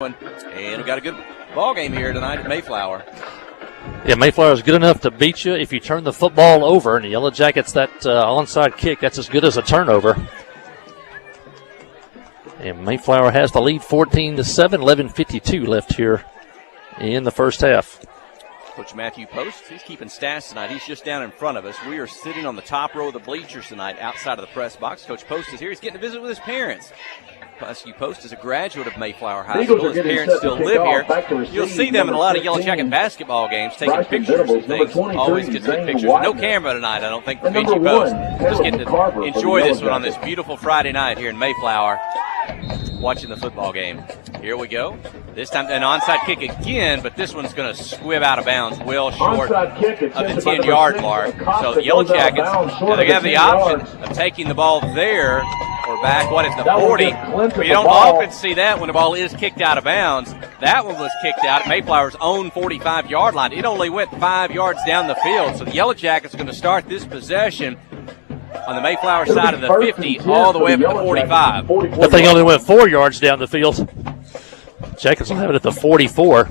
And we've got a good ball game here tonight at Mayflower. Yeah, Mayflower is good enough to beat you if you turn the football over. And the Yellow Jackets, that onside kick, that's as good as a turnover. And Mayflower has the lead 14-7, 11:52 left here in the first half. Coach Matthew Post, he's keeping stats tonight. He's just down in front of us. We are sitting on the top row of the bleachers tonight outside of the press box. Coach Post is here. He's getting to visit with his parents. Matthew Post is a graduate of Mayflower High School. His parents still live here. You'll see them in a lot of Yellow Jacket basketball games taking pictures and things. Always gets good pictures. No camera tonight, I don't think, for Benji Post. Just getting to enjoy this one on this beautiful Friday night here in Mayflower, watching the football game. Here we go. This time an onside kick again, but this one's going to squib out of bounds well short of the 10-yard mark. So the Yellow Jackets, they have the option of taking the ball there or back, what is the 40? But you don't often see that when the ball is kicked out of bounds. That one was kicked out at Mayflower's own 45-yard line. It only went 5 yards down the field. So the Yellow Jackets are going to start this possession on the Mayflower side of the 50 all the way up to the 45. That thing only went 4 yards down the field. Jackets will have it at the 44.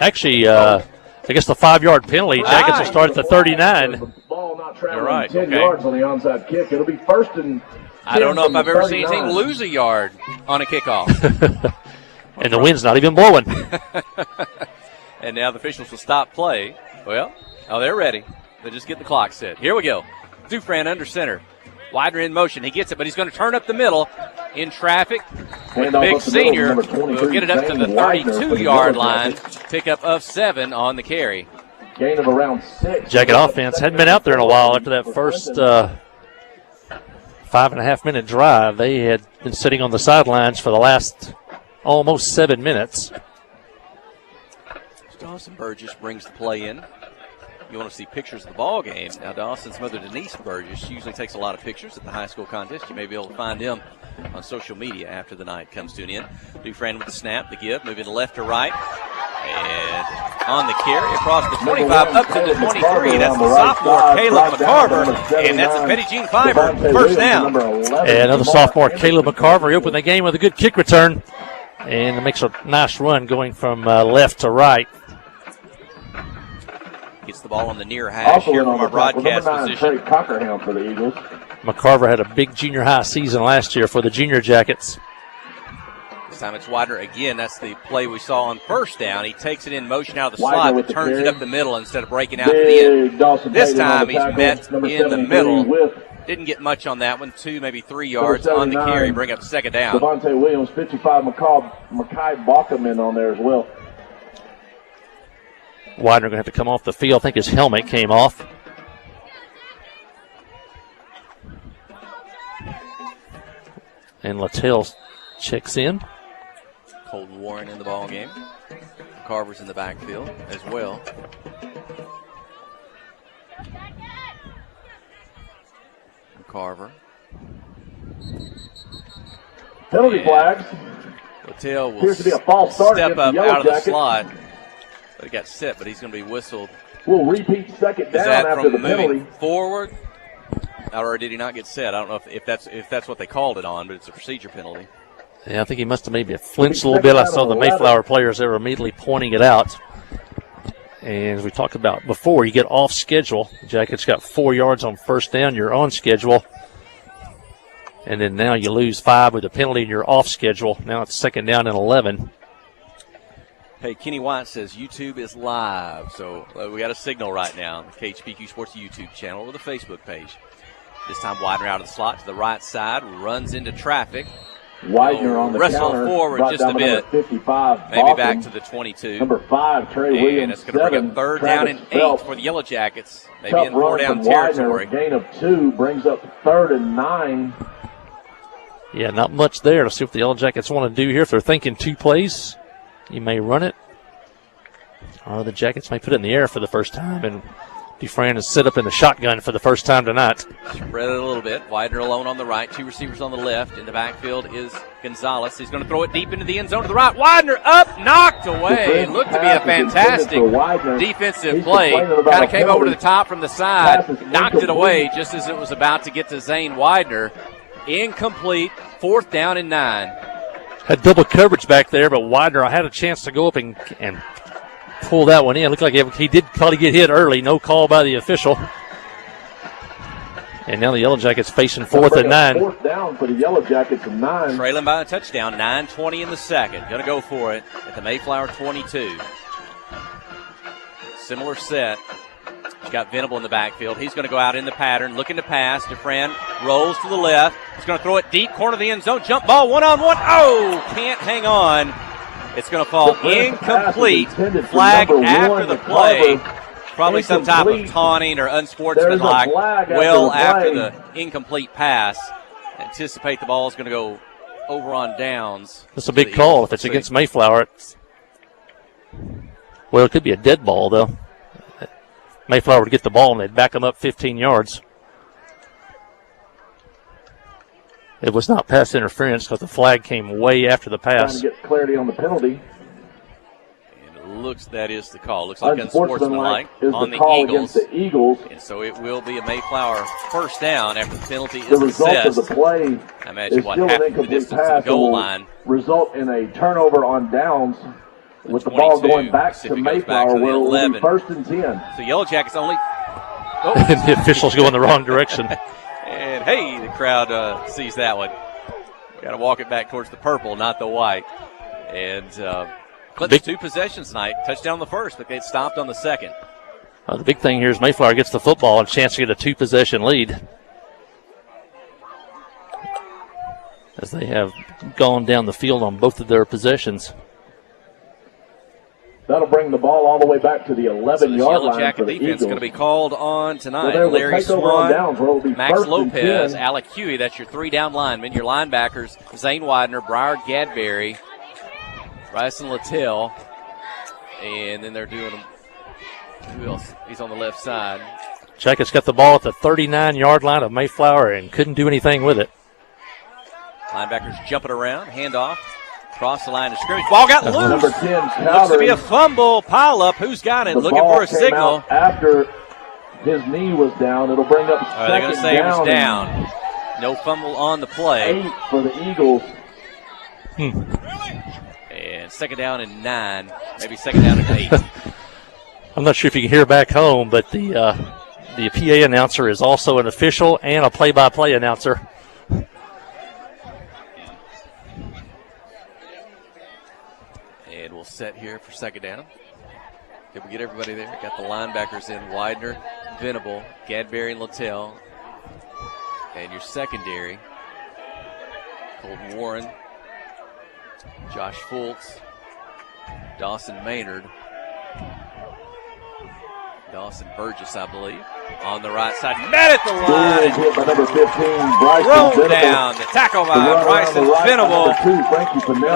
Actually, I guess the 5-yard penalty, Jackets will start at the 39. You're right. 10 yards on the onside kick. It'll be first and 10. I don't know if I've ever seen anything lose a yard on a kickoff. And the wind's not even blowing. And now the officials will stop play. Well, they're ready. They just get the clock set. Here we go. Dufran under center. Widener in motion. He gets it, but he's going to turn up the middle in traffic. With the big senior, we'll get it up to the 32-yard line. Pickup of 7 on the carry. Gain of around 6. Jacket offense hadn't been out there in a while after that first 5.5-minute drive. They had been sitting on the sidelines for the last almost 7 minutes. Dawson Burgess brings the play in. You want to see pictures of the ball game. Now, Dawson's mother, Denise Burgess, she usually takes a lot of pictures at the high school contest. You may be able to find them on social media after the night comes to an end. Dufran with the snap, the give, moving left to right. And on the carry across the 25 up to the 23. That's the sophomore, Caleb McCarver. And that's a Petty Jean Fiber. First down. And another sophomore, Caleb McCarver. He opened the game with a good kick return. And it makes a nice run going from left to right. Gets the ball on the near hash here from our broadcast position. For the Eagles. McCarver had a big junior high season last year for the Junior Jackets. This time it's Widener again. That's the play we saw on first down. He takes it in motion out of the slot, but turns it up the middle instead of breaking out to the end. This time he's met in the middle. Didn't get much on that one. 2, maybe 3 yards on the carry. Bring up second down. Devontae Williams, 55, Makai Bachman on there as well. Widener going to have to come off the field. I think his helmet came off. And Littell checks in. Colton Warren in the ball game. Carver's in the backfield as well. Carver. Penalty flags. Littell will Appears to be a false start step against up the Yellow out of the Jackets. slot. But he got set, but he's going to be whistled. We'll repeat second Is down that after from the penalty. moving forward? Or did he not get set? I don't know if that's what they called it on, but it's a procedure penalty. Yeah, I think he must have maybe flinched a little bit. I saw the Mayflower players there immediately pointing it out. And as we talked about before, you get off schedule. Jackets got 4 yards on first down. You're on schedule. And then now you lose 5 with a penalty and you're off schedule. Now it's second down and 11. Hey, Kenny White says YouTube is live. So we got a signal right now. The KHPQ Sports YouTube channel or the Facebook page. This time Widener out of the slot to the right side. Runs into traffic. Widener on the wrestle counter, forward just a bit. 55, maybe Bachman. back to the 22. Number 5, Trey Williams. And it's going to bring up third down and 8 for the Yellow Jackets. Maybe in 4-down territory. Gain of 2 brings up 3rd and 9. Yeah, not much there. Let's see what the Yellow Jackets want to do here. If they're thinking 2 plays, you may run it. Or the Jackets may put it in the air for the first time. And Dufran is set up in the shotgun for the first time tonight. Spread it a little bit. Widener alone on the right. 2 receivers on the left. In the backfield is Gonzalez. He's going to throw it deep into the end zone to the right. Widener up, knocked away. It looked to be a fantastic defensive play. Kind of came over to the top from the side. Knocked it away just as it was about to get to Zane Widener. Incomplete. 4th down and 9. Had double coverage back there, but Widener had a chance to go up and pull that one in. Looked like he did probably get hit early. No call by the official. And now the Yellow Jackets facing 4th and 9. Fourth down for the Yellow Jackets and 9. Trailing by a touchdown, 9:20 in the second. Going to go for it at the Mayflower 22. Similar set. He's got Venable in the backfield. He's going to go out in the pattern, looking to pass. DeFran rolls to the left. He's going to throw it deep, corner of the end zone. Jump ball, one-on-one. Oh, can't hang on. It's going to fall incomplete. Flag after the play. Probably some type of taunting or unsportsmanlike. Well after the incomplete pass. Anticipate the ball is going to go over on downs. That's a big call if it's against Mayflower. Well, it could be a dead ball, though. Mayflower would get the ball and they'd back them up 15 yards. It was not pass interference because the flag came way after the pass. Trying to get clarity on the penalty. Looks that is the call. Looks like unsportsmanlike on the Eagles. The Eagles. And so it will be a Mayflower first down after the penalty the is result assessed. Of the play I imagine what still happened the distance to the goal line. Result in a turnover on downs with the ball going back to Mayflower where it will be 1st and 10. So Yellow Jackets only. Oh. And the officials go in the wrong direction. And hey, the crowd sees that one. Got to walk it back towards the purple, not the white. And Clinton's 2 possessions tonight. Touchdown on the first, but they stopped on the second. The big thing here is Mayflower gets the football and a chance to get a 2-possession lead. As they have gone down the field on both of their possessions. That'll bring the ball all the way back to the 11-yard line. Yellow Jacket defense going to be called on tonight. Well, Larry Swan, Max 1st Lopez, Alec Huey. That's your 3-down linemen. Your linebackers, Zane Widener, Briar Gadberry, Bryson Littell. And then they're doing who else? He's on the left side. Jackets got the ball at the 39-yard line of Mayflower and couldn't do anything with it. Linebackers jumping around, handoff. Across the line of scrimmage. Ball got loose. Number 10, Looks to be a fumble. Pile up. Who's got it? Looking for a signal. After his knee was down, it'll bring up second down. They're going to say it was down. No fumble on the play. 8 for the Eagles. And second down and 9. Maybe second down and 8. I'm not sure if you can hear back home, but the PA announcer is also an official and a play-by-play announcer. We'll set here for second down. Did we get everybody there? Got the linebackers in. Widener, Venable, Gadberry, and Littell. And your secondary, Colton Warren, Josh Fultz, Dawson Maynard, Dawson Burgess, I believe, on the right side. Met at the line. Number 15, Bryson Thrown Venable. Down. The tackle by Bryson Venable.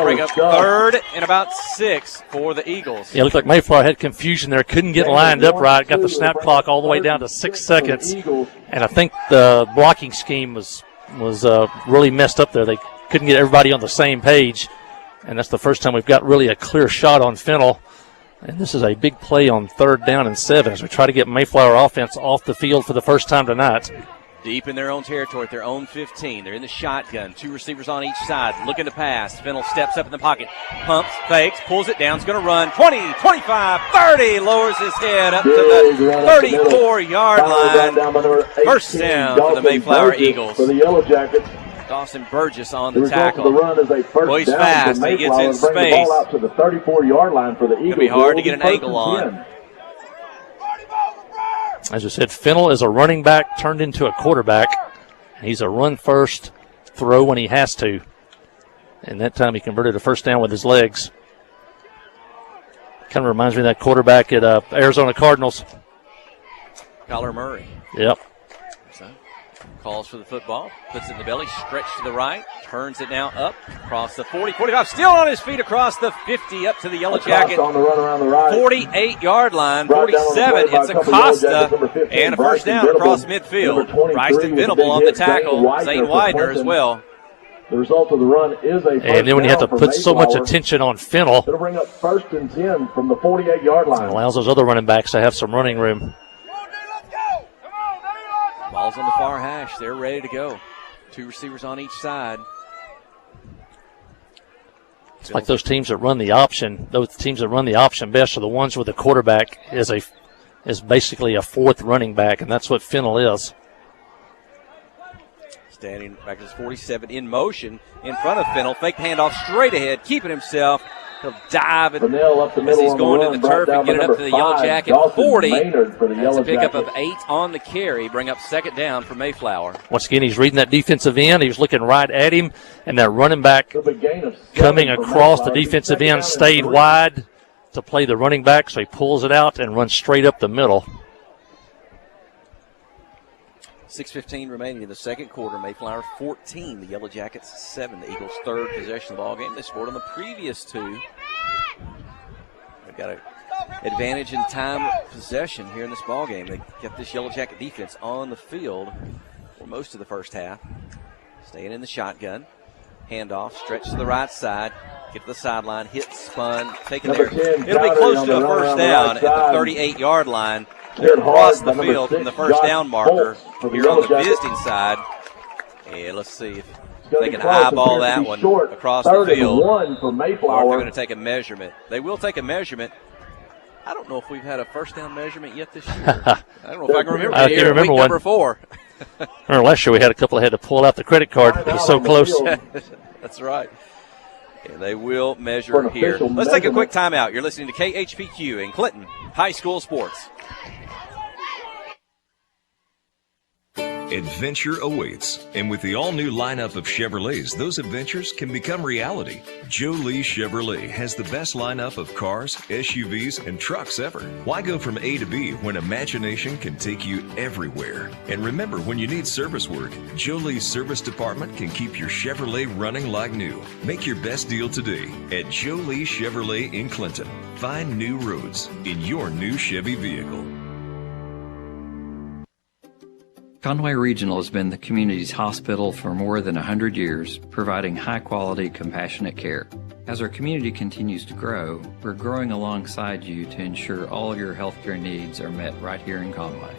Bring up 3rd and about 6 for the Eagles. Yeah, it looked like Mayflower had confusion there. Couldn't get lined up right. Got the snap clock all the way down to 6 seconds. And I think the blocking scheme was really messed up there. They couldn't get everybody on the same page. And that's the first time we've got really a clear shot on Fennell. And this is a big play on 3rd down and 7 as we try to get Mayflower offense off the field for the first time tonight. Deep in their own territory, at their own 15. They're in the shotgun. 2 receivers on each side, looking to pass. Fennell steps up in the pocket, pumps, fakes, pulls it down. Is going to run 20, 25, 30. Lowers his head up to the 34-yard line. First down for the Mayflower Eagles. For the Yellow Jackets. Dawson Burgess on the tackle. The run is a first he's down fast. He gets in space. The ball out to the 34-yard line for the Eagles. It'll be hard to get an angle on. As I said, Fennell is a running back turned into a quarterback. He's a run first, throw when he has to. And that time he converted a first down with his legs. Kind of reminds me of that quarterback at Arizona Cardinals. Kyler Murray. Yep. So, calls for the football, puts it in the belly, stretch to the right, turns it now up, across the 40, 45, still on his feet across the 50, up to the Yellow Jacket. On the run around the right. 48-yard line, 47, it's Acosta, and a first down across midfield. Bryson Venable on the tackle, Zane Widener as well. The result of the run is a first and then when you have to put so much attention on Fennell, it'll bring up 1st and 10 from the 48-yard line. It allows those other running backs to have some running room. Ball's on the far hash. They're ready to go. 2 receivers on each side. It's like those teams that run the option. Those teams that run the option best are the ones where the quarterback is basically a fourth running back, and that's what Fennel is. Standing back at his 47 in motion in front of Fennel. Fake handoff straight ahead, keeping himself. He'll dive and as he's going to the turf and get it up to the Yellow Jacket 40. That's a pickup of 8 on the carry. Bring up second down for Mayflower. Once again, he's reading that defensive end. He was looking right at him, and that running back coming across the defensive end stayed wide to play the running back, so he pulls it out and runs straight up the middle. 6:15 remaining in the second quarter. Mayflower 14, the Yellow Jackets 7. The Eagles' third possession of the ball game. They scored on the previous 2. They've got an advantage in time possession here in this ball game. They kept this Yellow Jacket defense on the field for most of the first half. Staying in the shotgun. Handoff, stretch to the right side. Get to the sideline, hit, spun, taken there. It'll be close to a first down at the 38-yard line. Across the field from the first down marker here on the visiting side. And let's see if they can eyeball that one across the field. Or if they're going to take a measurement. They will take a measurement. I don't know if we've had a first down measurement yet this year. I don't know if I can remember. I can't remember week one. Number 4. Remember last year we had a couple that had to pull out the credit card. It was so close. That's right. And they will measure here. Let's take a quick timeout. You're listening to KHPQ in Clinton High School Sports. Adventure awaits, and with the all-new lineup of Chevrolets, those adventures can become reality. Joe Lee Chevrolet has the best lineup of cars, SUVs, and trucks ever. Why go from A to B when imagination can take you everywhere? And remember, when you need service work, Joe Lee's service department can keep your Chevrolet running like new. Make your best deal today at Joe Lee Chevrolet in Clinton. Find new roads in your new Chevy vehicle. Conway Regional has been the community's hospital for more than 100 years, providing high-quality, compassionate care. As our community continues to grow, we're growing alongside you to ensure all your healthcare needs are met right here in Conway.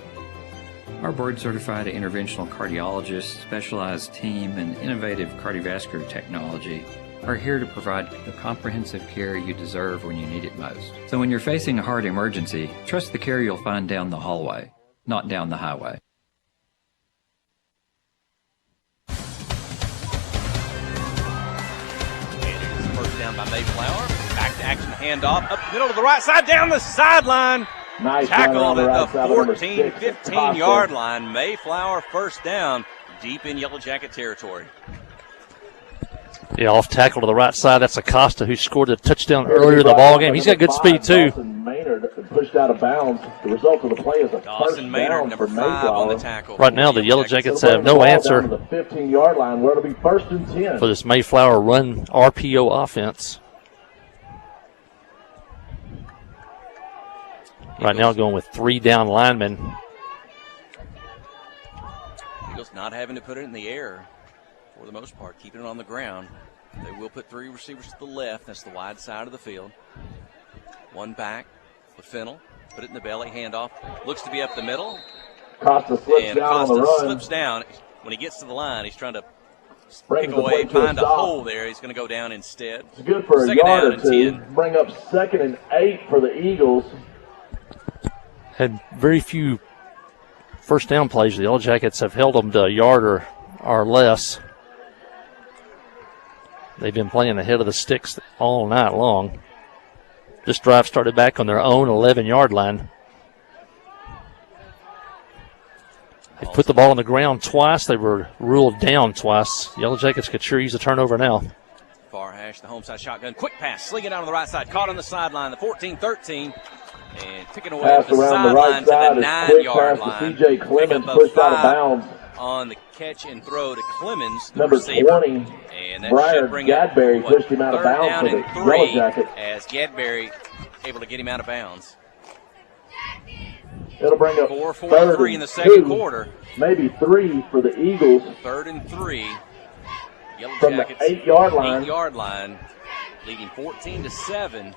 Our board-certified interventional cardiologists, specialized team, and innovative cardiovascular technology are here to provide the comprehensive care you deserve when you need it most. So when you're facing a heart emergency, trust the care you'll find down the hallway, not down the highway. Down by Mayflower. Back to action handoff. Up the middle to the right side. Down the sideline. Nice Tackled at right the 14, 15-yard line. Mayflower first down deep in Yellow Jacket territory. Yeah, off tackle to the right side. That's Acosta, who scored a touchdown earlier in the ball game. He's got good speed, too. Dawson Maynard pushed out of bounds. The result of the play is a Dawson Maynard, number 5 on the tackle. Right now, the Yellow Jackets have no answer to the 15-yard line, where it'll be 1st and 10 for this Mayflower run RPO offense. Right now, going with 3 down linemen. Eagles not having to put it in the air for the most part, keeping it on the ground. They will put 3 receivers to the left. That's the wide side of the field. 1 back with Fennel. Put it in the belly. Handoff. Looks to be up the middle. Costa slips and down Costa on the run. slips down. When he gets to the line, he's trying to Brings pick the away, play to a find a stop. hole there. He's going to go down instead. It's good for a Second yard down or and 2. 10. Bring up 2nd and 8 for the Eagles. Had very few first down plays. The Yellow Jackets have held them to a yard or less. They've been playing ahead of the sticks all night long. This drive started back on their own 11-yard line. They put the ball on the ground twice. They were ruled down twice. Yellow Jackets could sure use a turnover now. Far hash, the home side shotgun. Quick pass, sling it down on the right side. Caught on the sideline, the 14-13. And picking away Pass at the around the sideline right side to the is quick 9-yard pass to line. C.J. Clemens, Pickup of pushed out of 5 bounds. on the catch and throw to Clemens, the Number receiver. 20, And that Brian should bring up Gadberry pushed him out of 3rd bounds down for and the Yellow 3 Jackets. as Gadberry able to get him out of bounds. It'll bring up 4:43 in the second quarter. Maybe 3 for the Eagles. 3rd and 3. Yellow From the Jackets 8-yard line. 8-yard line, leading 14-7.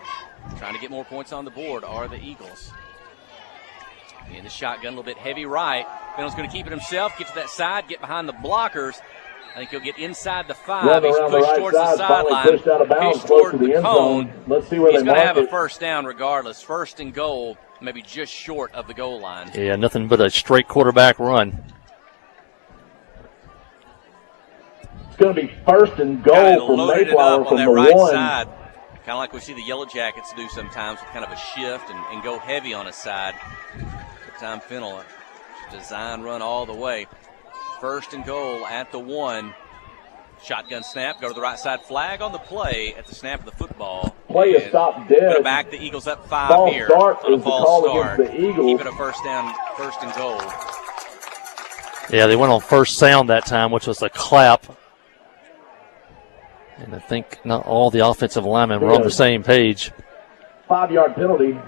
Trying to get more points on the board are the Eagles. In the shotgun, a little bit heavy right. Fennel's going to keep it himself, get to that side, get behind the blockers, I think he'll get inside the 5. Running He's around the pushed right towards the side, finally sideline. pushed out of bounds, Pitched close toward to the the end cone. zone. Let's see where He's they going to mark have it. a first down regardless. First and goal, maybe just short of the goal line. Yeah, nothing but a straight quarterback run. It's going to be first and goal Kinda for loaded it Mayflower up on from that the right 1. side. Kind of like we see the Yellow Jackets do sometimes with kind of a shift and go heavy on a side. Time Fennell, design run all the way. First and goal at the 1. Shotgun snap, go to the right side. Flag on the play at the snap of the football. Play is stopped dead. Put it back, the Eagles up 5 False here. start On a is the false call start. against the Eagles. Keep it a first down, first and goal. Yeah, they went on first sound that time, which was a clap. And I think not all the offensive linemen were on the same page. 5-yard penalty.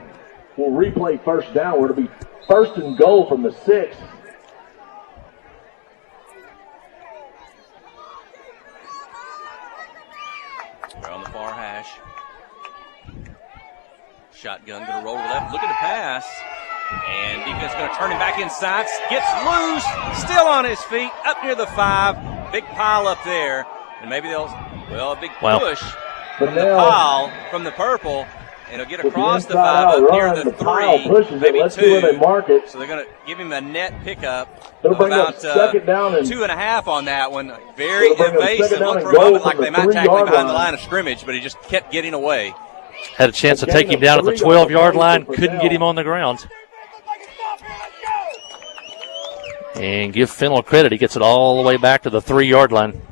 We'll replay first down where it'll be first and goal from the 6. We're on the far hash. Shotgun going to roll to the left. Look at the pass. And defense going to turn him back inside. Gets loose. Still on his feet. Up near the 5. Big pile up there. And maybe they'll, a big push from the pile from the purple. And he'll get across the 5 up near the 3. Maybe 2. They mark it. So they're going to give him a net pickup. They'll bring about up second down and 2.5 on that one. Very evasive. down Looked and for a moment goal like from they the might tackle him 3-yard behind the line. line of scrimmage, but he just kept getting away. Had a chance to take him down at the 12-yard line, couldn't get him on the ground. And give Fennell credit, he gets it all the way back to the 3-yard line.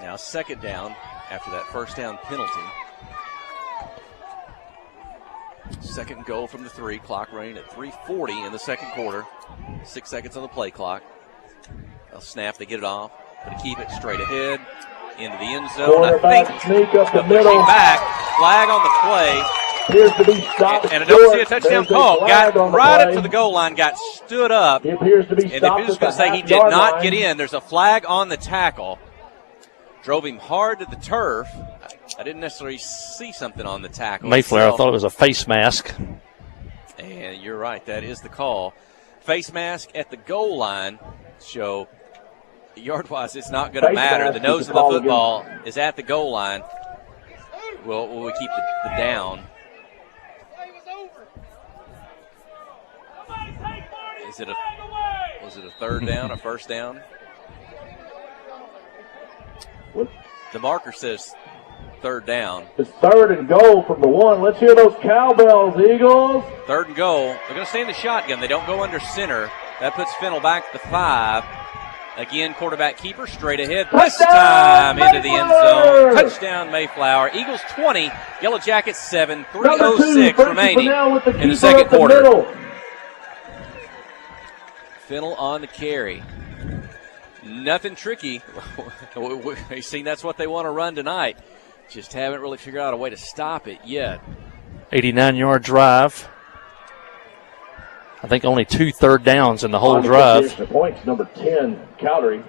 Now second down after that first down penalty. Second goal from the 3. Clock running at 3:40 in the second quarter. 6 seconds on the play clock. They'll snap, they get it off. Going to keep it straight ahead into the end zone. I think sneak up the pushing middle. back. Flag on the play. Appears to be stopped. And I don't see a short. touchdown There's a call. flag Got on the right play. up to the goal line, got stood up. He appears to be And the stopped official's at going the to say he did half-yard not line. get in. There's a flag on the tackle. Drove him hard to the turf. I didn't necessarily see something on the tackle. Mayflower thought it was a face mask. And you're right, that is the call. Face mask at the goal line. So, yard-wise, it's not going to matter. The nose of the football is at the goal line. Will we keep the down? Was it a third down, a first down? What? The marker says third down. It's third and goal from the 1. Let's hear those cowbells, Eagles. Third and goal. They're going to stay in the shotgun. They don't go under center. That puts Fennell back to the 5. Again, quarterback keeper straight ahead. This time into the end zone. Touchdown, Mayflower. Eagles 20, Yellow Jackets 7. 3:06 remaining in the second quarter. Fennell on the carry. Nothing tricky. We've seen that's what they want to run tonight. Just haven't really figured out a way to stop it yet. 89-yard drive. I think only 2 third downs in the whole drive. Extra points, number 10, Cowdery,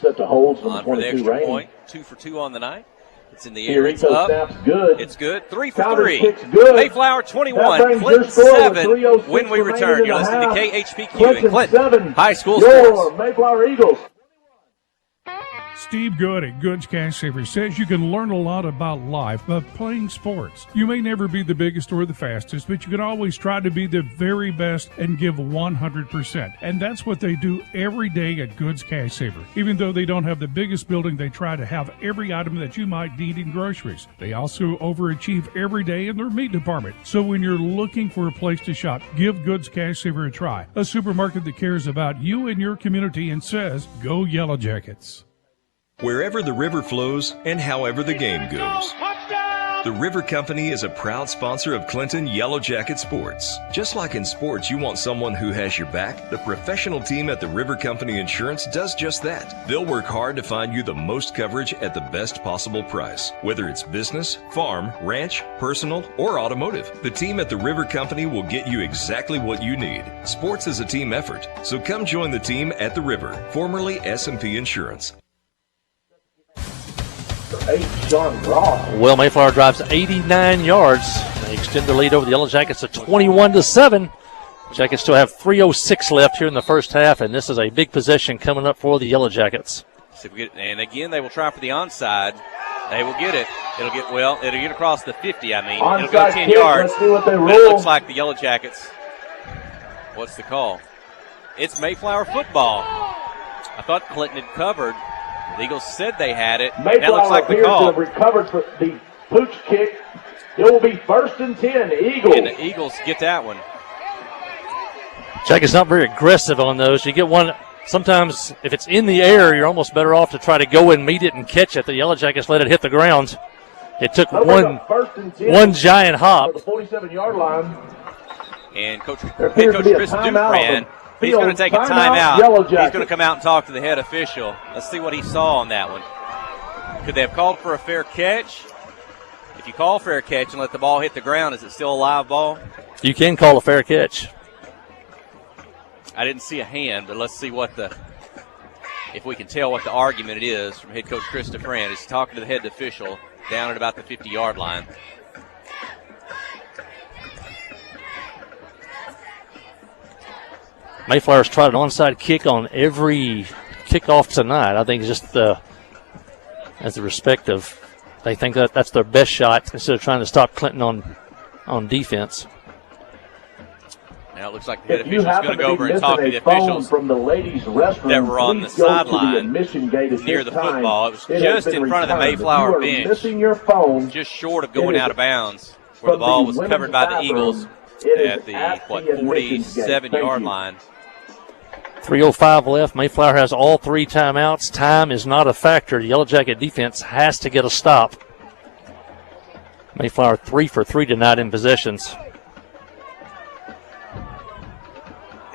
set to hold from On the for the 22 extra range. point. 2 for 2 on the night. It's in the air. It's Fiorito up. snaps good. It's good. 3 for Cowdery 3. kicks good. Mayflower That 21. brings Clinton your score to 7. 3:06 When we remaining return, in you're the listening to half. KHPQ and Clinton 7, High School your Sports. Mayflower Eagles. Steve Good at Goods Cash Savers says you can learn a lot about life by playing sports. You may never be the biggest or the fastest, but you can always try to be the very best and give 100%. And that's what they do every day at Goods Cash Saver. Even though they don't have the biggest building, they try to have every item that you might need in groceries. They also overachieve every day in their meat department. So when you're looking for a place to shop, give Goods Cash Saver a try. A supermarket that cares about you and your community and says, go Yellow Jackets. Wherever the river flows and however the game goes. The River Company is a proud sponsor of Clinton Yellow Jacket Sports. Just like in sports, you want someone who has your back, the professional team at the River Company Insurance does just that. They'll work hard to find you the most coverage at the best possible price. Whether it's business, farm, ranch, personal, or automotive, the team at the River Company will get you exactly what you need. Sports is a team effort, so come join the team at the River, formerly S&P Insurance. Well, Mayflower drives 89 yards. They extend their lead over the Yellow Jackets to 21-7. Jackets still have 3:06 left here in the first half, and this is a big possession coming up for the Yellow Jackets. And again, they will try for the onside. They will get it. It'll get across the 50, Onside It'll go 10 kick, yards. let's see what they But rule. it looks like the Yellow Jackets. What's the call? It's Mayflower football. I thought Clinton had covered. The Eagles said they had it. That Mayflower looks like the appears to call. have recovered for the pooch kick. It will be 1st and 10, Eagles. And the Eagles get that one. Jackets not very aggressive on those. You get one. Sometimes if it's in the air, you're almost better off to try to go and meet it and catch it. The Yellow Jackets let it hit the ground. It took one giant hop. The 47-yard line. And Coach appears to be a Chris timeout Dufran, on the he's going to field. take a Timeout, Yellow timeout. He's going to Jackets. come out and talk to the head official. Let's see what he saw on that one. Could they have called for a fair catch? If you call fair catch and let the ball hit the ground, is it still a live ball? You can call a fair catch. I didn't see a hand, but let's see if we can tell what the argument it is from head coach Chris Dufran. He's talking to the head official down at about the 50-yard line. Mayflower's tried an onside kick on every kickoff tonight. I think it's just as the respect of they think that's their best shot instead of trying to stop Clinton on defense. Now it looks like the head If you official's going happen to to go be over and missing talk to a the phone officials from the ladies' restroom, that were on the please go to the sideline admission gate at near this the time. football. It was has just been in front of the returned. If Mayflower you are bench. missing your phone, Just short of going It is out of bounds where the from ball the was women's covered by the bathroom. Eagles It is at the admissions gate. Thank 47-yard you. line. 3:05 left. Mayflower has all 3 timeouts. Time is not a factor. The Yellow Jacket defense has to get a stop. Mayflower 3 for 3 tonight in possessions.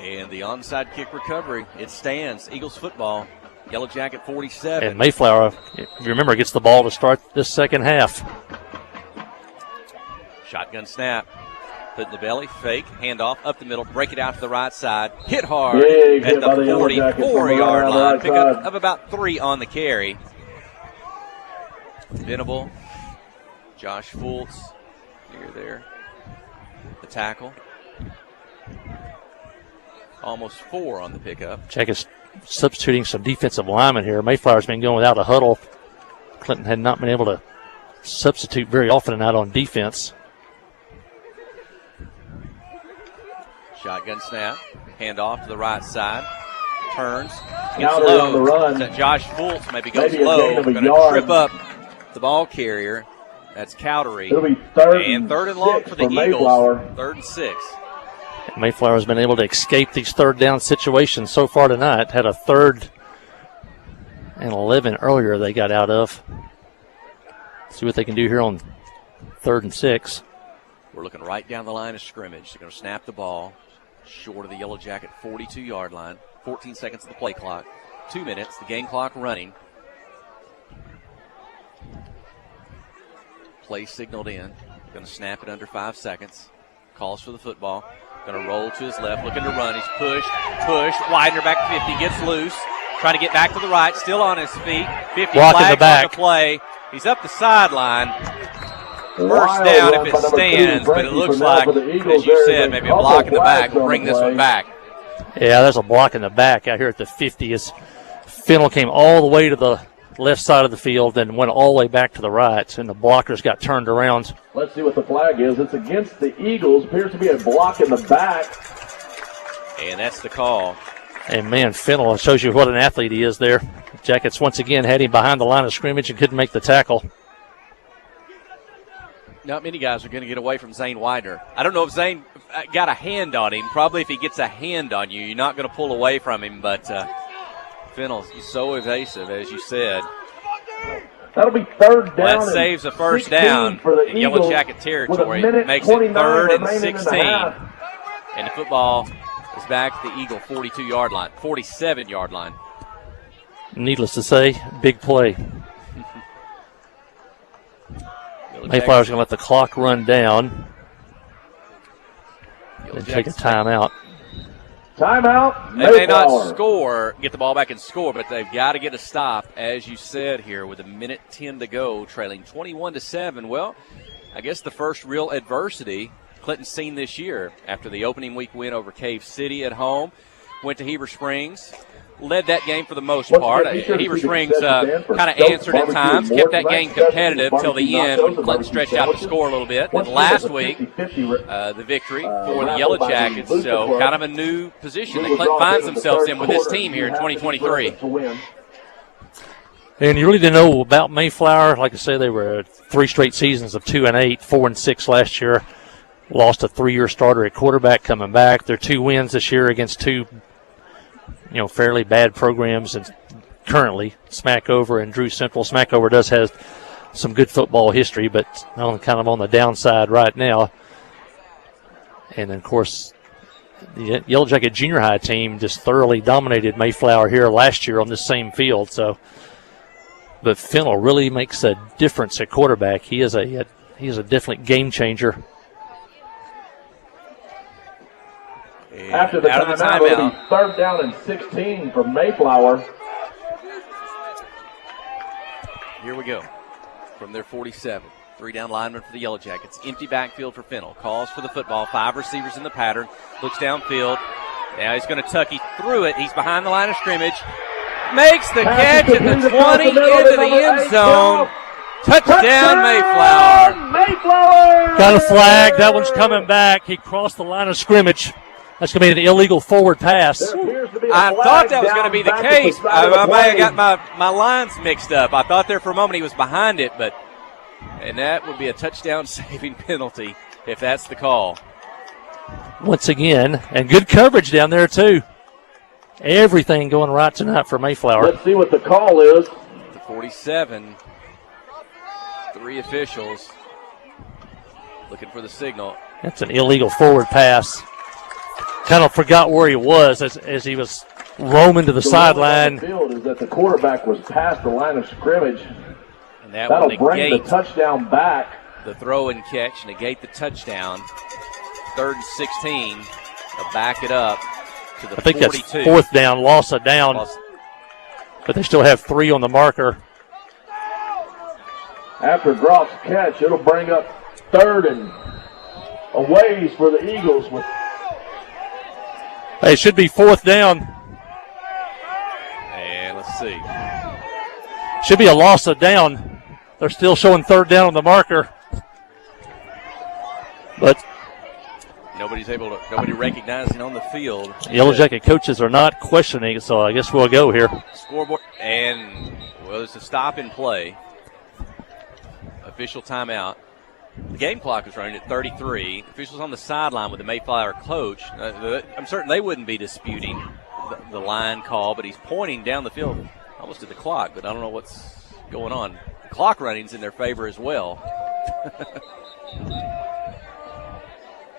And the onside kick recovery, it stands. Eagles football, Yellow Jacket 47. And Mayflower, if you remember, gets the ball to start this second half. Shotgun snap. Put in the belly, fake, handoff, up the middle, break it out to the right side. Hit hard Big at hit by the the Yellow Jackets from 44-yard right on the line. right Pick up side. of about 3 on the carry. Venable, Josh Fultz, near there. The tackle. Almost 4 on the pickup. Jackets substituting some defensive linemen here. Mayflower's been going without a huddle. Clinton had not been able to substitute very often tonight on defense. Shotgun snap, handoff to the right side. Turns, Now gets they're on the low. run. So Josh Fultz maybe goes Maybe a low. gain of a Going to yard. trip up the ball carrier. That's Cowdery. It'll be 3rd And third and long 6 for the Eagles. Mayflower. 3rd and 6. Mayflower's been able to escape these third down situations so far tonight. Had a 3rd and 11 earlier they got out of. See what they can do here on 3rd and 6. We're looking right down the line of scrimmage. They're going to snap the ball short of the Yellow Jacket 42-yard line. 14 seconds of the play clock. 2 minutes, the game clock running. Play signaled in. Going to snap it under 5 seconds. Calls for the football. Going to roll to his left, looking to run. He's pushed. Widener back 50, gets loose. Trying to get back to the right, still on his feet. 50 Block in the flags back. on the play. He's up the sideline. First Wild down run if by it number 2, stands, but it Frankie looks Fernell like, for the Eagles. as you There is said, maybe a couple block in the back flags will on bring the this one play. back. Yeah, there's a block in the back out here at the 50 as Fennell came all the way to the left side of the field, then went all the way back to the right, and the blockers got turned around. Let's see what the flag is. It's against the Eagles. Appears to be a block in the back. And that's the call. And, man, Fennell shows you what an athlete he is there. Jackets once again had him behind the line of scrimmage and couldn't make the tackle. Not many guys are going to get away from Zane Widener. I don't know if Zane got a hand on him. Probably if he gets a hand on you, you're not going to pull away from him. But Fennell is so evasive, as you said. That'll be 3rd down. That saves a first 16 down for the in Yellow Eagles Jacket with a territory. minute Makes it 29 3rd and remaining in the 16. half. And the football is back at the Eagle 42-yard line, 47-yard line. Needless to say, big play. Mayflower's going to let the clock run down and take a timeout. Timeout. They may not Mayflower. score, get the ball back and score, but they've got to get a stop, as you said here, with a minute 10 to go, trailing 21-7. Well, I guess the first real adversity Clinton's seen this year after the opening week win over Cave City at home. Went to Heber Springs, led that game for the most part. Heber Springs kind of answered at times, kept that game competitive till the end when Clinton stretched out the score a little bit. And last week, the victory for the Yellow Jackets. So kind of a new position that Clinton finds themselves in with this team here in 2023. And you really didn't know about Mayflower. Like I say, they were 3 straight seasons of 2-8, 4-6 last year. Lost a 3-year starter at quarterback coming back. Their 2 wins this year against 2 fairly bad programs, and currently Smackover and Drew Central. Smackover does have some good football history, but kind of on the downside right now. And then, of course, the Yellow Jacket Junior High team just thoroughly dominated Mayflower here last year on this same field. So, but Fennell really makes a difference at quarterback. He is a definite game changer. After the timeout, it'll be 3rd down and 16 for Mayflower. Here we go. From their 47. 3 down linemen for the Yellow Jackets. Empty backfield for Fennell. Calls for the football. 5 receivers in the pattern. Looks downfield. Now he's going to tuck. He threw it. He's behind the line of scrimmage. Makes the catch at the 20 into the end zone. Touchdown, Mayflower. Got a flag. That one's coming back. He crossed the line of scrimmage. That's going to be an illegal forward pass. I thought that was going to be the case. I may have got my lines mixed up. I thought there for a moment he was behind it, and that would be a touchdown-saving penalty if that's the call. Once again, and good coverage down there, too. Everything going right tonight for Mayflower. Let's see what the call is. The 47, 3 officials looking for the signal. That's an illegal forward pass. Kind of forgot where he was as he was roaming to the sideline. The field is that the quarterback was past the line of scrimmage. And that'll bring the touchdown back. The throw and catch, negate the touchdown. 3rd and 16. They'll back it up to the 42. I think that's 4th down, loss of down. But they still have 3 on the marker. After Groff's catch, it'll bring up 3rd and a ways for the Eagles with. Hey, it should be 4th down. And let's see. Should be a loss of down. They're still showing 3rd down on the marker. But nobody recognizing on the field. Yellow Jacket coaches are not questioning, so I guess we'll go here. Scoreboard, and it's a stop and play. Official timeout. The game clock is running at 33. Officials on the sideline with the Mayflower coach. I'm certain they wouldn't be disputing the line call, but he's pointing down the field almost to the clock, but I don't know what's going on. The clock running's in their favor as well.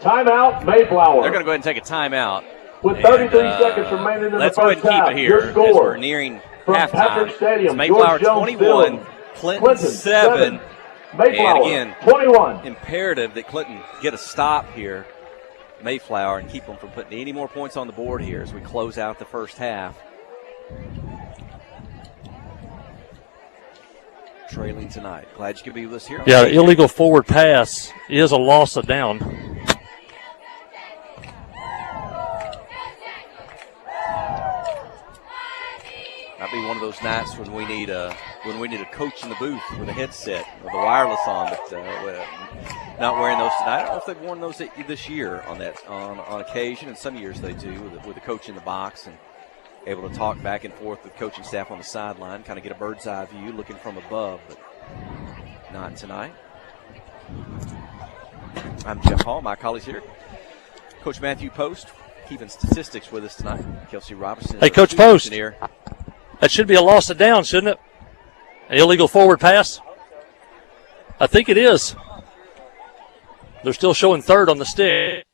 Timeout, Mayflower. They're going to go ahead and take a timeout. With 33 seconds remaining in the first half. Let's go ahead and keep it here as we're nearing halftime. Stadium, Mayflower 21, Clinton 7. Mayflower, and again, 21. Imperative that Clinton get a stop here, Mayflower, and keep them from putting any more points on the board here as we close out the first half. Trailing tonight. Glad you could be with us here. Yeah, illegal forward pass is a loss of down. Might be one of those nights when we need a coach in the booth with a headset with a wireless on, but not wearing those tonight. I don't know if they've worn those this year on occasion, and some years they do with a coach in the box and able to talk back and forth with coaching staff on the sideline, kind of get a bird's eye view looking from above, but not tonight. I'm Jeff Hall, my colleagues here. Coach Matthew Post keeping statistics with us tonight. Kelsey Robertson. Hey, Coach Post. That should be a loss of down, shouldn't it? An illegal forward pass? I think it is. They're still showing 3rd on the stick.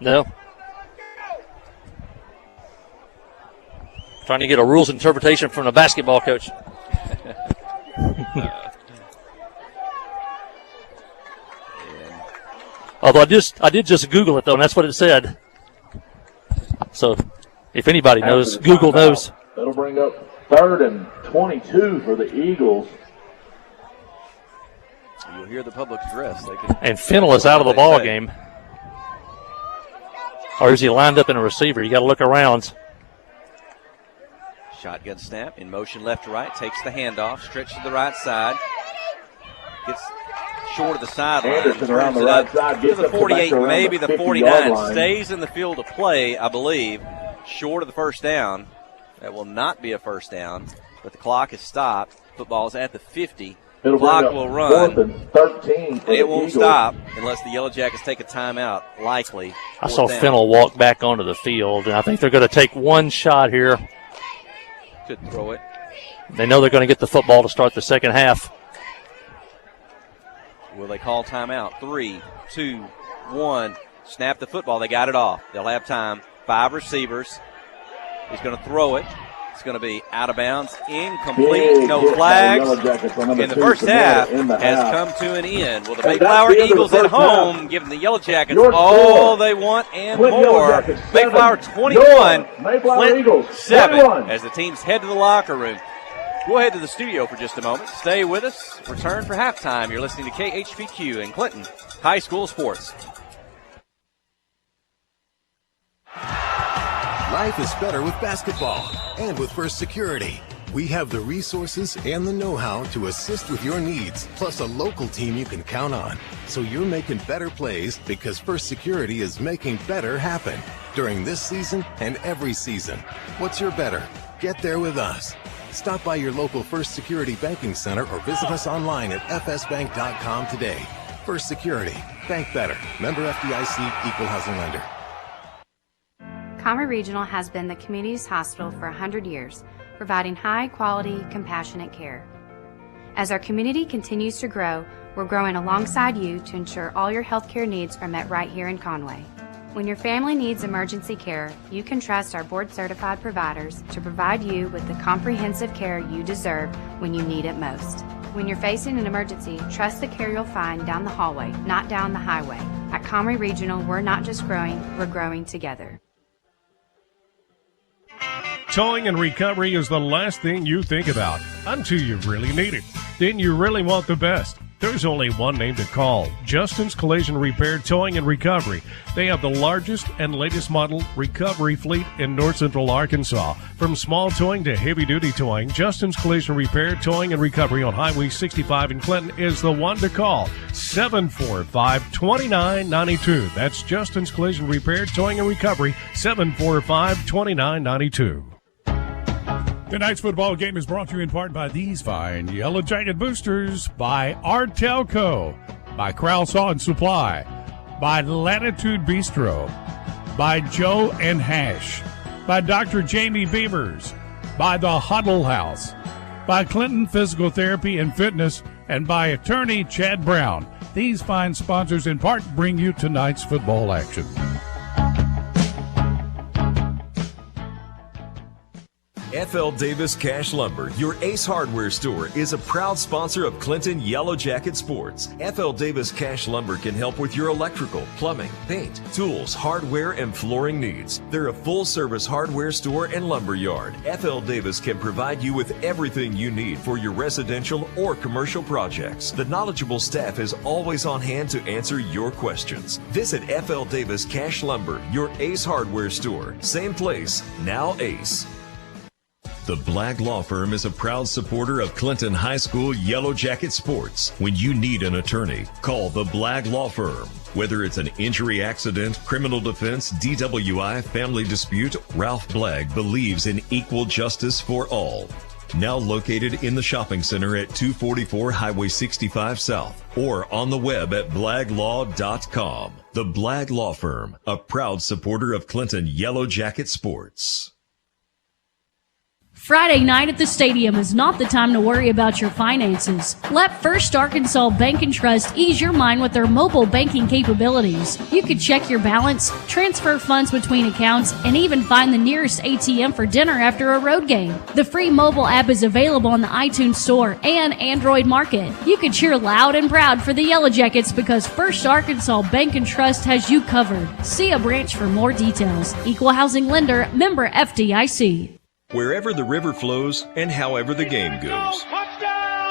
No. Trying to get a rules interpretation from the basketball coach. Although I did just Google it, though, and that's what it said. So, if anybody knows, Google knows. That'll bring up 3rd and 22 for the Eagles. You'll hear the public address. And Fennell is out of the ball game. Or is he lined up in a receiver? You got to look around. Shotgun snap, in motion left to right, takes the handoff, stretch to the right side, gets short of the sideline. Anderson around the right side, to the 48, maybe the 49, stays in the field of play, I believe, short of the first down. That will not be a first down, but the clock is stopped. Football is at the 50. The clock will run. 13 it won't stop unless the Yellow Jackets take a timeout, likely. I saw Fennell walk back onto the field, and I think they're going to take one shot here. Could throw it. They know they're going to get the football to start the second half. Will they call timeout? 3, 2, 1. Snap the football. They got it off. They'll have time. 5 receivers. He's going to throw it. It's going to be out of bounds, incomplete, no flags. And the first half has come to an end. Will the Mayflower Eagles at home give the Yellow Jackets all they want and more? Mayflower 21, Flint 7, as the teams head to the locker room. We'll head to the studio for just a moment. Stay with us. Return for halftime. You're listening to KHPQ in Clinton High School Sports. Life is better with basketball and with First Security. We have the resources and the know-how to assist with your needs, plus a local team you can count on. So you're making better plays because First Security is making better happen during this season and every season. What's your better? Get there with us. Stop by your local First Security Banking Center or visit us online at fsbank.com today. First Security. Bank better. Member FDIC, Equal Housing Lender. Conway Regional has been the community's hospital for 100 years, providing high-quality, compassionate care. As our community continues to grow, we're growing alongside you to ensure all your healthcare needs are met right here in Conway. When your family needs emergency care, you can trust our board-certified providers to provide you with the comprehensive care you deserve when you need it most. When you're facing an emergency, trust the care you'll find down the hallway, not down the highway. At Conway Regional, we're not just growing, we're growing together. Towing and recovery is the last thing you think about until you really need it. Then you really want the best. There's only one name to call, Justin's Collision Repair Towing and Recovery. They have the largest and latest model recovery fleet in North Central Arkansas. From small towing to heavy-duty towing, Justin's Collision Repair Towing and Recovery on Highway 65 in Clinton is the one to call, 745-2992. That's Justin's Collision Repair Towing and Recovery, 745-2992. Tonight's football game is brought to you in part by these fine Yellow Jacket boosters, by Artelco, by Crowell Saw and Supply, by Latitude Bistro, by Joe and Hash, by Dr. Jamie Beavers, by the Huddle House, by Clinton Physical Therapy and Fitness, and by attorney Chad Brown. These fine sponsors in part bring you tonight's football action. FL Davis Cash Lumber, your Ace Hardware store, is a proud sponsor of Clinton Yellow Jacket Sports. FL Davis Cash Lumber can help with your electrical, plumbing, paint, tools, hardware, and flooring needs. They're a full-service hardware store and lumber yard. FL Davis can provide you with everything you need for your residential or commercial projects. The knowledgeable staff is always on hand to answer your questions. Visit FL Davis Cash Lumber, your Ace Hardware store. Same place, now Ace. The Blagg Law Firm is a proud supporter of Clinton High School Yellow Jacket Sports. When you need an attorney, call the Blagg Law Firm. Whether it's an injury accident, criminal defense, DWI, family dispute, Ralph Blagg believes in equal justice for all. Now located in the shopping center at 244 Highway 65 South or on the web at blagglaw.com. The Blagg Law Firm, a proud supporter of Clinton Yellow Jacket Sports. Friday night at the stadium is not the time to worry about your finances. Let First Arkansas Bank and Trust ease your mind with their mobile banking capabilities. You can check your balance, transfer funds between accounts, and even find the nearest ATM for dinner after a road game. The free mobile app is available on the iTunes Store and Android Market. You can cheer loud and proud for the Yellow Jackets because First Arkansas Bank and Trust has you covered. See a branch for more details. Equal Housing Lender, member FDIC. Wherever the river flows and however the game goes.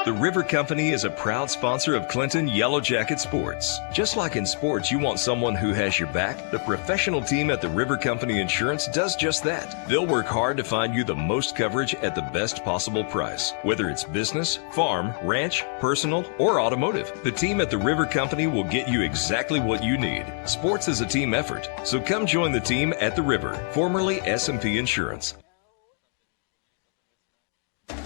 The River Company is a proud sponsor of Clinton Yellow Jacket Sports. Just like in sports, you want someone who has your back. The professional team at the River Company Insurance does just that. They'll work hard to find you the most coverage at the best possible price. Whether it's business, farm, ranch, personal, or automotive, the team at the River Company will get you exactly what you need. Sports is a team effort, so come join the team at the River, formerly S&P Insurance.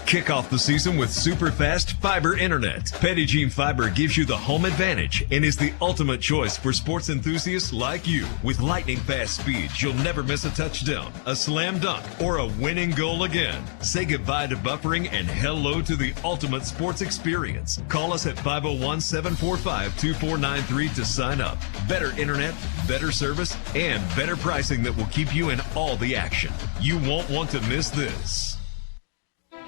Kick off the season with super fast fiber internet. Pettigene Fiber gives you the home advantage and is the ultimate choice for sports enthusiasts like you. With lightning fast speeds, you'll never miss a touchdown, a slam dunk, or a winning goal again. Say goodbye to buffering and hello to the ultimate sports experience. Call us at 501-745-2493 to sign up. Better internet, better service, and better pricing that will keep you in all the action. You won't want to miss this.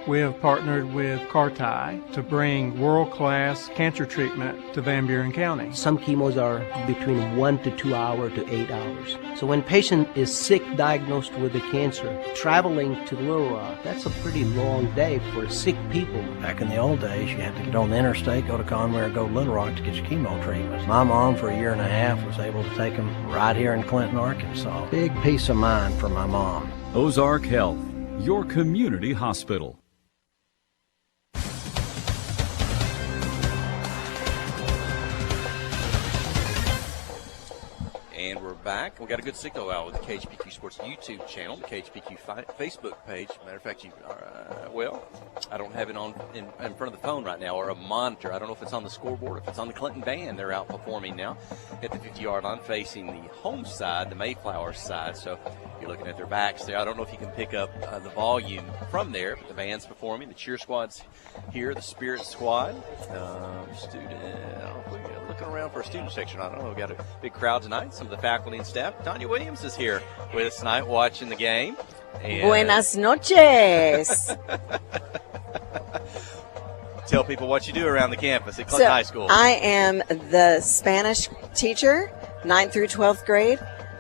We have partnered with Carti to bring world-class cancer treatment to Van Buren County. Some chemos are between 1 to 2 hours to 8 hours. So when a patient is sick, diagnosed with a cancer, traveling to Little Rock, that's a pretty long day for sick people. Back in the old days, you had to get on the interstate, go to Conway or go to Little Rock to get your chemo treatments. My mom, for a year and a half, was able to take them right here in Clinton, Arkansas. Big peace of mind for my mom. Ozark Health, your community hospital. And we're back. We got a good signal out with the KHPQ Sports YouTube channel, the KHPQ Facebook page. Matter of fact, I don't have it on in front of the phone right now, or a monitor. I don't know if it's on the scoreboard, if it's on the Clinton band. They're out performing now at the 50-yard line, facing the home side, the Mayflower side. So you're looking at their backs there. I don't know if you can pick up the volume from there, but the band's performing. The cheer squad's here, the spirit squad. Looking around for a student section. I don't know. We've got a big crowd tonight. Some of the faculty and staff. Tanya Williams is here with us tonight watching the game. And Buenas noches. Tell people what you do around the campus at Clinton High School. I am the Spanish teacher, 9th through 12th grade,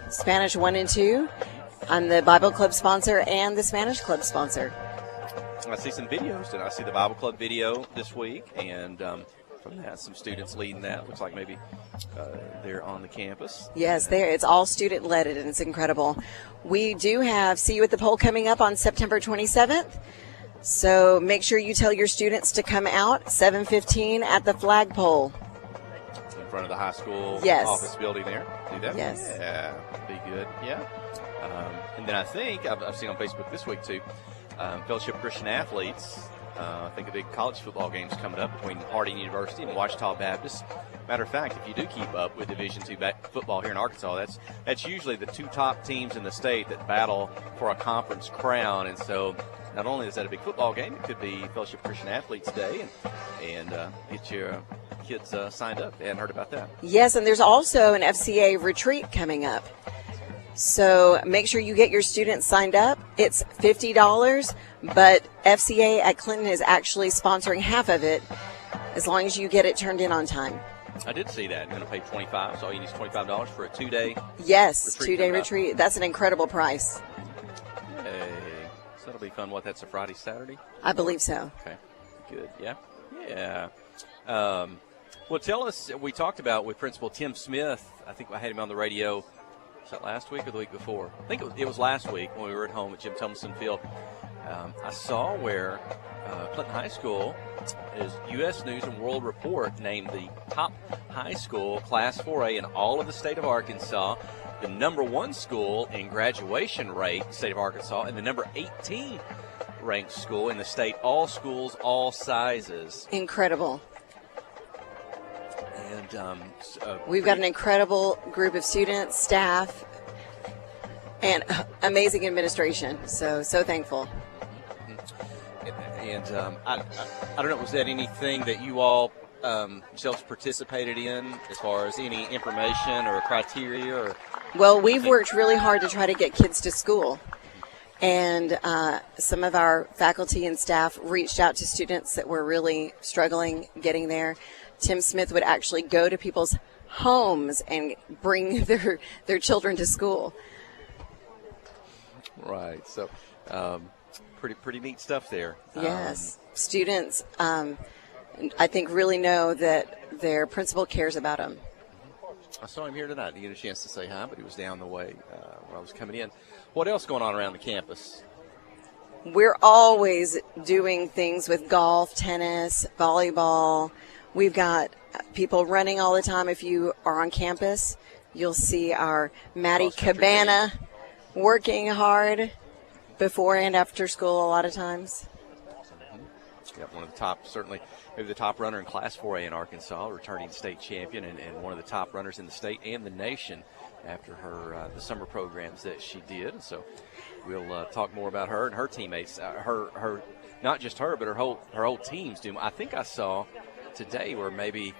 Spanish 1 and 2. I'm the Bible Club sponsor and the Spanish Club sponsor. I see some videos, and I see the Bible Club video this week, and from that, some students leading that. Looks like maybe they're on the campus. Yes, it's all student-led, and it's incredible. We do have See You at the Pole coming up on September 27th, so make sure you tell your students to come out 7:15 at the flagpole. In front of the high school office building there. Do that? Yes. Yeah, be good. Yeah. And then I think, I've seen on Facebook this week too, Fellowship Christian Athletes. I think a big college football game's coming up between Harding University and Ouachita Baptist. Matter of fact, if you do keep up with Division II football here in Arkansas, that's usually the two top teams in the state that battle for a conference crown. And so not only is that a big football game, it could be Fellowship Christian Athletes Day and get your kids signed up. They hadn't heard about that. Yes, and there's also an FCA retreat coming up. So make sure you get your students signed up. It's $50, but FCA at Clinton is actually sponsoring half of it as long as you get it turned in on time. I did see that. You're going to pay $25, so all you need is $25 for a 2-day Yes, retreat. 2-day retreat. That's an incredible price. Hey, so that'll be fun. What, that's a Friday, Saturday? I believe so. Okay, good. Yeah. Yeah. Well, tell us, we talked about with Principal Tim Smith. I think I had him on the radio. Was that last week or the week before? I think it was last week when we were at home at Jim Tomlinson Field. I saw where Clinton High School is U.S. News and World Report named the top high school, Class 4A, in all of the state of Arkansas, the number 1 school in graduation rate in the state of Arkansas, and the number 18 ranked school in the state, all schools, all sizes. Incredible. And we've got an incredible group of students, staff, and amazing administration. So thankful. And I don't know, was that anything that you all yourselves participated in as far as any information or criteria? Or well, we've worked really hard to try to get kids to school. And some of our faculty and staff reached out to students that were really struggling getting there. Tim Smith would actually go to people's homes and bring their children to school. Right. So pretty neat stuff there. Yes. Students I think, really know that their principal cares about them. I saw him here tonight. I didn't get a chance to say hi, but he was down the way when I was coming in. What else going on around the campus? We're always doing things with golf, tennis, volleyball. We've got people running all the time. If you are on campus, you'll see our Maddie Cabana working hard before and after school a lot of times. Got one of the top, certainly maybe the top runner in Class 4A in Arkansas, returning state champion, and one of the top runners in the state and the nation after her the summer programs that she did. So we'll talk more about her and her teammates. Her not just her, but her whole team's doing. I think I saw today where maybe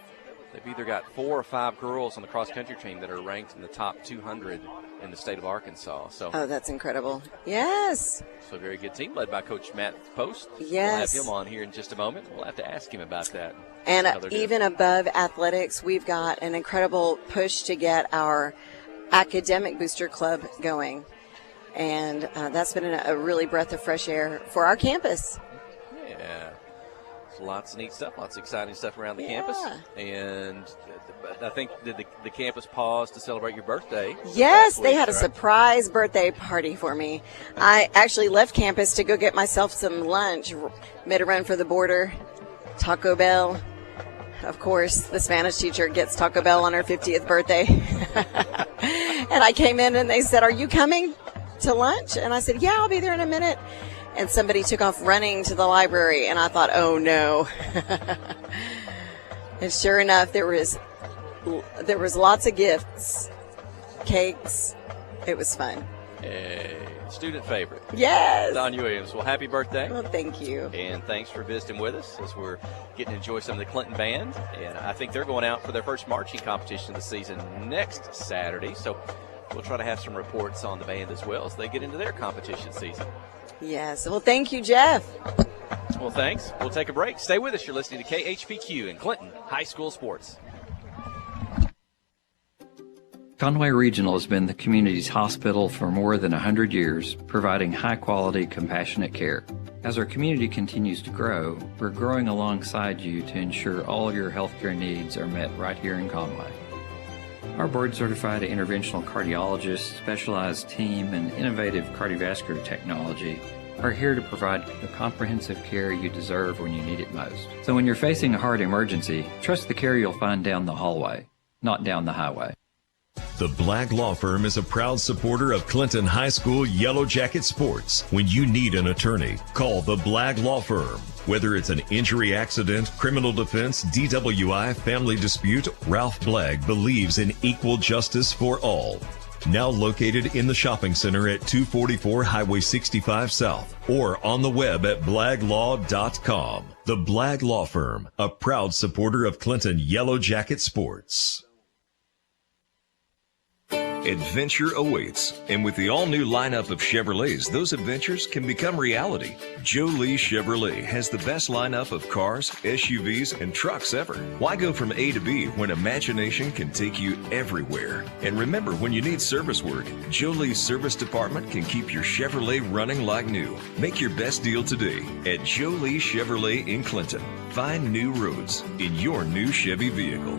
they've either got 4 or 5 girls on the cross country team that are ranked in the top 200 in the state of Arkansas. So that's incredible. Yes. So a very good team led by Coach Matt Post. Yes. We'll have him on here in just a moment. We'll have to ask him about that. And even above athletics, we've got an incredible push to get our academic booster club going. And that's been a really breath of fresh air for our campus. Yeah. So lots of neat stuff, lots of exciting stuff around the campus. And I think the campus paused to celebrate your birthday. Yes, they had a surprise birthday party for me. I actually left campus to go get myself some lunch, made a run for the border, Taco Bell. Of course, the Spanish teacher gets Taco Bell on her 50th birthday. And I came in and they said, "Are you coming to lunch?" And I said, "Yeah, I'll be there in a minute." And somebody took off running to the library, and I thought, oh no. And sure enough, there was lots of gifts, cakes. It was fun. Hey, student favorite. Yes. Don Williams. Well, happy birthday. Well, thank you. And thanks for visiting with us as we're getting to enjoy some of the Clinton band. And I think they're going out for their first marching competition of the season next Saturday. So we'll try to have some reports on the band as well as they get into their competition season. Yes. Well, thank you, Jeff. Well, thanks. We'll take a break. Stay with us. You're listening to KHPQ in Clinton High School Sports. Conway Regional has been the community's hospital for more than 100 years, providing high-quality, compassionate care. As our community continues to grow, we're growing alongside you to ensure all of your healthcare needs are met right here in Conway. Our board-certified interventional cardiologists, specialized team, and innovative cardiovascular technology are here to provide the comprehensive care you deserve when you need it most. So when you're facing a heart emergency, trust the care you'll find down the hallway, not down the highway. The Blagg Law Firm is a proud supporter of Clinton High School Yellow Jacket sports. When you need an attorney, call the Blagg Law Firm. Whether it's an injury accident, criminal defense, DWI, family dispute, Ralph Blagg believes in equal justice for all. Now located in the shopping center at 244 Highway 65 South or on the web at blagglaw.com. The Blagg Law Firm, a proud supporter of Clinton Yellow Jacket sports. Adventure awaits, and with the all-new lineup of Chevrolets, those adventures can become reality. Joe Lee Chevrolet has the best lineup of cars, SUVs, and trucks ever. Why go from A to B when imagination can take you everywhere? And remember, when you need service work, Joe Lee's service department can keep your Chevrolet running like new. Make your best deal today at Joe Lee Chevrolet in Clinton. Find new roads in your new Chevy vehicle.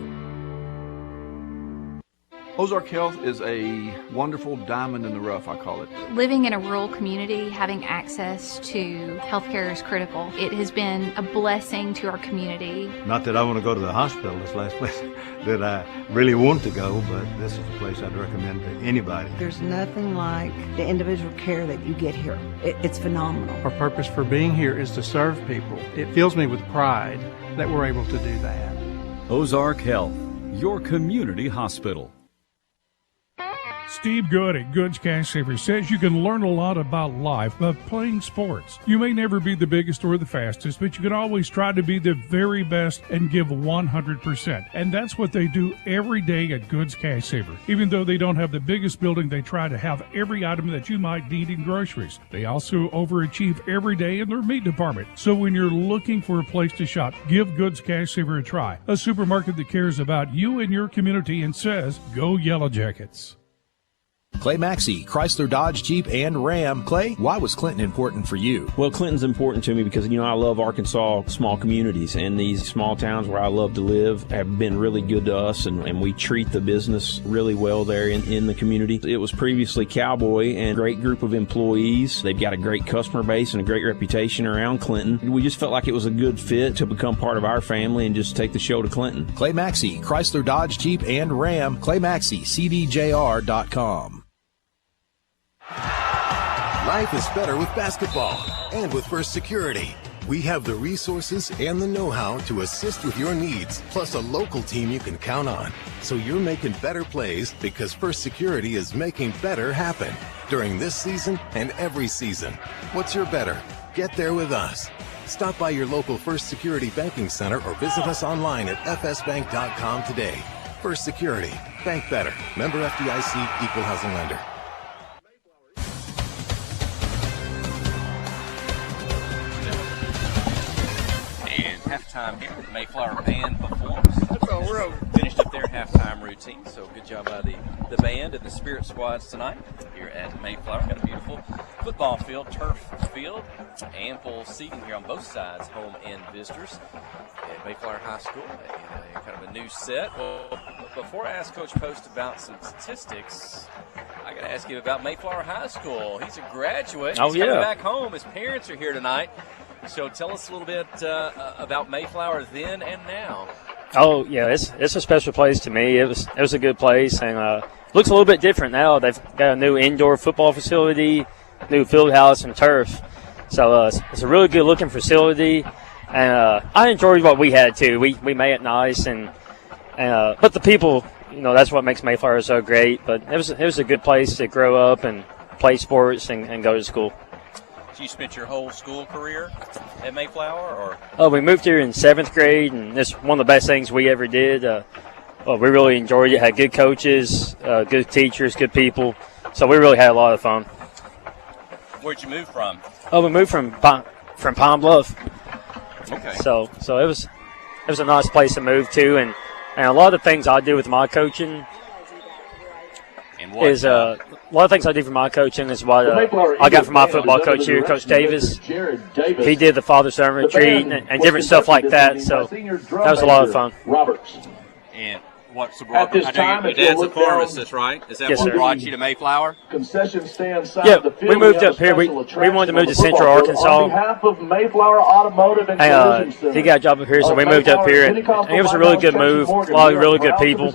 Ozark Health is a wonderful diamond in the rough, I call it. Living in a rural community, having access to healthcare is critical. It has been a blessing to our community. Not that I want to go to the hospital, this last place that I really want to go, but this is a place I'd recommend to anybody. There's nothing like the individual care that you get here. It's phenomenal. Our purpose for being here is to serve people. It fills me with pride that we're able to do that. Ozark Health, your community hospital. Steve Good at Goods Cash Savers says you can learn a lot about life by playing sports. You may never be the biggest or the fastest, but you can always try to be the very best and give 100%. And that's what they do every day at Goods Cash Saver. Even though they don't have the biggest building, they try to have every item that you might need in groceries. They also overachieve every day in their meat department. So when you're looking for a place to shop, give Goods Cash Saver a try. A supermarket that cares about you and your community and says, go Yellow Jackets. Clay Maxey, Chrysler, Dodge, Jeep, and Ram. Clay, why was Clinton important for you? Well, Clinton's important to me because, I love Arkansas small communities, and these small towns where I love to live have been really good to us, and we treat the business really well there in the community. It was previously Cowboy, and a great group of employees. They've got a great customer base and a great reputation around Clinton. We just felt like it was a good fit to become part of our family and just take the show to Clinton. Clay Maxey, Chrysler, Dodge, Jeep, and Ram. Clay Maxey, CDJR.com. Life is better with basketball and with First Security. We have the resources and the know-how to assist with your needs, plus a local team you can count on. So you're making better plays because First Security is making better happen during this season and every season. What's your better? Get there with us. Stop by your local First Security Banking Center or visit us online at fsbank.com today. First Security. Bank better. Member FDIC, Equal Housing Lender. Halftime here at Mayflower Band performs. Finished up their halftime routine, so good job by the band and the Spirit Squads tonight here at Mayflower. Got a beautiful football field, turf field, ample seating here on both sides, home and visitors at Mayflower High School. And kind of a new set. Well, before I ask Coach Post about some statistics, I got to ask you about Mayflower High School. He's a graduate. He's coming back home. His parents are here tonight. So tell us a little bit about Mayflower then and now. Oh yeah, it's a special place to me. It was a good place, and looks a little bit different now. They've got a new indoor football facility, new field house, and turf. So it's a really good looking facility, and I enjoyed what we had too. We made it nice, and but the people, that's what makes Mayflower so great. But it was a good place to grow up and play sports and go to school. So you spent your whole school career at Mayflower, or? Oh, we moved here in 7th grade, and it's one of the best things we ever did. We really enjoyed it. Had good coaches, good teachers, good people. So we really had a lot of fun. Where'd you move from? Oh, we moved from Pine Bluff. Okay. So it was a nice place to move to, and a lot of the things I do with my coaching is a lot of things I do for my coaching is what I got from my football coach here, Coach Davis. He did the father-son retreat and different stuff like that, so that was a lot of fun. And what's the brought? I know your dad's a pharmacist, right? Is that what brought you to Mayflower? Concession stand side yeah, of the field. We moved up here. We wanted to move to Central Arkansas. On behalf of Mayflower Automotive and Collision Center, he got a job up here, so we moved up here, and it was a really good move. A lot of really good people.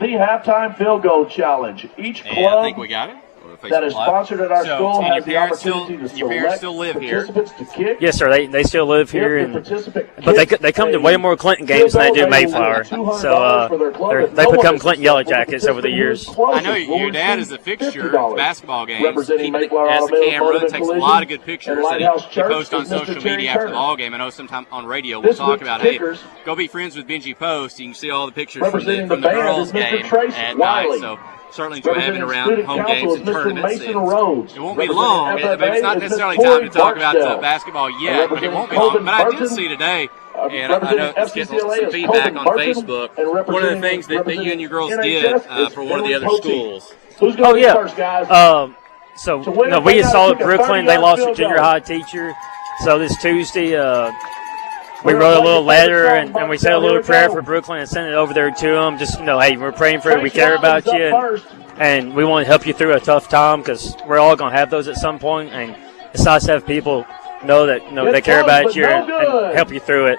The halftime field goal challenge. Each club I think we got it. that is sponsored at our school has the opportunity to your parents still live here? Participants to kick. Yes, sir. They still live here, but they come to way more Clinton games than they do Mayflower. So they become Clinton Yellow Jackets over the years. I know your dad is a fixture at basketball games. He has the camera, takes a lot of good pictures that he posts on social media after the ball game. I know sometime on radio we'll talk about, hey, go be friends with Benji Post. You can see all the pictures from the girls' game at night. So certainly enjoy having around home games and tournaments. It won't be long. It's not necessarily time to talk about basketball yet, but it won't be long. But I did see today, and I know it's getting some feedback on Facebook, one of the things that you and your girls did for one of the other schools. Oh, yeah. So we saw at Brooklyn. They lost a junior high teacher. So this Tuesday, we wrote a little letter and we said a little prayer for Brooklyn and sent it over there to them. Just, hey, we're praying for you. We care about you. And we want to help you through a tough time because we're all going to have those at some point. And it's nice to have people know that they care about you and help you through it.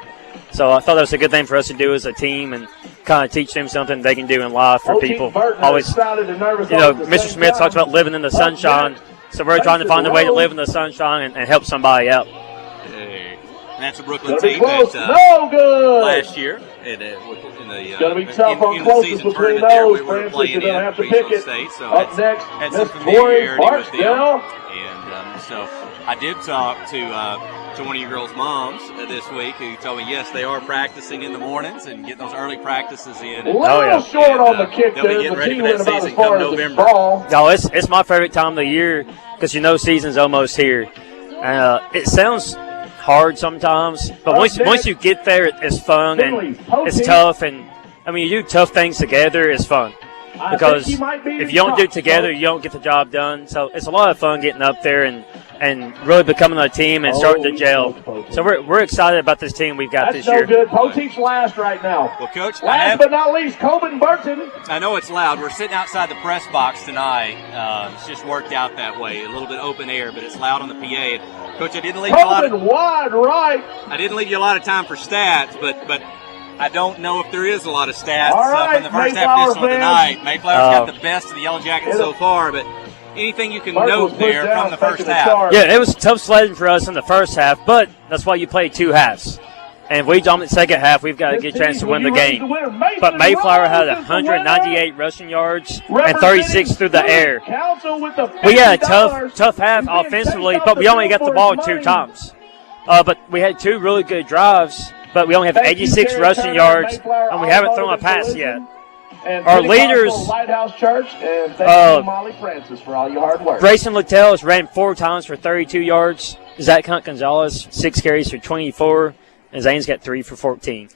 So I thought that was a good thing for us to do as a team and kind of teach them something they can do in life for people. Always, Mr. Smith talks about living in the sunshine. So we're trying to find a way to live in the sunshine and help somebody out. And that's a Brooklyn team that last year in the season tournament there we were playing in regional state, so had some familiarity with them. And so I did talk to one of your girls' moms this week who told me, yes, they are practicing in the mornings and getting those early practices in. Short on the kick they'll be getting ready for that season come November. No, it's my favorite time of the year because season's almost here. It sounds hard sometimes, but once you get there, it's fun and it's tough. And I mean, you do tough things together, it's fun. because if you don't do it together, you don't get the job done. So it's a lot of fun getting up there and really becoming a team and starting to gel. So we're excited about this team we've got this year. That's no good. Poteet's last right now. Well, Coach, last but not least, Coben Burton. I know it's loud. We're sitting outside the press box tonight. It's just worked out that way. A little bit open air, but it's loud on the PA. Coach, I didn't leave you a lot of wide right. I didn't leave you a lot of time for stats, but I don't know if there is a lot of stats right, in the first half of this one tonight. Mayflower's got the best of the Yellow Jackets so far, but anything you can note there from the first half? Yeah, it was tough sledding for us in the first half, but that's why you play two halves. And if we dominate the second half, we've got a good chance to win the game. But Mayflower had 198 rushing yards and 36 through the air. We had a tough half offensively, but we only got the ball 2 times. But we had 2 really good drives, but we only have 86 rushing yards, and we haven't thrown a pass yet. Our leaders, Lighthouse Church, and thank you, Molly Francis, for all your hard work. Grayson Littell has ran 4 times for 32 yards. Zach Hunt Gonzalez, 6 carries for 24. And Zane's got 3 for 14.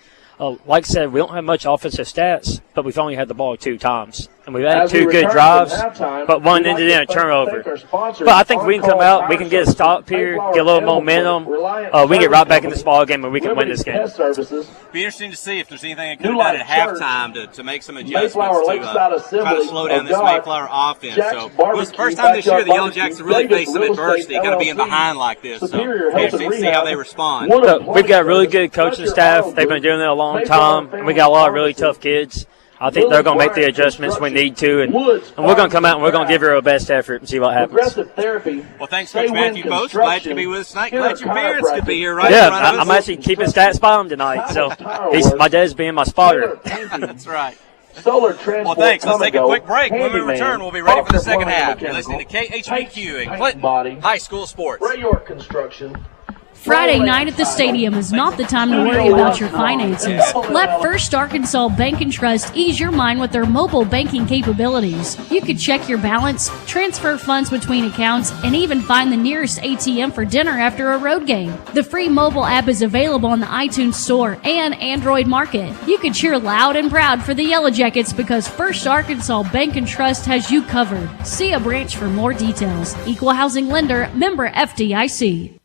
Like I said, we don't have much offensive stats, but we've only had the ball 2 times. And we've had 2 good drives, but one ended in a turnover. But I think we can come out, we can get a stop here, get a little momentum. We can get right back in this ball game and we can win this game. Be interesting to see if there's anything that could have done at halftime to make some adjustments to try to slow down this Mayflower offense. So it was the first time this year the Yellow Jackets have really faced some adversity, kind of being behind like this. So be interesting to see how they respond. We've got a really good coaching staff. They've been doing it a long time, and we got a lot of really tough kids. I think they're going to make the adjustments we need to, and we're going to come out and we're going to give her our best effort and see what happens. Well, thanks, Coach Matthew Post. Glad you could be with us tonight. Glad your parents could be here right in front of us. I'm actually keeping stats by him tonight, so my dad's being my spotter. That's right. Solar Transport. Well, thanks. Let's take a quick break. When we return, we'll be ready for the second half. You're listening to KHBQ in Clinton High School Sports. Ray York Construction. Friday night at the stadium is not the time to worry about your finances. Let First Arkansas Bank and Trust ease your mind with their mobile banking capabilities. You can check your balance, transfer funds between accounts, and even find the nearest ATM for dinner after a road game. The free mobile app is available on the iTunes Store and Android Market. You can cheer loud and proud for the Yellow Jackets because First Arkansas Bank and Trust has you covered. See a branch for more details. Equal housing lender, member FDIC.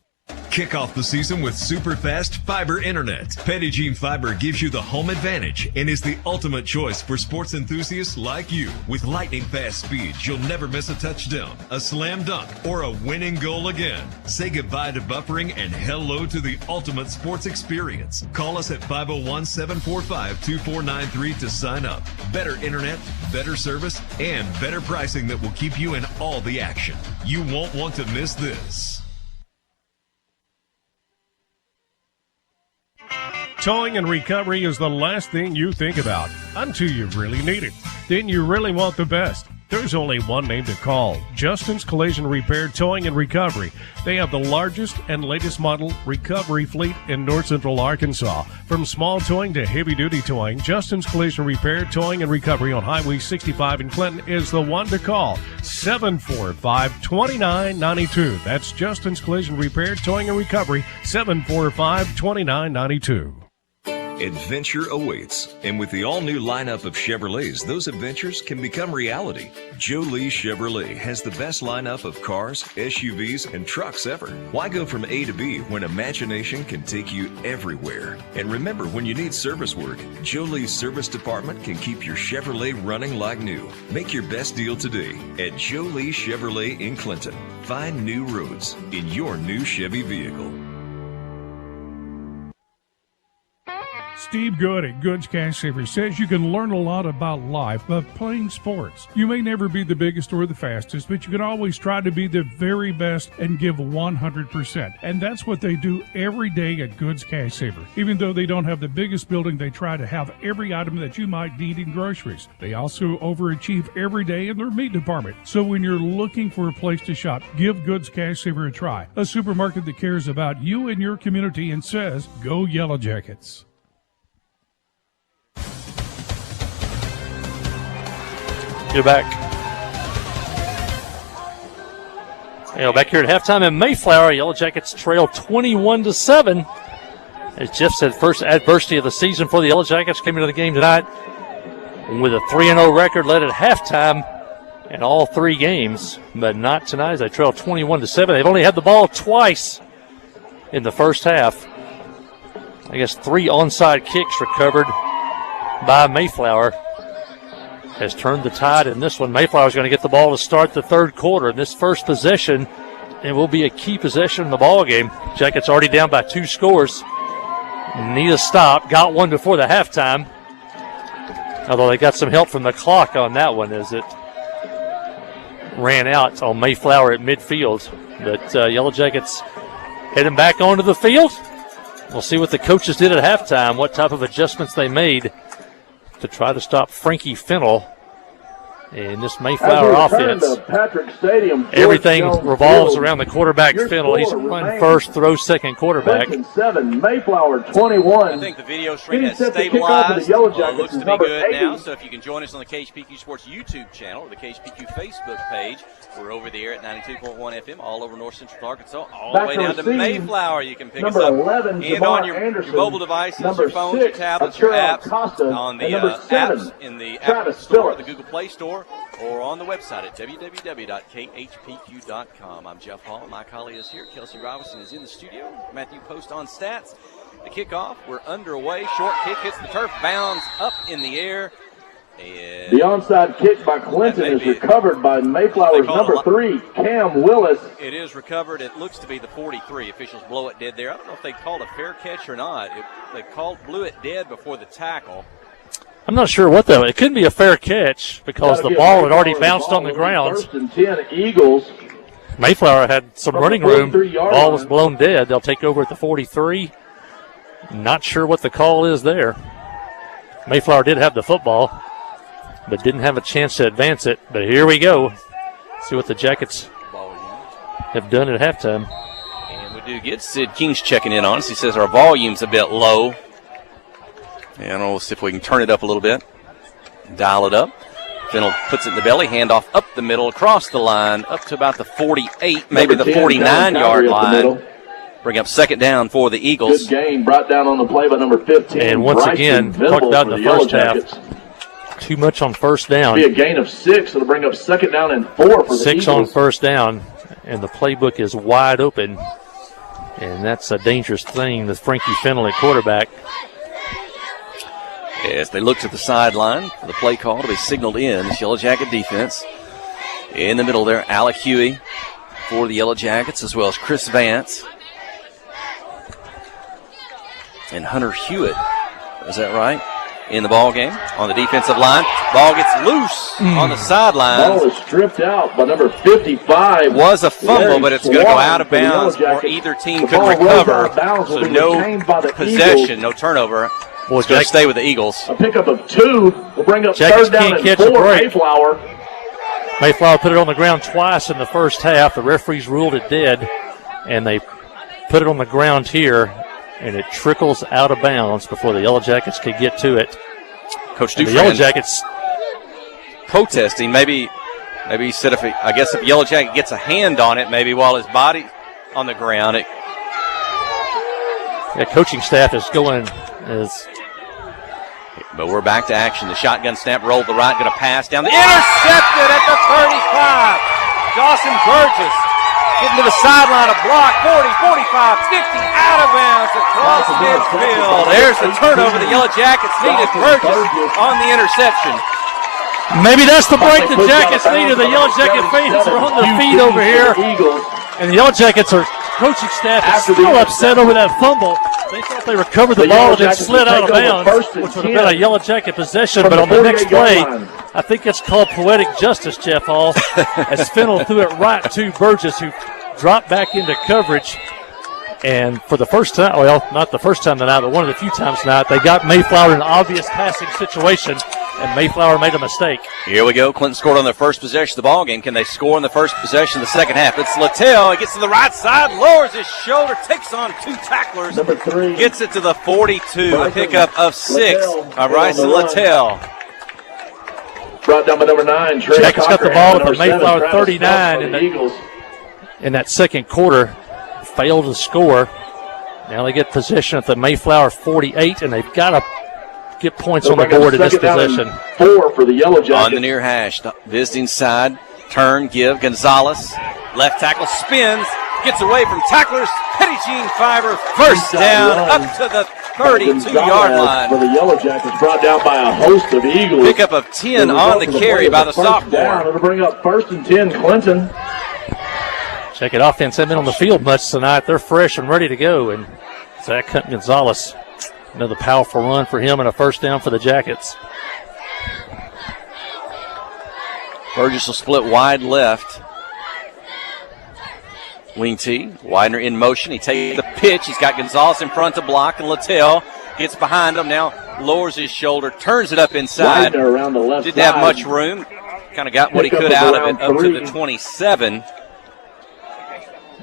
Kick off the season with super fast fiber internet. Pettigene Fiber gives you the home advantage and is the ultimate choice for sports enthusiasts like you. With lightning fast speeds, you'll never miss a touchdown, a slam dunk, or a winning goal again. Say goodbye to buffering and hello to the ultimate sports experience. Call us at 501-745-2493 to sign up. Better internet, better service, and better pricing that will keep you in all the action. You won't want to miss this. Towing and recovery is the last thing you think about until you really need it. Then you really want the best. There's only one name to call, Justin's Collision Repair Towing and Recovery. They have the largest and latest model recovery fleet in North Central Arkansas. From small towing to heavy-duty towing, Justin's Collision Repair Towing and Recovery on Highway 65 in Clinton is the one to call, 745-2992. That's Justin's Collision Repair Towing and Recovery, 745-2992. Adventure awaits, and with the all-new lineup of Chevrolets, those adventures can become reality. Joe Lee Chevrolet has the best lineup of cars, SUVs, and trucks ever. Why go from A to B when imagination can take you everywhere? And remember, when you need service work, Joe Lee's service department can keep your Chevrolet running like new. Make your best deal today at Joe Lee Chevrolet in Clinton. Find new roads in your new Chevy vehicle. Steve Good at Goods Cash Savers says you can learn a lot about life by playing sports. You may never be the biggest or the fastest, but you can always try to be the very best and give 100%. And that's what they do every day at Goods Cash Saver. Even though they don't have the biggest building, they try to have every item that you might need in groceries. They also overachieve every day in their meat department. So when you're looking for a place to shop, give Goods Cash Saver a try. A supermarket that cares about you and your community and says, go Yellow Jackets. You're back. Back here at halftime in Mayflower, Yellow Jackets trail 21-7. As Jeff said, first adversity of the season for the Yellow Jackets came into the game tonight. with a 3-0 record, led at halftime in all 3 games, but not tonight as they trail 21-7. They've only had the ball twice in the first half. I guess 3 onside kicks recovered by Mayflower has turned the tide in this one. Mayflower's going to get the ball to start the third quarter. In this first possession, it will be a key possession in the ball game. Jackets already down by 2 scores. Need a stop. Got one before the halftime. Although they got some help from the clock on that one as it ran out on Mayflower at midfield. But Yellow Jackets heading back onto the field. We'll see what the coaches did at halftime, what type of adjustments they made to try to stop Frankie Fennell in this Mayflower offense. Everything revolves around the quarterback Fennell. He's a run first, throw second quarterback. 7, Mayflower 21. I think the video stream has stabilized. Looks to be good now. So if you can join us on the KHPQ Sports YouTube channel or the KHPQ Facebook page, we're over there at 92.1 FM all over North Central Arkansas, all the way down to Mayflower. You can pick us up 11, and on your mobile devices, your phones, your tablets, your apps, on the apps in the Apple Store, the Google Play Store, or on the website at www.khpq.com. I'm Jeff Hall. My colleague is here. Kelsey Robinson is in the studio. Matthew Post on stats. The kickoff, we're underway. Short kick hits the turf, bounds up in the air. And the onside kick by Clinton is recovered by Mayflower's number 3, Cam Willis. It is recovered. It looks to be the 43. Officials blow it dead there. I don't know if they called a fair catch or not. They blew it dead before the tackle. I'm not sure what that was. It couldn't be a fair catch because the ball had already bounced on the ground. First and 10, Eagles. Mayflower had some running room. Ball was blown dead. They'll take over at the 43. Not sure what the call is there. Mayflower did have the football, but didn't have a chance to advance it. But here we go. See what the Jackets have done at halftime. And we do get Sid King's checking in on us. He says our volume's a bit low. And we'll see if we can turn it up a little bit. Dial it up. Fennell puts it in the belly, handoff up the middle, across the line, up to about the 48, maybe the 49-yard line. Bring up second down for the Eagles. Good game brought down on the play by number 15. And once again, talked about in the first half, too much on first down. It'll be a gain of 6. It'll bring up second down and 4 for the 6 Eagles. on first down, and the playbook is wide open. And that's a dangerous thing with Frankie Fennell at quarterback. As they look to the sideline for the play call to be signaled in, this Yellow Jacket defense. In the middle there, Alec Huey for the Yellow Jackets, as well as Chris Vance. And Hunter Hewitt, is that right? In the ball game on the defensive line. Ball gets loose on the sideline. Ball is stripped out by number 55. Was a fumble, but it's going to go out of bounds or either team could recover. So no possession, no turnover. It's going to stay with the Eagles. A pickup of 2 will bring up third down and 4 Mayflower. Mayflower put it on the ground twice in the first half. The referees ruled it dead, and they put it on the ground here, and it trickles out of bounds before the Yellow Jackets could get to it. Coach Dufresne, the Yellow Jackets protesting. Maybe he said if Yellow Jacket gets a hand on it, maybe while his body on the ground. The coaching staff is going as. But we're back to action. The shotgun snap, rolled the right, going to pass down. Intercepted at the 35. Dawson Burgess getting to the sideline, a block, 40, 45, 50, out of bounds across midfield. There's the turnover the Yellow Jackets needed. Burgess on the interception. Maybe that's the break the Jackets needed. The Yellow Jacket fans are on their feet over here. And the Yellow Jackets coaching staff is still upset over that fumble. They thought they recovered the ball and then slid out of bounds, which would have been a Yellow Jacket possession. But on the next play, I think it's called poetic justice, Jeff Hall, as Fennell threw it right to Burgess, who dropped back into coverage. And for the first time, well, not the first time tonight, but one of the few times tonight, they got Mayflower in an obvious passing situation, and Mayflower made a mistake. Here we go. Clinton scored on their first possession of the ball game. Can they score in the first possession of the second half? It's Littell. He gets to the right side, lowers his shoulder, takes on 2 tacklers. Number 3. Gets it to the 42. A pickup of 6 by Bryson Littell. Brought down by number 9. Jackets got the ball at the Mayflower 39 in that second quarter. Failed to score. Now they get possession at the Mayflower 48, and they've got to get points on the board in this possession. 4 for the Yellow Jackets. On the near hash, the visiting side, turn, give, Gonzalez. Left tackle spins, gets away from tacklers. Petty Jean Fiber, first down, up to the 32-yard line. For the Yellow Jackets, brought down by a host of Eagles. Pickup of 10 on the carry by the sophomore. It'll bring up 1st and 10, Clinton. Jacket offense hasn't been on the field much tonight. They're fresh and ready to go. And Zach Gonzalez, another powerful run for him and a first down for the Jackets. Burgess will split wide left. Wing T, Widener in motion. He takes the pitch. He's got Gonzalez in front to block, and Littell gets behind him. Now lowers his shoulder, turns it up inside. Widener around the left Didn't have much room. Kind of got what he could out of it up to the 27.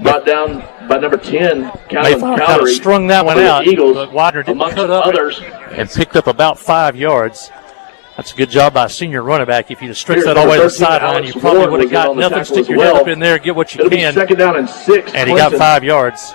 Brought down by number 10, Calvin Mayflower kind of strung that one out, but Widener didn't cut up and picked up about 5 yards. That's a good job by a senior running back. If you'd have stretched that all the way to the sideline, you probably would have got nothing. Stick your head up in there, get what you can. Second down and 6. And he got 5 yards.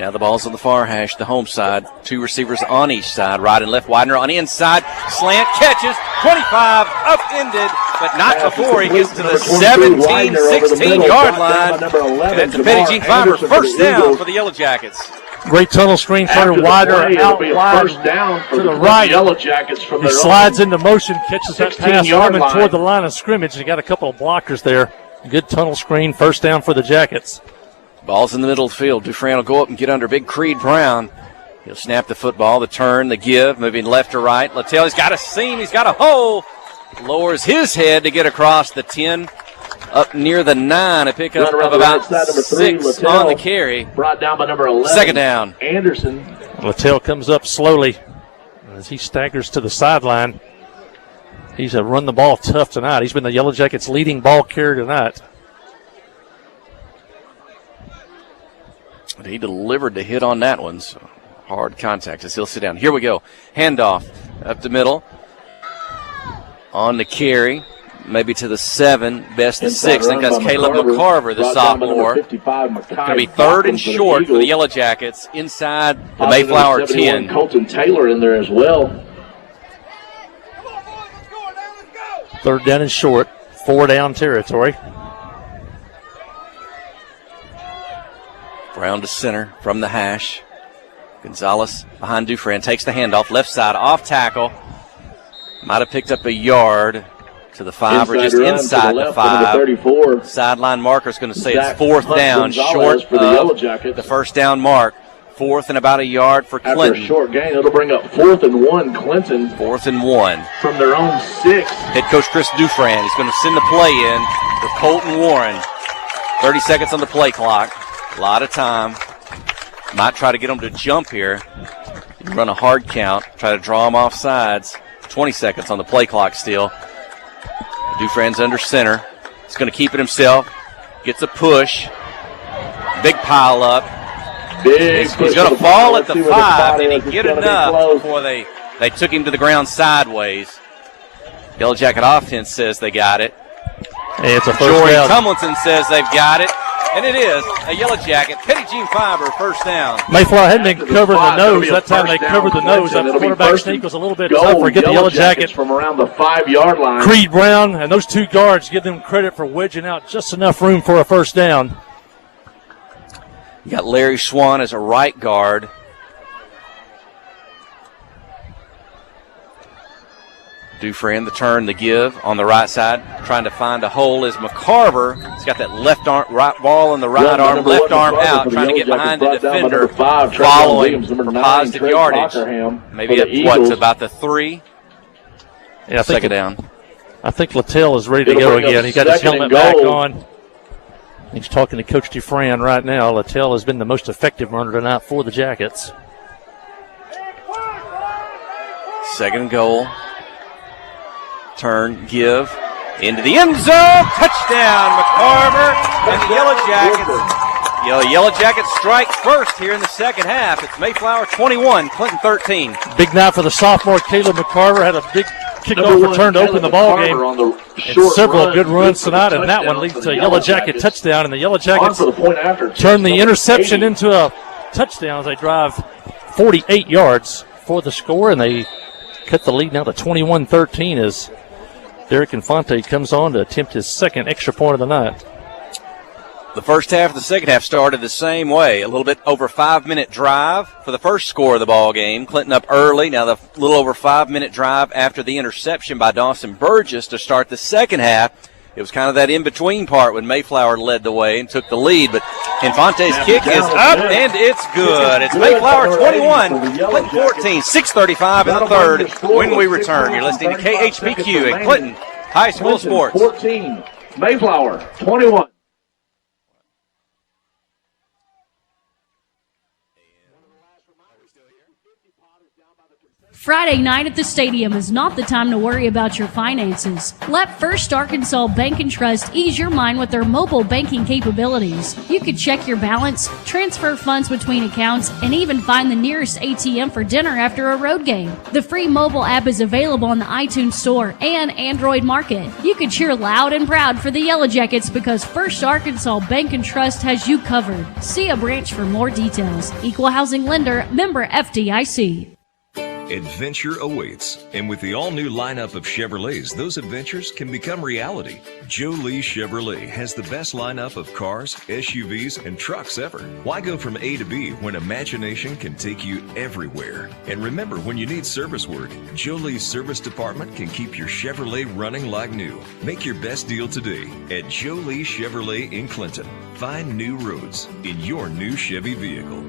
Now the ball's on the far hash, the home side. 2 receivers on each side, right and left. Widener on the inside, slant, catches, 25, upended, but not before he gets to the 17, 16-yard line. And it's a Petty Jean Fiber, first down for the Yellow Jackets. Great tunnel screen, turn Widener out wide to the right. Yellow Jackets from he slides into motion, catches that pass coming toward the line of scrimmage. He got a couple of blockers there. Good tunnel screen, first down for the Jackets. Ball's in the middle of the field. Dufresne will go up and get under big Creed Brown. He'll snap the football, the turn, the give, moving left to right. Littell, he's got a seam, he's got a hole. Lowers his head to get across the 10. Up near the 9, a pickup of about 6 on the carry. Brought down by number 11. Second down. Anderson. Littell comes up slowly as he staggers to the sideline. He's run the ball tough tonight. He's been the Yellow Jackets' leading ball carrier tonight. But he delivered the hit on that one. So hard contact as he'll sit down. Here we go. Handoff up the middle. On the carry. Maybe to the 7, best of 6. I think that's Caleb McCarver, the sophomore. It's going to be 3rd and short for the Yellow Jackets inside the Mayflower 10. Colton Taylor in there as well. 3rd down and short, 4 down territory. Brown to center from the hash. Gonzalez behind Dufresne, takes the handoff, left side, off tackle. Might have picked up a yard. To the 5 or just inside the 5. Sideline marker is going to say it's 4th down, short for the Yellow Jackets. The first down mark. 4th and about a yard for Clinton. After a short gain, it'll bring up 4th and 1, Clinton. 4th and 1. From their own 6. Head coach Chris Dufresne is going to send the play in for Colton Warren. 30 seconds on the play clock. A lot of time. Might try to get them to jump here. Run a hard count. Try to draw them off sides. 20 seconds on the play clock still. Dufresne's under center. He's going to keep it himself. Gets a push. Big pile up. He's going to fall at the 5. Did he get enough before they took him to the ground sideways? Yellow Jacket offense says they got it. Hey, it's a first Jory down. Tumlinson says they've got it. And it is a Yellow Jacket. Petty Jean Fiber, first down. Mayflower hadn't been covering the nose. That time they covered the nose. That quarterback sneak was a little bit tough. Forget the Yellow Jacket. From around the 5-yard line. Creed Brown and those 2 guards give them credit for wedging out just enough room for a first down. You got Larry Swan as a right guard. Dufresne, the turn, the give on the right side. Trying to find a hole is McCarver. He's got that left arm, right ball in the right arm, left arm out, trying to get behind the defender, following for positive yardage. Maybe at about the 3. Yeah, second down. I think Littell is ready to go again. He got his helmet back on. He's talking to Coach Dufresne right now. Littell has been the most effective runner tonight for the Jackets. Second and goal. Turn, give, into the end zone. Touchdown, McCarver and the Yellow Jackets. Yellow Jackets strike first here in the second half. It's Mayflower 21, Clinton 13. Big night for the sophomore. Caleb McCarver had a big kickoff return to open the ball game. And several good runs tonight, and that one leads to a Yellow Jacket touchdown. And the Yellow Jackets turn the interception into a touchdown as they drive 48 yards. for the score, and they cut the lead now to 21-13 as Derek Infante comes on to attempt his second extra point of the night. The first half of the second half started the same way. A little bit over 5-minute drive for the first score of the ball game. Clinton up early. Now the little over 5-minute drive after the interception by Dawson Burgess to start the second half. It was kind of that in-between part when Mayflower led the way and took the lead. But Infante's kick is up, and it's good. It's Mayflower 21, Clinton 14, 6:35 in the third when we return. You're listening to KHPQ at Clinton High School Sports. 14, Mayflower 21. Friday night at the stadium is not the time to worry about your finances. Let First Arkansas Bank and Trust ease your mind with their mobile banking capabilities. You can check your balance, transfer funds between accounts, and even find the nearest ATM for dinner after a road game. The free mobile app is available on the iTunes Store and Android Market. You can cheer loud and proud for the Yellow Jackets because First Arkansas Bank and Trust has you covered. See a branch for more details. Equal Housing Lender, member FDIC. Adventure awaits, and with the all-new lineup of Chevrolets, those adventures can become reality. Joe Lee Chevrolet has the best lineup of cars, SUVs, and trucks ever. Why go from A to B when imagination can take you everywhere? And remember, when you need service work, Joe Lee's service department can keep your Chevrolet running like new. Make your best deal today at Joe Lee Chevrolet in Clinton. Find new roads in your new Chevy vehicle.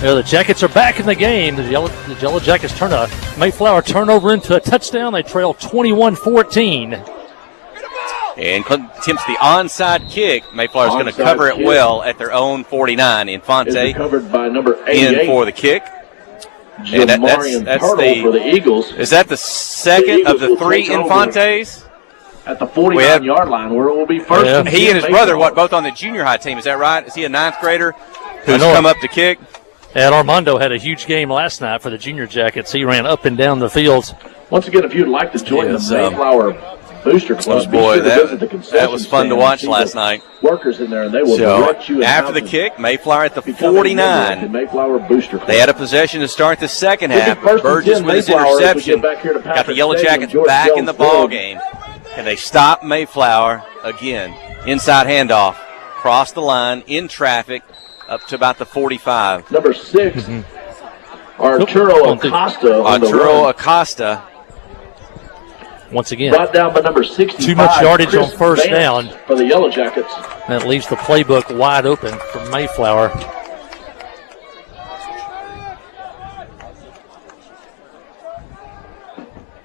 The Jackets are back in the game. The Yellow Jackets turn a Mayflower turnover into a touchdown. They trail 21-14. And Clinton attempts the onside kick. Mayflower's going to cover it well at their own 49. Infante covered by number 88. In for the kick. And that's for the Eagles. Is that the second of the three Infantes? At the 49-yard line, where it will be first. Yeah. He and his brother, both on the junior high team. Is that right? Is he a ninth grader who's come up to kick? And Armando had a huge game last night for the Junior Jackets. He ran up and down the field. Once again, if you'd like to join the Mayflower Booster Club, that was fun to watch last night. Workers in there, and they will direct you. After the kick, Mayflower at the 49. Mayflower Booster Club. They had a possession to start the second half. Burgess with his interception got the Yellow Jackets back in the ball game. And they stop Mayflower again. Inside handoff, cross the line, in traffic, up to about the 45. Number 6, Arturo Acosta. Arturo Acosta. Once again, brought down by number 65. Too much yardage Chris on first Vance down for the Yellow Jackets. That leaves the playbook wide open for Mayflower.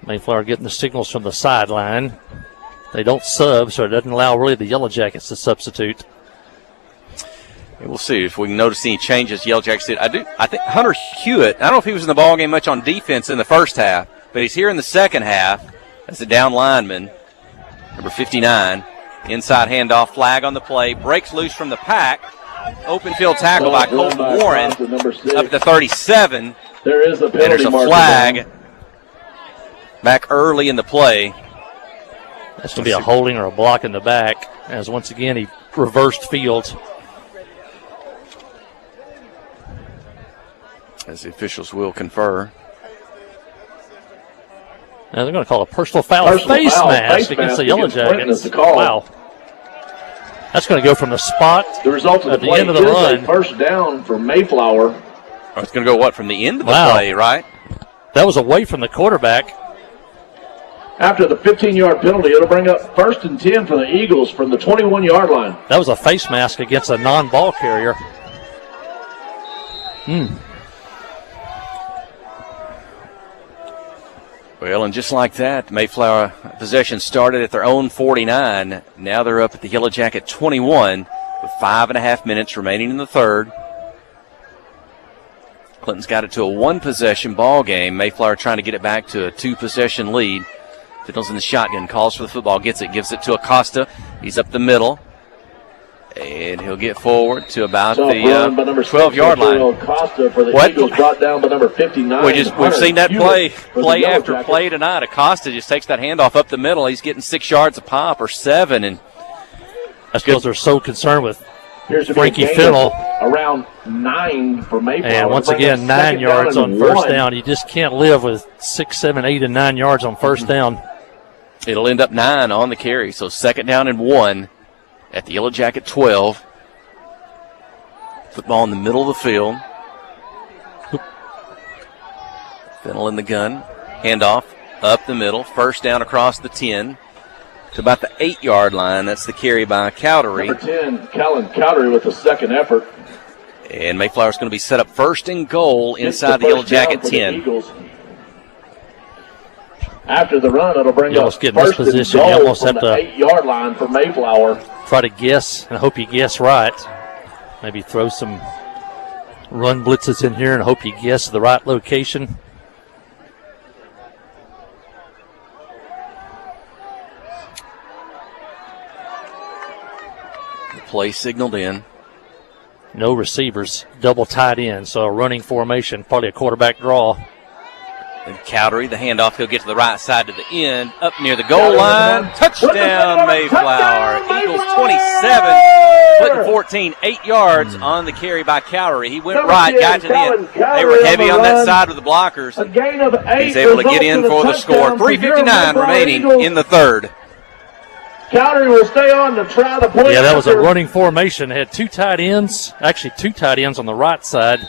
Mayflower getting the signals from the sideline. They don't sub, so it doesn't allow really the Yellow Jackets to substitute. We'll see if we can notice any changes Yellow Jackets did. I think Hunter Hewitt, I don't know if he was in the ball game much on defense in the first half, but he's here in the second half as a down lineman, number 59. Inside handoff, flag on the play, breaks loose from the pack. Open field tackle by Colton Warren up at the 37. There is a penalty. And there's a flag back early in the play. That's going to be a holding or a block in the back, as once again he reversed field. As the officials will confer. Now they're going to call a personal foul face mask against the Yellow Jackets. Wow. That's going to go from the spot the result of at the end of the run. First down for Mayflower. Oh, it's going to go what, from the end of the play, right? That was away from the quarterback. After the 15-yard penalty, it'll bring up 1st and 10 for the Eagles from the 21-yard line. That was a face mask against a non-ball carrier. Well, and just like that, Mayflower possession started at their own 49. Now they're up at the Yellow Jacket 21 with 5.5 minutes remaining in the third. Clinton's got it to a one-possession ball game. Mayflower trying to get it back to a two-possession lead. Fiddles in the shotgun, calls for the football, gets it, gives it to Acosta. He's up the middle. And he'll get forward to about the 12-yard line. Acosta for the Eagles, brought down by number 59. We've seen that play after play tonight. Acosta just takes that handoff up the middle. He's getting 6 yards a pop or 7. And that's because they're so concerned with Frankie Fiddle. Around 9 for Mayflower. And once again, 9 yards on first down. You just can't live with 6, 7, 8, and 9 yards on first down. It'll end up 9 on the carry. So 2nd down and 1 at the Yellow Jacket 12. Football in the middle of the field. Fiddle in the gun. Handoff up the middle. First down across the 10 to about the 8-yard line. That's the carry by Cowdery. Number 10, Callan Cowdery with the second effort. And Mayflower's going to be set up 1st and goal inside the Yellow Jacket 10. After the run, it'll bring us get in this position. You almost have to 8-yard line for Mayflower. Try to guess, and I hope you guess right. Maybe throw some run blitzes in here and hope you guess the right location. The play signaled in. No receivers, double tight end, so a running formation, probably a quarterback draw. And Cowdery, the handoff, he'll get to the right side to the end, up near the goal line. Touchdown, Mayflower. Eagles 27, Clinton 14, 8 yards on the carry by Cowdery. He went right, got to the end. They were heavy on that side with the blockers. He's able to get in for the score. 3:59 remaining in the third. Cowdery will stay on to try the point. Yeah, that was a running formation. They had 2 tight ends, actually 2 tight ends on the right side.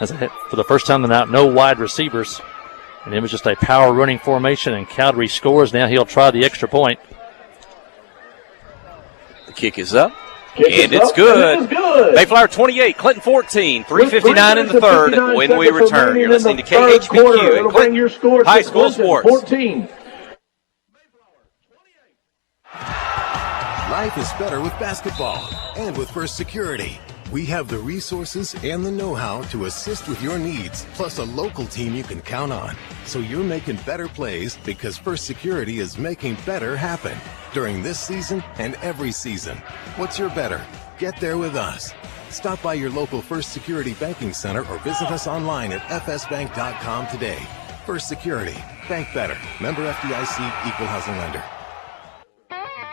As for the first time tonight, no wide receivers. And it was just a power running formation, and Cowdery scores. Now he'll try the extra point. The kick is up, and it's good. Mayflower 28, Clinton 14, 3:59 in the third when we return. You're listening to KHBQ and Clinton High School Sports. 14. Life is better with basketball and with First Security. We have the resources and the know-how to assist with your needs, plus a local team you can count on. So you're making better plays because First Security is making better happen during this season and every season. What's your better? Get there with us. Stop by your local First Security Banking Center or visit us online at fsbank.com today. First Security. Bank better. Member FDIC, Equal Housing Lender.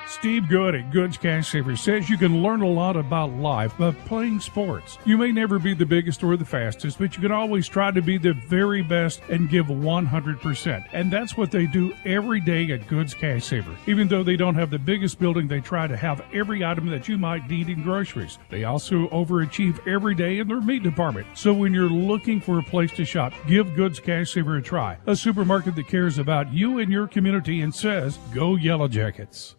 Steve Good at Goods Cash Savers says you can learn a lot about life by playing sports. You may never be the biggest or the fastest, but you can always try to be the very best and give 100%. And that's what they do every day at Goods Cash Saver. Even though they don't have the biggest building, they try to have every item that you might need in groceries. They also overachieve every day in their meat department. So when you're looking for a place to shop, give Goods Cash Saver a try. A supermarket that cares about you and your community and says, go Yellow Jackets.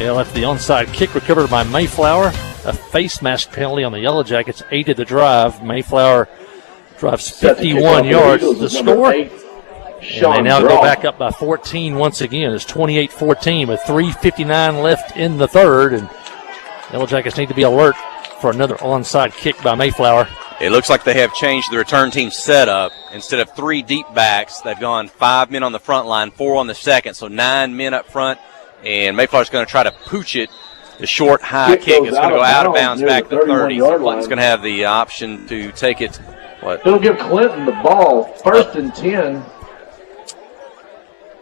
Yeah, left the onside kick recovered by Mayflower. A face mask penalty on the Yellow Jackets aided the drive. Mayflower drives 51 yards to score. And they now go back up by 14 once again. It's 28-14 with 3:59 left in the third. And Yellow Jackets need to be alert for another onside kick by Mayflower. It looks like they have changed the return team setup. Instead of 3 deep backs, they've gone 5 men on the front line, 4 on the second, so 9 men up front. And Mayflower's going to try to pooch it. The short, high kick is going to go out of bounds back to 30. So Clinton's going to have the option to take it. It'll give Clinton the ball, 1st and 10.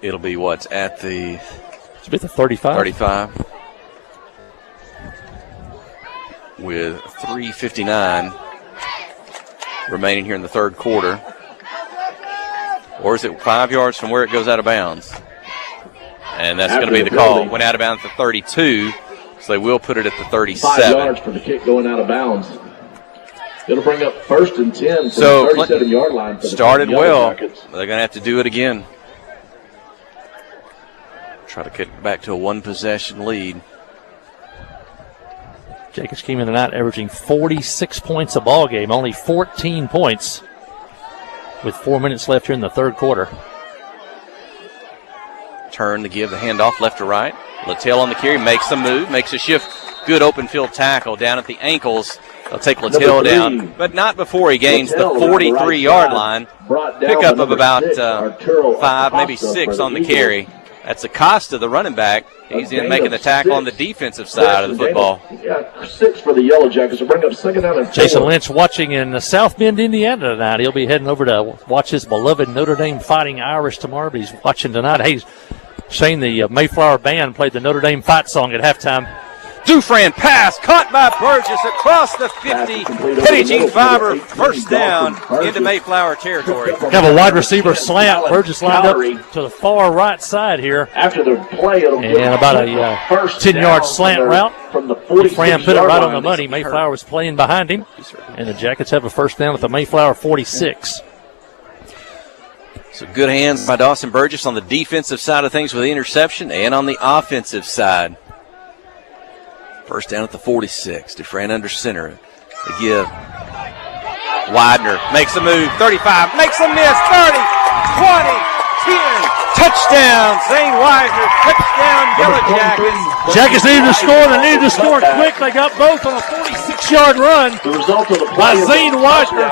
It'll be what's at the... It's at the 35. 35. With 3:59 remaining here in the third quarter. Or is it 5 yards from where it goes out of bounds? And that's going to be the call. Went out of bounds at the 32, so they will put it at the 37. 5 yards for the kick going out of bounds. It'll bring up 1st and 10 from the 37-yard line. For the started well. Jackets. They're going to have to do it again. Try to get back to a one-possession lead. Jackets came in tonight averaging 46 points a ball game, only 14 points with 4 minutes left here in the third quarter. Turn to give the handoff left to right. Littell on the carry, makes the move, makes a shift. Good open field tackle down at the ankles. They'll take Littell down, but not before he gains the 43-yard line. Pickup of about 5, maybe 6 on the carry. That's Acosta, the running back. He's in making the tackle on the defensive side of the football. 6 for the Yellow Jackets will bring up 2nd down and 4. Jason Lynch watching in South Bend, Indiana tonight. He'll be heading over to watch his beloved Notre Dame Fighting Irish tomorrow, but he's watching tonight. Hey, Shane, the Mayflower band played the Notre Dame fight song at halftime. Dufresne pass caught by Burgess across the 50. Petty Jean Fiber first down into Mayflower territory. Have a wide receiver slant. Burgess lined up to the far right side here. After the play, it'll and about a 10-yard slant route. Fran put it right on the money. Mayflower was playing behind him. And the Jackets have a first down at the Mayflower 46. So good hands by Dawson Burgess on the defensive side of things with the interception and on the offensive side. First down at the 46. Dufresne under center. They give. Widener makes a move. 35. Makes a miss. 30. 20. 10. Touchdown. Zane Widener. Touchdown. Yellow Jackets. Jackets needed to score. They needed to score quick. They got both on a 46-yard run by Zane Widener.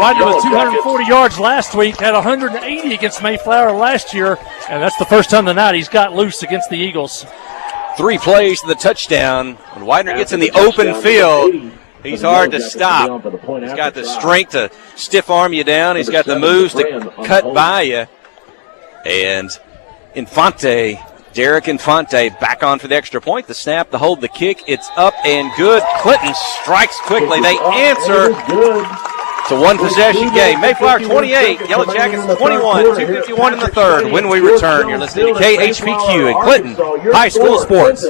Widener with 240 yards last week. Had 180 against Mayflower last year. And that's the first time tonight he's got loose against the Eagles. 3 plays to the touchdown. When Widener gets in the open field, he's hard to stop. He's got the strength to stiff arm you down. He's got the moves to cut by you. And Infante, Derek Infante, back on for the extra point. The snap, the hold, the kick. It's up and good. Clinton strikes quickly. They answer. It's a one-possession game. Mayflower 28, Yellow Jackets 21, 2:51 in the third. When we return, you're listening to KHPQ and Clinton High School Sports.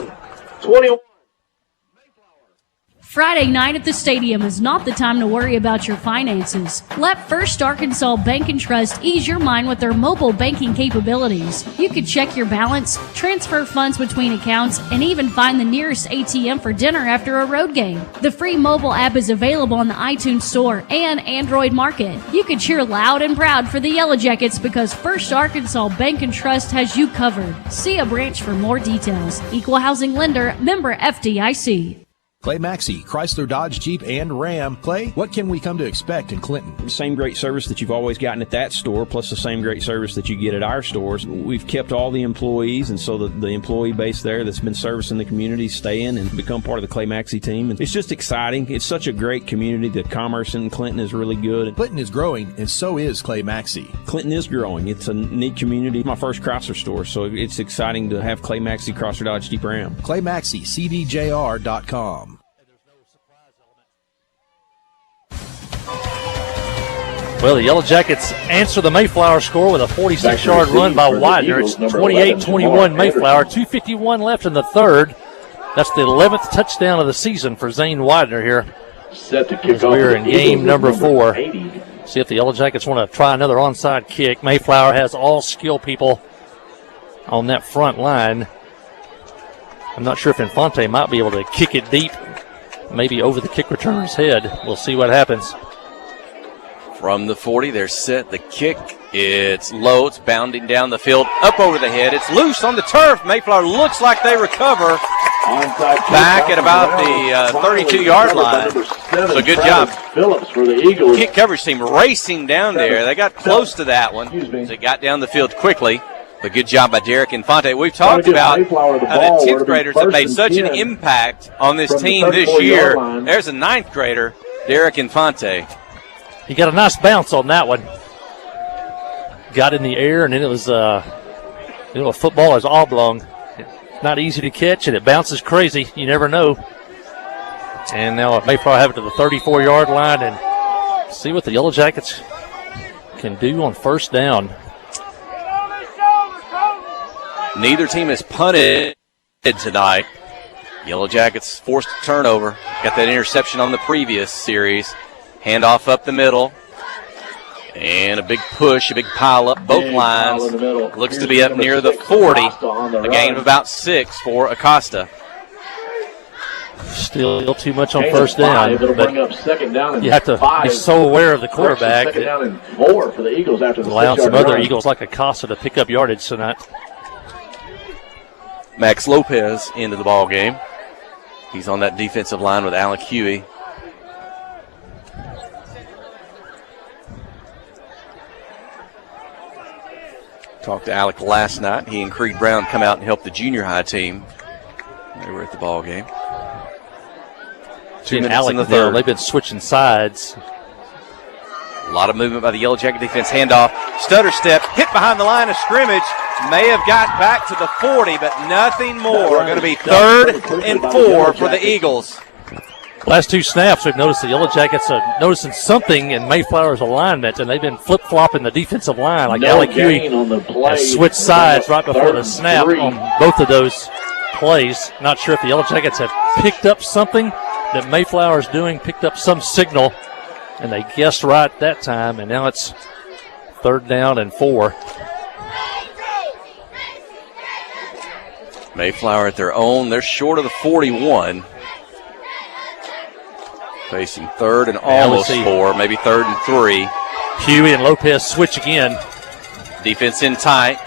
Friday night at the stadium is not the time to worry about your finances. Let First Arkansas Bank and Trust ease your mind with their mobile banking capabilities. You can check your balance, transfer funds between accounts, and even find the nearest ATM for dinner after a road game. The free mobile app is available on the iTunes Store and Android Market. You can cheer loud and proud for the Yellow Jackets because First Arkansas Bank and Trust has you covered. See a branch for more details. Equal housing lender, member FDIC. Clay Maxey, Chrysler, Dodge, Jeep, and Ram. Clay, what can we come to expect in Clinton? Same great service that you've always gotten at that store, plus the same great service that you get at our stores. We've kept all the employees, and so the employee base there that's been servicing the community stay in and become part of the Clay Maxey team. And it's just exciting. It's such a great community. The commerce in Clinton is really good. Clinton is growing, and so is Clay Maxey. Clinton is growing. It's a neat community. My first Chrysler store, so it's exciting to have Clay Maxey, Chrysler, Dodge, Jeep, Ram. Clay Maxey, CDJR.com. Well, the Yellow Jackets answer the Mayflower score with a 46-yard run by Widener. It's 28-21 Mayflower. 2:51 left in the third. That's the 11th touchdown of the season for Zane Widener here. Set to kick as we're in game number 4. See if the Yellow Jackets want to try another onside kick. Mayflower has all skill people on that front line. I'm not sure if Infante might be able to kick it deep, maybe over the kick returner's head. We'll see what happens. From the 40, they're set. The kick, it's low. It's bounding down the field, up over the head. It's loose on the turf. Mayflower looks like they recover back at about the 32-yard line. So good job. Phillips for the Eagles. Kick coverage team racing down there. They got close to that one. They got down the field quickly. But good job by Derek Infante. We've talked about how the 10th graders have made such an impact on this team this year. There's a 9th grader, Derek Infante. He got a nice bounce on that one. Got in the air, and then it was, a football is oblong. Not easy to catch, and it bounces crazy. You never know. And now Mayflower have it to the 34-yard line, and see what the Yellow Jackets can do on first down. Neither team has punted tonight. Yellow Jackets forced a turnover. Got that interception on the previous series. Handoff up the middle. And a big push, a big pile up both lines. Looks to be up near the 40. A gain of about 6 for Acosta. Still too much on first down. But you have to be so aware of the quarterback. Second down and 4 for the Eagles after the allowing some 6-yard other run. Eagles like Acosta to pick up yardage tonight. Max Lopez into the ball game. He's on that defensive line with Alec Huey. Talked to Alec last night. He and Creed Brown come out and help the junior high team. They were at the ball game. 2 minutes Alec in the third. They've been switching sides. A lot of movement by the Yellow Jacket defense. Handoff. Stutter step. Hit behind the line of scrimmage. May have got back to the 40, but nothing more. Going to be 3rd and 4 for the Eagles. Last two snaps, we've noticed the Yellow Jackets are noticing something in Mayflower's alignment, and they've been flip-flopping the defensive line. Like Alec Huey has switched sides right before the snap on both of those plays. Not sure if the Yellow Jackets have picked up something that Mayflower's doing, picked up some signal, and they guessed right that time, and now it's 3rd down and 4. Mayflower at their own. They're short of the 41. Facing 3rd and almost 4, maybe 3rd and 3. Huey and Lopez switch again. Defense in tight.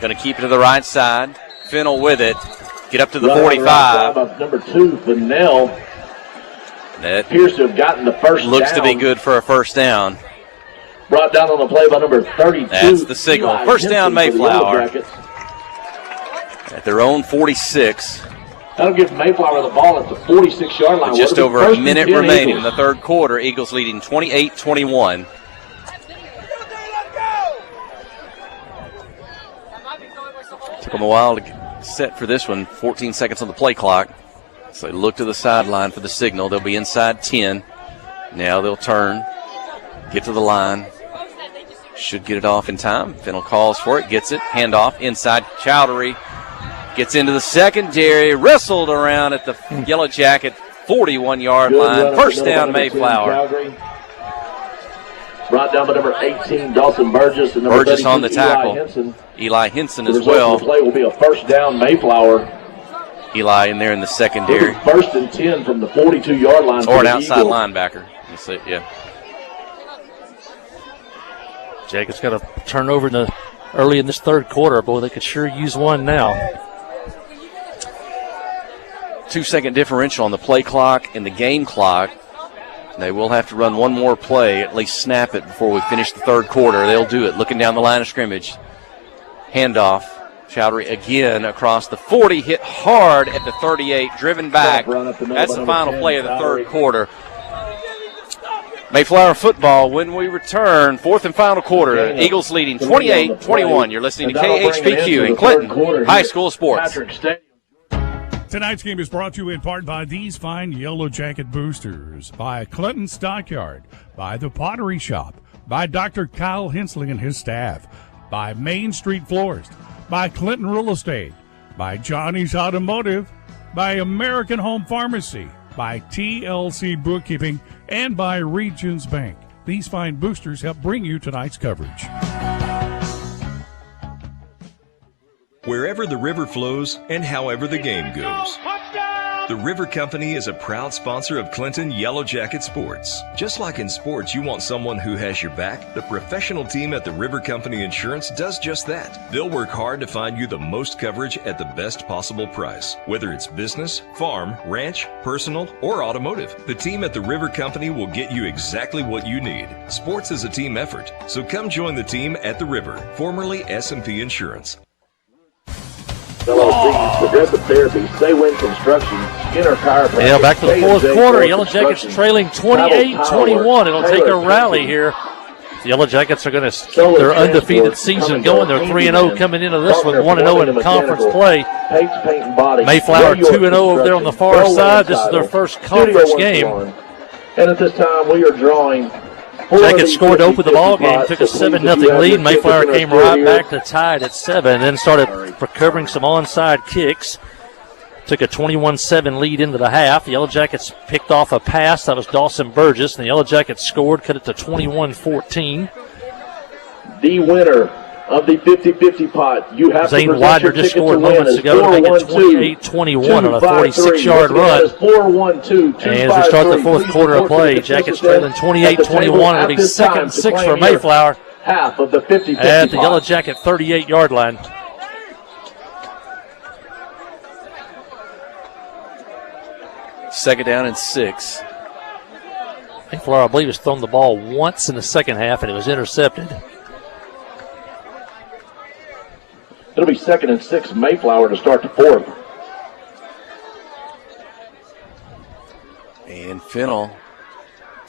Going to keep it to the right side. Fennell with it. Get up to the 45. Number 2, Fennell. That appears to have gotten the first looks down. to be good for a first down. Brought down on the play by number 32. That's the signal. Eli First down, Henson Mayflower. At their own 46. That'll give Mayflower the ball at the 46-yard line. With just over a minute remaining in the third quarter. Eagles leading 28-21. Took them a while to get set for this one. 14 seconds on the play clock. So they look to the sideline for the signal. They'll be inside 10. Now they'll turn, get to the line. Should get it off in time. Fennell calls for it, gets it. Handoff inside. Chowdhury gets into the secondary. Wrestled around at the Yellow Jacket 41-yard line. First down, Mayflower. Brought down by number 18, Dawson Burgess. And number Burgess on the tackle. Eli Henson as well. The play will be a first down, Mayflower. Eli in there in the secondary. First and 10 from the 42-yard line. Or an outside linebacker. You see, yeah. Jackets got a turnover early in this third quarter. Boy, they could sure use one now. 2-second differential on the play clock and the game clock. They will have to run one more play, at least snap it before we finish the third quarter. They'll do it, looking down the line of scrimmage. Handoff. Chowdhury again across the 40, hit hard at the 38, driven back. That's the final play of the third quarter. Mayflower football when we return. Fourth and final quarter. Eagles leading 28-21. You're listening to KHPQ in Clinton High School Sports. Tonight's game is brought to you in part by these fine Yellow Jacket boosters, by Clinton Stockyard, by the Pottery Shop, by Dr. Kyle Hensley and his staff, by Main Street Florist, by Clinton Real Estate, by Johnny's Automotive, by American Home Pharmacy, by TLC Bookkeeping, and by Regions Bank. These fine boosters help bring you tonight's coverage. Wherever the river flows and however the game goes. The River Company is a proud sponsor of Clinton Yellow Jacket Sports. Just like in sports, you want someone who has your back. The professional team at the River Company Insurance does just that. They'll work hard to find you the most coverage at the best possible price. Whether it's business, farm, ranch, personal, or automotive, the team at the River Company will get you exactly what you need. Sports is a team effort, so come join the team at the River, formerly S&P Insurance. Progressive Therapy, Stay Win Construction, Skinner Tire. Yeah, back to the fourth quarter. Yellow Jackets trailing 28-21. It'll take a rally here. The Yellow Jackets are going to keep their undefeated season going. They're 3-0 coming into this one, 1-0 in conference play. Mayflower 2-0 over there on the far side. This is their first conference game. And at this time, we are drawing. Jackets scored to open the ball game, took a 7-0 lead. Mayflower came right back to tie it at 7, then started recovering some onside kicks. Took a 21-7 lead into the half. The Yellow Jackets picked off a pass. That was Dawson Burgess, and the Yellow Jackets scored, cut it to 21-14. The winner of the 50-50 pot. You have Zane to Widener just scored moments ago to make it 28-21 on a 46-yard run. And as we start the fourth quarter of play, Jackets trailing 28-21. It'll be second and 6 for Mayflower half of the 50-50 at the Yellow Jacket 38-yard line. Second down and 6. Mayflower, I believe, has thrown the ball once in the second half, and it was intercepted. It'll be second and 6, Mayflower to start the fourth. And Fennell,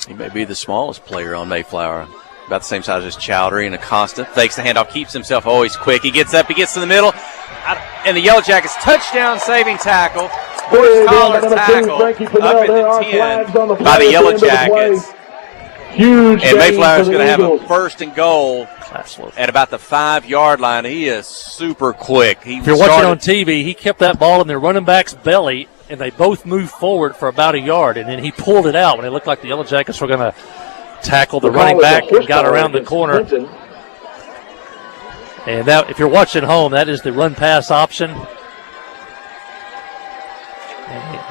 he may be the smallest player on Mayflower. about the same size as Chowdhury, and Acosta fakes the handoff, keeps himself always quick. He gets up, he gets to the middle, and the Yellow Jackets touchdown saving tackle. Sports collar tackle up at the 10 by the Yellow Jackets. Huge. And Mayflower's going to have a first and goal at about the 5-yard line. He is super quick. If you're watching on TV, he kept that ball in their running back's belly, and they both moved forward for about a yard, and then he pulled it out when it looked like the Yellow Jackets were going to tackle the running back and got around the corner. And that, if you're watching home, that is the run-pass option.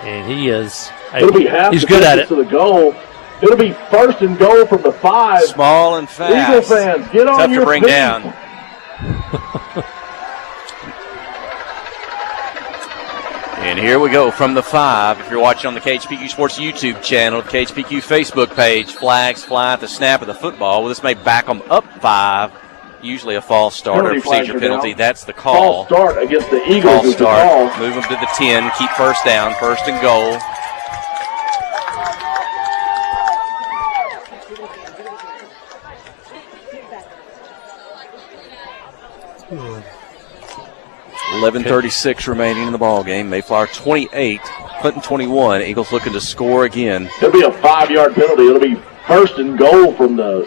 And he is he's good at it. To the goal. It'll be first and goal from the 5. Small and fast. Eagle fans, get on Tough your to bring feet. down. And here we go from the 5. If you're watching on the KHPQ Sports YouTube channel, the KHPQ Facebook page, flags fly at the snap of the football. Well, this may back them up 5. Usually a false start or procedure penalty. That's the call. False start against the Eagles. False start. Move them to the 10. Keep first down. First and goal. Good. 11:36 remaining in the ball game. Mayflower 28, Clinton 21. Eagles looking to score again. It'll be a 5-yard penalty. It'll be first and goal from the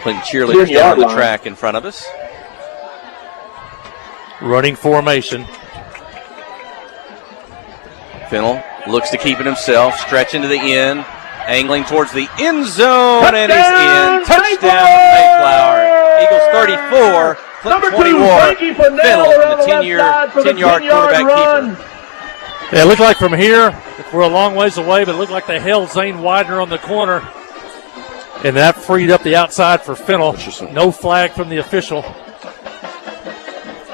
Clinton cheerleaders down the track in front of us. Running formation. Fennell looks to keep it himself, stretching to the end, angling towards the end zone, and he's in. Touchdown Mayflower. Eagles 34, Clinton 21. Fennell from the 10-yard quarterback keeper. Yeah, it looked like from here, we're a long ways away, but it looked like they held Zane Widener on the corner. And that freed up the outside for Fennell. No flag from the official.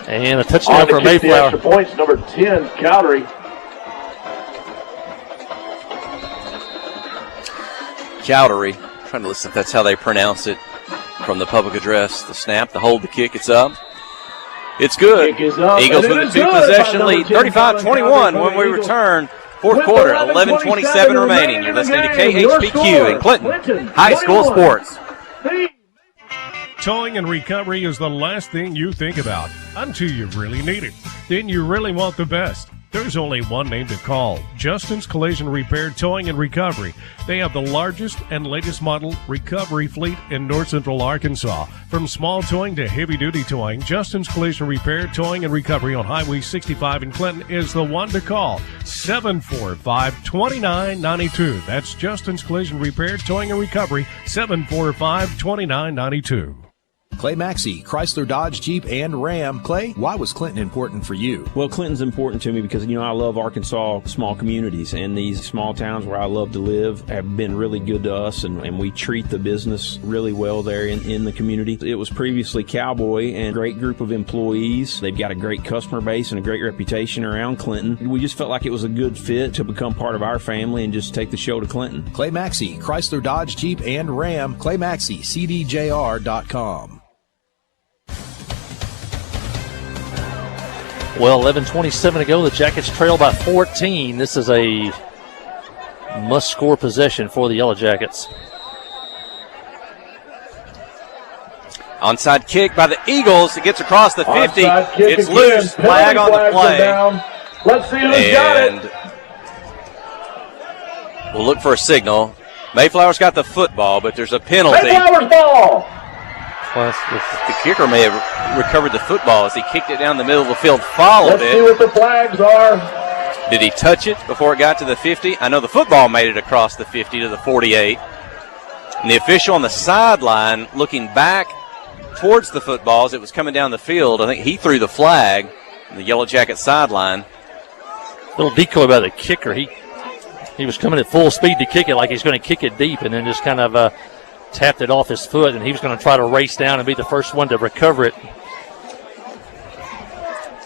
And a touchdown for Mayflower. Extra points, number 10, Chowdhury. Chowdhury, trying to listen if that's how they pronounce it from the public address. The snap, the hold, the kick, it's up. It's good. Kick is up, Eagles with a two-possession lead, 35-21 when we return. Fourth quarter, 11:27 remaining. You're listening to KHPQ in Clinton High School Sports. Towing and recovery is the last thing you think about until you really need it. Then you really want the best. There's only one name to call, Justin's Collision Repair Towing and Recovery. They have the largest and latest model recovery fleet in North Central Arkansas. From small towing to heavy-duty towing, Justin's Collision Repair Towing and Recovery on Highway 65 in Clinton is the one to call, 745-2992. That's Justin's Collision Repair Towing and Recovery, 745-2992. Clay Maxey, Chrysler, Dodge, Jeep, and Ram. Clay, why was Clinton important for you? Well, Clinton's important to me because, I love Arkansas small communities, and these small towns where I love to live have been really good to us, and we treat the business really well there in the community. It was previously Cowboy and a great group of employees. They've got a great customer base and a great reputation around Clinton. We just felt like it was a good fit to become part of our family and just take the show to Clinton. Clay Maxey, Chrysler, Dodge, Jeep, and Ram. Clay Maxey, CDJR.com. Well, 11:27 to go. The Jackets trail by 14. This is a must-score possession for the Yellow Jackets. Onside kick by the Eagles. It gets across the 50. It's again. loose. Flag on the play. Let's see who's got it. We'll look for a signal. Mayflower's got the football, but there's a penalty. Mayflower's ball. The kicker may have recovered the football as he kicked it down the middle of the field, followed Let's see what the flags are. Did he touch it before it got to the 50? I know the football made it across the 50 to the 48. And the official on the sideline looking back towards the football as it was coming down the field, I think he threw the flag on the Yellow Jacket sideline. Little decoy by the kicker. He was coming at full speed to kick it like he's going to kick it deep, and then just kind of tapped it off his foot, and he was going to try to race down and be the first one to recover it.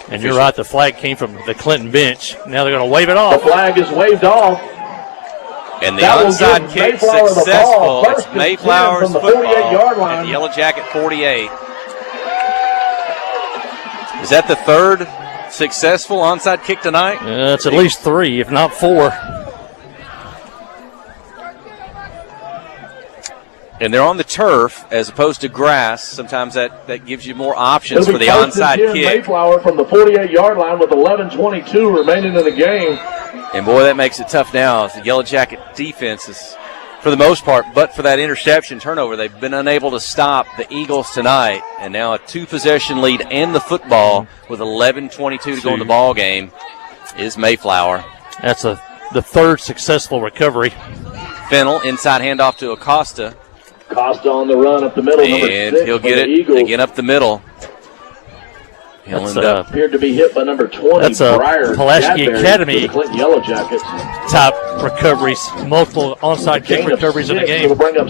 And you're right, the flag came from the Clinton bench. Now they're going to wave it off. The flag is waved off. And the onside kick successful. It's Mayflower's football at the Yellow Jacket 48. Is that the third successful onside kick tonight? It's at least 3, if not 4. And they're on the turf as opposed to grass. Sometimes that gives you more options for the onside kick. Mayflower from the 48-yard line with 11:22 remaining in the game. And, boy, that makes it tough now. The Yellow Jacket defense is, for the most part, but for that interception turnover, they've been unable to stop the Eagles tonight. And now a 2-possession lead and the football with 11:22 to go in the ball game is Mayflower. That's the third successful recovery. Fennell, inside handoff to Acosta. Costa on the run up the middle. And he'll get it again up the middle. He'll end up. Appeared to be hit by number 20. That's a Pulaski Academy Clinton Yellow Jackets. Top recoveries, multiple onside kick recoveries in the game. It'll bring up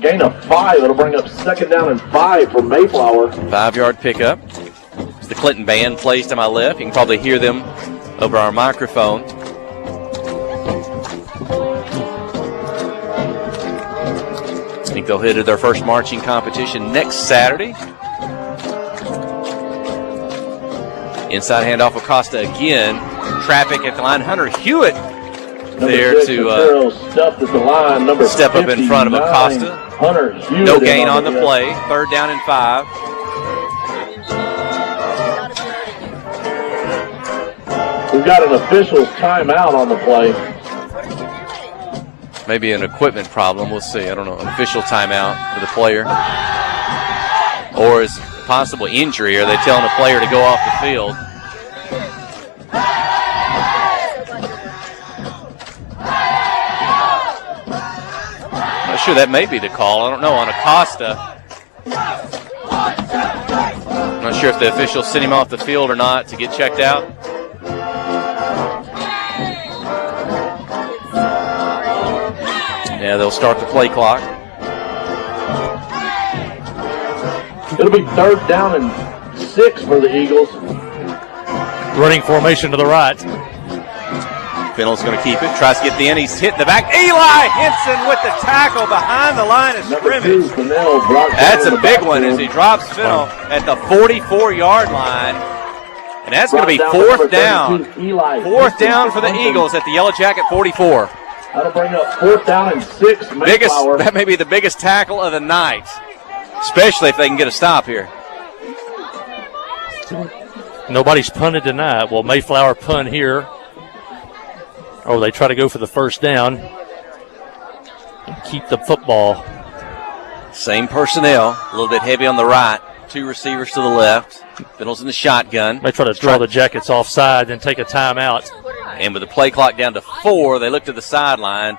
gain of 5. It'll bring up 2nd down and 5 for Mayflower. 5-yard pickup. It's the Clinton band plays to my left. You can probably hear them over our microphone. I think they'll head to their first marching competition next Saturday. Inside handoff Acosta again. Traffic at the line. Hunter Hewitt there to step up in front of Acosta. Hunter Hewitt no gain on the play. 3rd down and 5. We've got an official's timeout on the play. Maybe an equipment problem. We'll see. I don't know. An official timeout for the player. Or is possible injury. Are they telling a player to go off the field? Not sure that may be the call. I don't know. On Acosta. I'm not sure if the official sent him off the field or not to get checked out. Yeah, they'll start the play clock. It'll be 3rd down and 6 for the Eagles. Running formation to the right. Fennell's going to keep it. Tries to get the end. He's hit in the back. Eli Henson with the tackle behind the line of scrimmage. That's a big one as he drops Fennell at the 44-yard line. And that's going to be 4th down. 4th down for the Eagles at the Yellow Jacket 44. That'll bring up 4th down and 6. That may be the biggest tackle of the night, especially if they can get a stop here. Nobody's punted tonight. Well, Mayflower punt here. Or they try to go for the 1st down and keep the football. Same personnel, a little bit heavy on the right. 2 receivers to the left. Fennell's in the shotgun. They try to draw the Jackets offside and take a timeout. And with the play clock down to 4, they look to the sideline.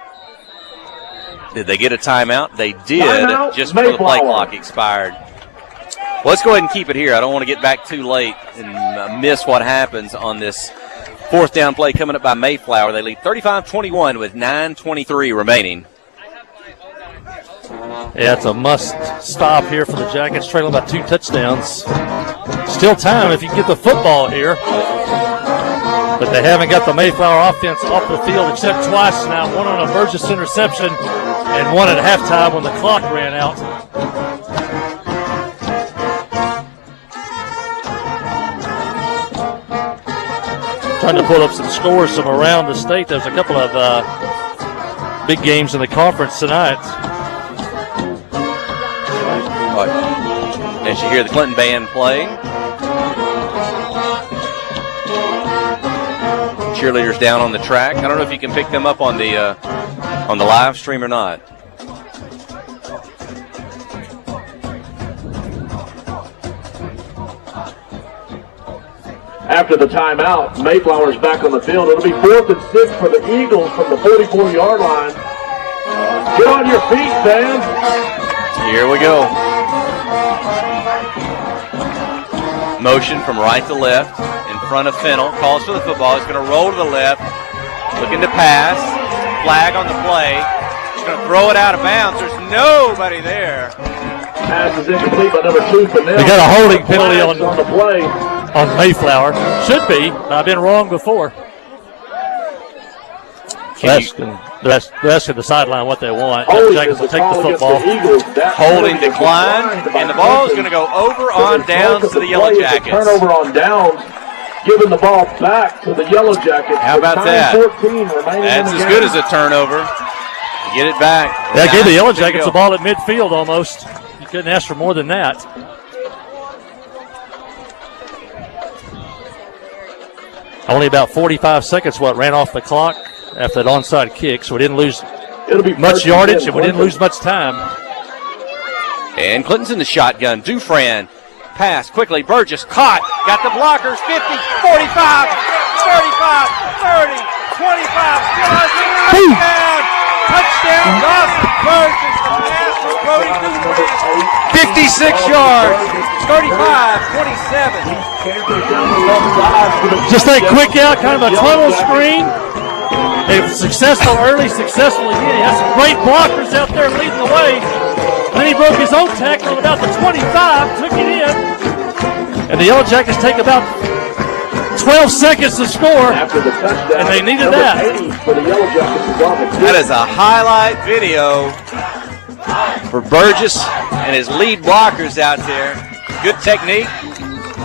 Did they get a timeout? They did, just before the play clock expired. Well, let's go ahead and keep it here. I don't want to get back too late and miss what happens on this 4th down play coming up by Mayflower. They lead 35-21 with 9:23 remaining. Yeah, it's a must stop here for the Jackets, trailing by 2 touchdowns. Still time if you get the football here. But they haven't got the Mayflower offense off the field except twice now. One on a Burgess interception and one at halftime when the clock ran out. Trying to pull up some scores from around the state. There's a couple of big games in the conference tonight. As you hear the Clinton band playing. Cheerleaders down on the track. I don't know if you can pick them up on the live stream or not. After the timeout, Mayflower's back on the field. It'll be 4th and 6 for the Eagles from the 44-yard line. Get on your feet, fans. Here we go. Motion from right to left in front of Fennell. Calls for the football. He's going to roll to the left. Looking to pass. Flag on the play. He's going to throw it out of bounds. There's nobody there. Pass is incomplete by number 2 for Fennell. They got a holding penalty on the play. On Mayflower. Should be. I've been wrong before. They're asking the sideline what they want. Jackets will take the football. Holding decline, and the ball is going to go over on downs to the Yellow Jackets. Turnover on downs, giving the ball back to the Yellow Jackets. How about that? That's as good as a turnover. Get it back. That gave the Yellow Jackets the ball at midfield almost. You couldn't ask for more than that. Only about 45 seconds ran off the clock after that onside kick, so we didn't lose much yardage and we didn't lose much time. And Clinton's in the shotgun. Dufran pass quickly. Burgess caught. Got the blockers. 50, 45, 35, 30, 25. Touchdown. Dawson Burgess. The pass from Brody Dufran. 56 yards. 35, 27. Just that quick out, kind of a tunnel screen. A successful early, successful again. He has some great blockers out there leading the way. Then he broke his own tackle at about the 25, took it in. And the Yellow Jackets take about 12 seconds to score, and they needed that. That is a highlight video for Burgess and his lead blockers out there. Good technique.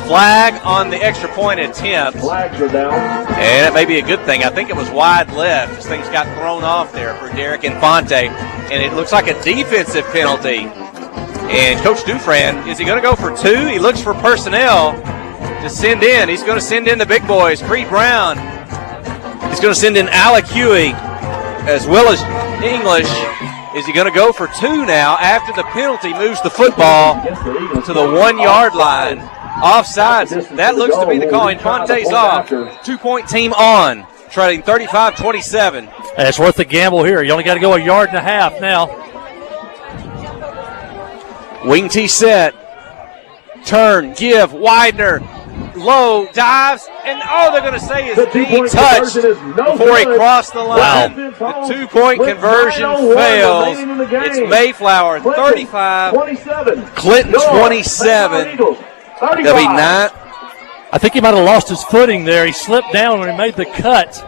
Flag on the extra point attempt. Flags are down. And it may be a good thing. I think it was wide left as things got thrown off there for Derek Infante. And it looks like a defensive penalty. And Coach Dufran, is he going to go for two? He looks for personnel to send in. He's going to send in the big boys. Creed Brown. He's going to send in Alec Huey as well as English. Is he going to go for two now after the penalty moves the football to the 1 yard line? Offsides. That looks to be the call. Infante's off. 2-point team on. Trailing 35-27. It's worth the gamble here. You only got to go a yard and a half now. Wing T set. Turn. Give. Widener. Low. Dives. And all they're going to say is being touched before he crossed the line. The 2-point conversion fails. It's Mayflower 35. Clinton 27. They'll be 9. I think he might have lost his footing there. He slipped down when he made the cut.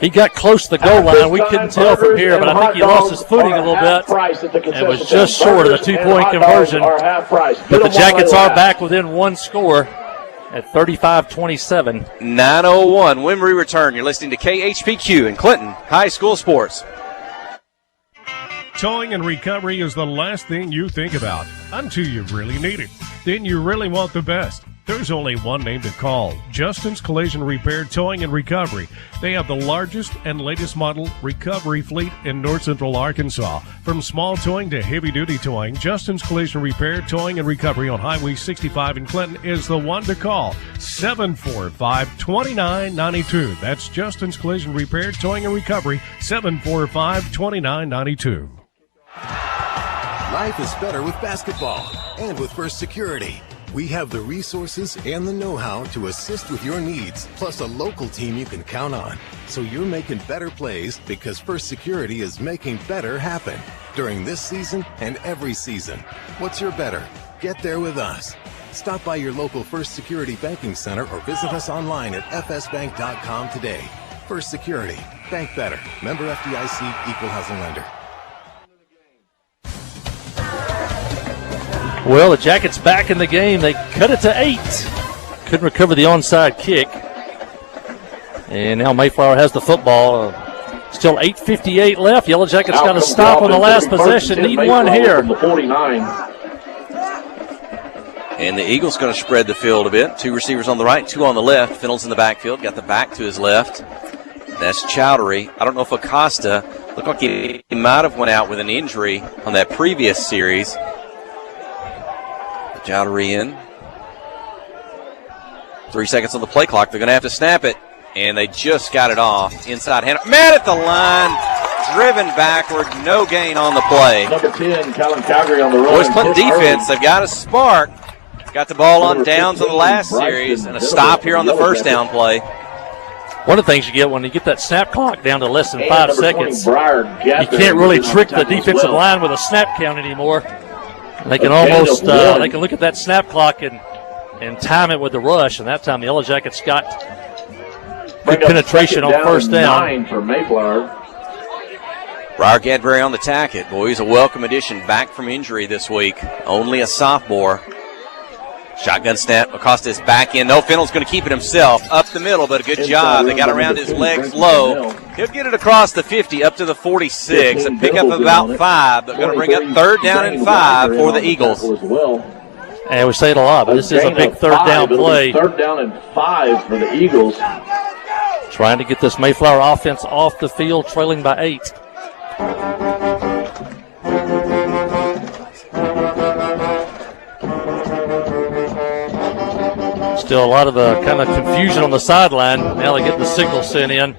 He got close to the goal line. We couldn't tell from here, but I think he lost his footing a little bit. It was just short of the 2-point conversion. But the Jackets are back within one score at 35-27. 9:01 when we return. You're listening to KHPQ in Clinton High School Sports. Towing and recovery is the last thing you think about until you really need it. Then you really want the best. There's only one name to call, Justin's Collision Repair Towing and Recovery. They have the largest and latest model recovery fleet in North Central Arkansas. From small towing to heavy-duty towing, Justin's Collision Repair Towing and Recovery on Highway 65 in Clinton is the one to call, 745-2992. That's Justin's Collision Repair Towing and Recovery, 745-2992. Life is better with basketball and with First Security. We have the resources and the know-how to assist with your needs, plus a local team you can count on. So you're making better plays because First Security is making better happen during this season and every season. What's your better? Get there with us. Stop by your local First Security Banking Center or visit us online at fsbank.com today. First Security. Bank better. Member FDIC, Equal Housing Lender. Well, the Jackets back in the game. They cut it to 8. Couldn't recover the onside kick. And now Mayflower has the football. Still 8:58 left. Yellow Jackets got to stop on the last possession. Need one here. And the Eagles going to spread the field a bit. 2 receivers on the right, 2 on the left. Fiddles in the backfield. Got the back to his left. That's Chowdhury. I don't know if Acosta looked like he might have went out with an injury on that previous series. Chowdhury in. 3 seconds on the play clock. They're going to have to snap it. And they just got it off. Inside hand. Man at the line. Driven backward. No gain on the play. Number 10, Calvin Calgary on the run. Boys Clinton defense. They've got a spark. Got the ball on downs on the last series. And a stop here on the first down play. One of the things you get when you get that snap clock down to less than 5 seconds, you can't really trick the defensive line with a snap count anymore. They can almost they can look at that snap clock and time it with the rush, and that time the Yellow Jackets got good penetration on first down. 9 for Mayflower. Briar Gadbury on the tacket. Boy, he's a welcome addition back from injury this week. Only a sophomore. Shotgun snap. Acosta is back in. No, Fennell's going to keep it himself. Up the middle, but a good job. They got around his legs low. He'll get it across the 50 up to the 46. A pickup of about 5. They're going to bring up 3rd down and 5 for the Eagles. And we say it a lot, but this is a big 3rd down play. 3rd down and 5 for the Eagles. Trying to get this Mayflower offense off the field, trailing by 8. Still a lot of the kind of confusion on the sideline. Now they get the signal sent in.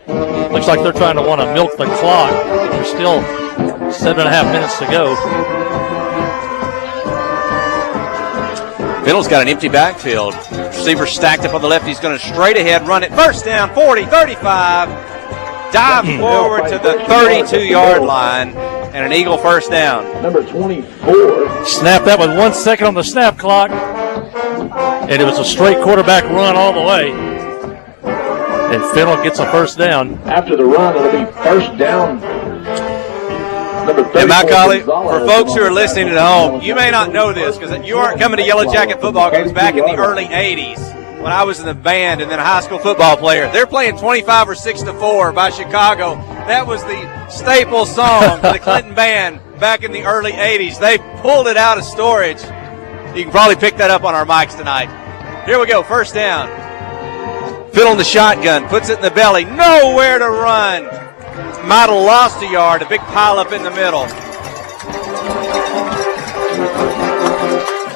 Looks like they're trying to want to milk the clock. There's still 7.5 minutes to go. Fennell's got an empty backfield. Receiver stacked up on the left. He's going to straight ahead run it. First down, 40, 35. Dive forward to the 32-yard line. And an Eagle first down. Number 24. Snap that with 1 second on the snap clock. And it was a straight quarterback run all the way. And Fennell gets a first down. After the run, it'll be first down. And Mike Colley, for folks who are listening at home, you may not know this because you aren't coming to Yellow Jacket football games back in the early 80s when I was in the band and then a high school football player. They're playing 25 or 6-4 by Chicago. That was the staple song for the Clinton band back in the early 80s. They pulled it out of storage. You can probably pick that up on our mics tonight. Here we go, first down. Fiddle in the shotgun, puts it in the belly, nowhere to run. Might have lost a yard, a big pile up in the middle.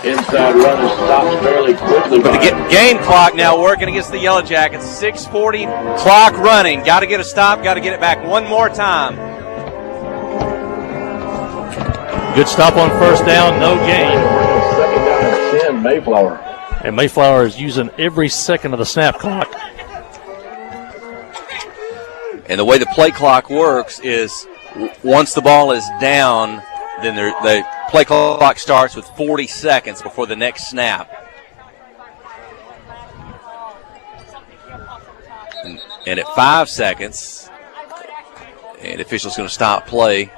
Inside runner stops fairly quickly. But the game clock now working against the Yellow Jackets. 6:40 clock running. Got to get a stop, got to get it back one more time. Good stop on first down, no gain. Second down and 10, Mayflower. And Mayflower is using every second of the snap clock. And the way the play clock works is once the ball is down, then the play clock starts with 40 seconds before the next snap. And at 5 seconds, and the official's going to stop play.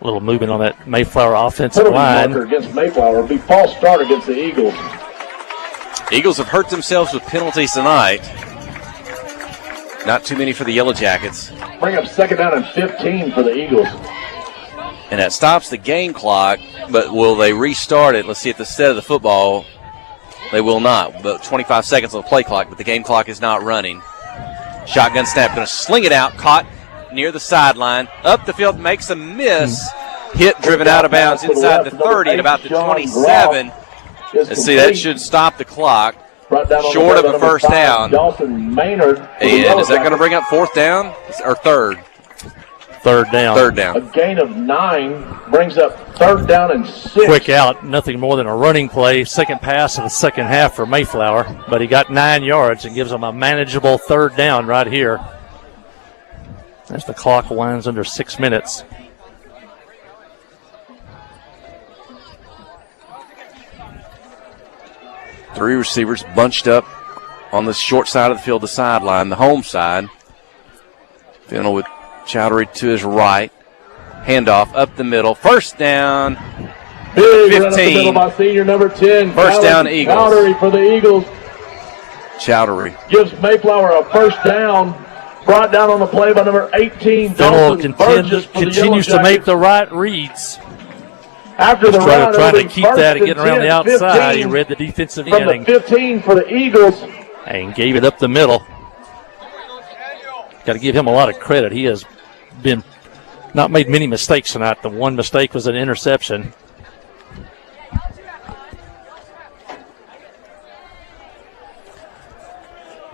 A little movement on that Mayflower offensive line. Marker against Mayflower. It'll be false start against the Eagles. Eagles have hurt themselves with penalties tonight. Not too many for the Yellow Jackets. Bring up second down and 15 for the Eagles. And that stops the game clock, but will they restart it? Let's see at the set of the football. They will not. But 25 seconds on the play clock, but the game clock is not running. Shotgun snap, going to sling it out, caught near the sideline. Up the field, makes a miss. Hit, driven out of bounds inside the 30 at about the 27. Let's see, that should stop the clock. Short of a first down. And is that going to bring up fourth down or third? Third down. Third down. A gain of 9 brings up third down and 6. Quick out, nothing more than a running play. Second pass of the second half for Mayflower. But he got 9 yards and gives them a manageable third down right here. As the clock winds under 6 minutes. Three receivers bunched up on the short side of the field, the sideline, the home side. Fennell with Chowdhury to his right. Handoff up the middle. First down. Big 15. Run up the middle by senior number 10. First down, Eagles. Chowdhury for the Eagles. Chowdhury gives Mayflower a first down. Brought down on the play by number 18. Fennell continues to make the right reads. After the run, trying to keep that and getting around the outside. He read the defensive ending. From the 15 for the Eagles. And gave it up the middle. Got to give him a lot of credit. He has been not made many mistakes tonight. The one mistake was an interception.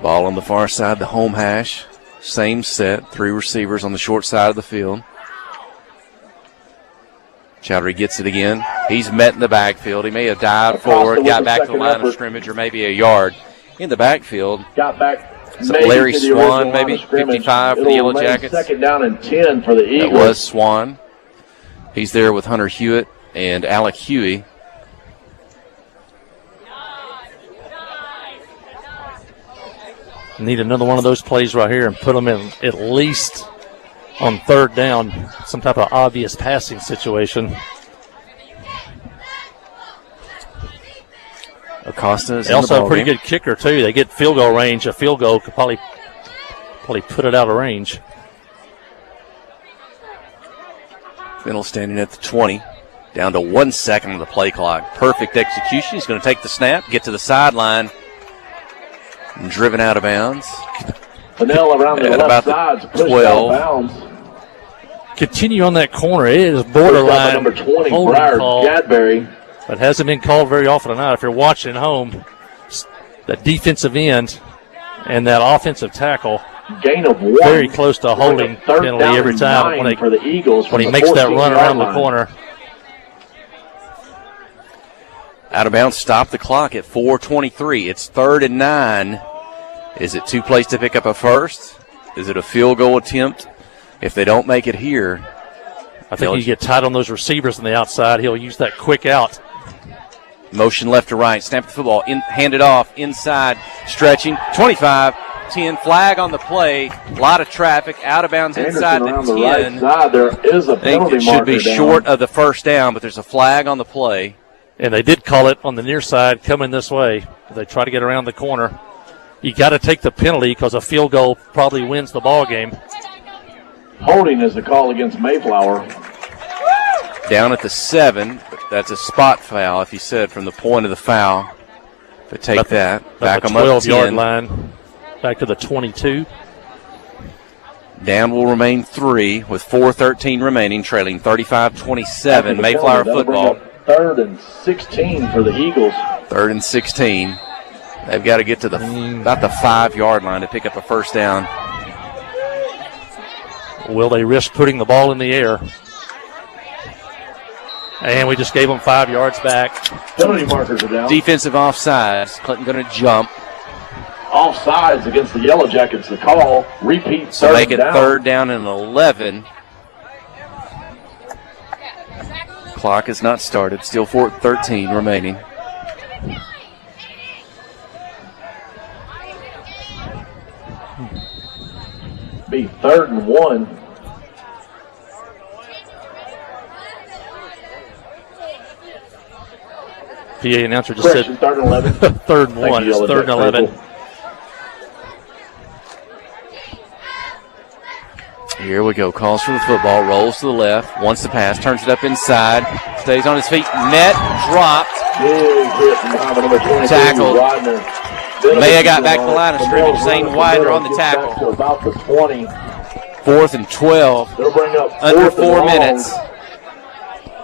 Ball on the far side, the home hash. Same set, 3 receivers on the short side of the field. Chowdhury gets it again. He's met in the backfield. He may have dived forward, got back to the line of scrimmage, or maybe a yard in the backfield. Got back. So Larry Swan, maybe 55 for the Yellow Jackets. Second down and 10 for the Eagles. That was Swan. He's there with Hunter Hewitt and Alec Huey. Need another one of those plays right here and put them in at least on third down, some type of obvious passing situation. Acosta is They also have a pretty good kicker, too. They get field goal range. A field goal could probably put it out of range. Fennell standing at the 20. Down to 1 second on the play clock. Perfect execution. He's going to take the snap, get to the sideline, and driven out of bounds. Fennell around the left side, pushed 12. out of bounds. Continue on that corner. It is borderline Number 20, holding Briar call, Gadberry. but hasn't been called very often tonight. If you're watching at home, that defensive end and that offensive tackle, gain of 1. very close to a holding penalty every time for the Eagles when he makes that run around the corner. Out of bounds, stop the clock at 4:23. It's 3rd and 9. Is it two plays to pick up a first? Is it a field goal attempt? If they don't make it here, I think you get tight on those receivers on the outside. He'll use that quick out. Motion left to right, snap the football, hand it off, inside, stretching, 25, 10, flag on the play, a lot of traffic, out of bounds inside the 10. The right side, there is a penalty it should be marker short down. of the first down, but there's a flag on the play. And they did call it on the near side coming this way. They try to get around the corner. You got to take the penalty because a field goal probably wins the ball game. Holding is the call against Mayflower. Down at the 7, that's a spot foul, if you said, from the point of the foul. But take that. Back them up 12-yard line. Back to the 22. Down will remain 3 with 4:13 remaining, trailing 35-27. Mayflower football. 3rd and 16 for the Eagles. 3rd and 16. They've got to get to about the 5-yard line to pick up a first down. Will they risk putting the ball in the air? And we just gave them 5 yards back. Penalty markers are down. Defensive offsides. Clinton going to jump. Offsides against the Yellow Jackets, the call. Repeat So make it down. 3rd down and 11. Clock is not started. Still 4:13 remaining. Be 3rd and 1. PA announcer just said 3rd and 11. 3rd and 1. It's 3rd and 11. Here we go. Calls for the football. Rolls to the left. Wants to pass. Turns it up inside. Stays on his feet. Net. Dropped. Big hit from number 22. Tackled. Widener. Maya got back to the line of scrimmage. Zane Widener on the tackle. To about the 20. 4th and 12. They'll bring up Under 4th and 4 long. minutes.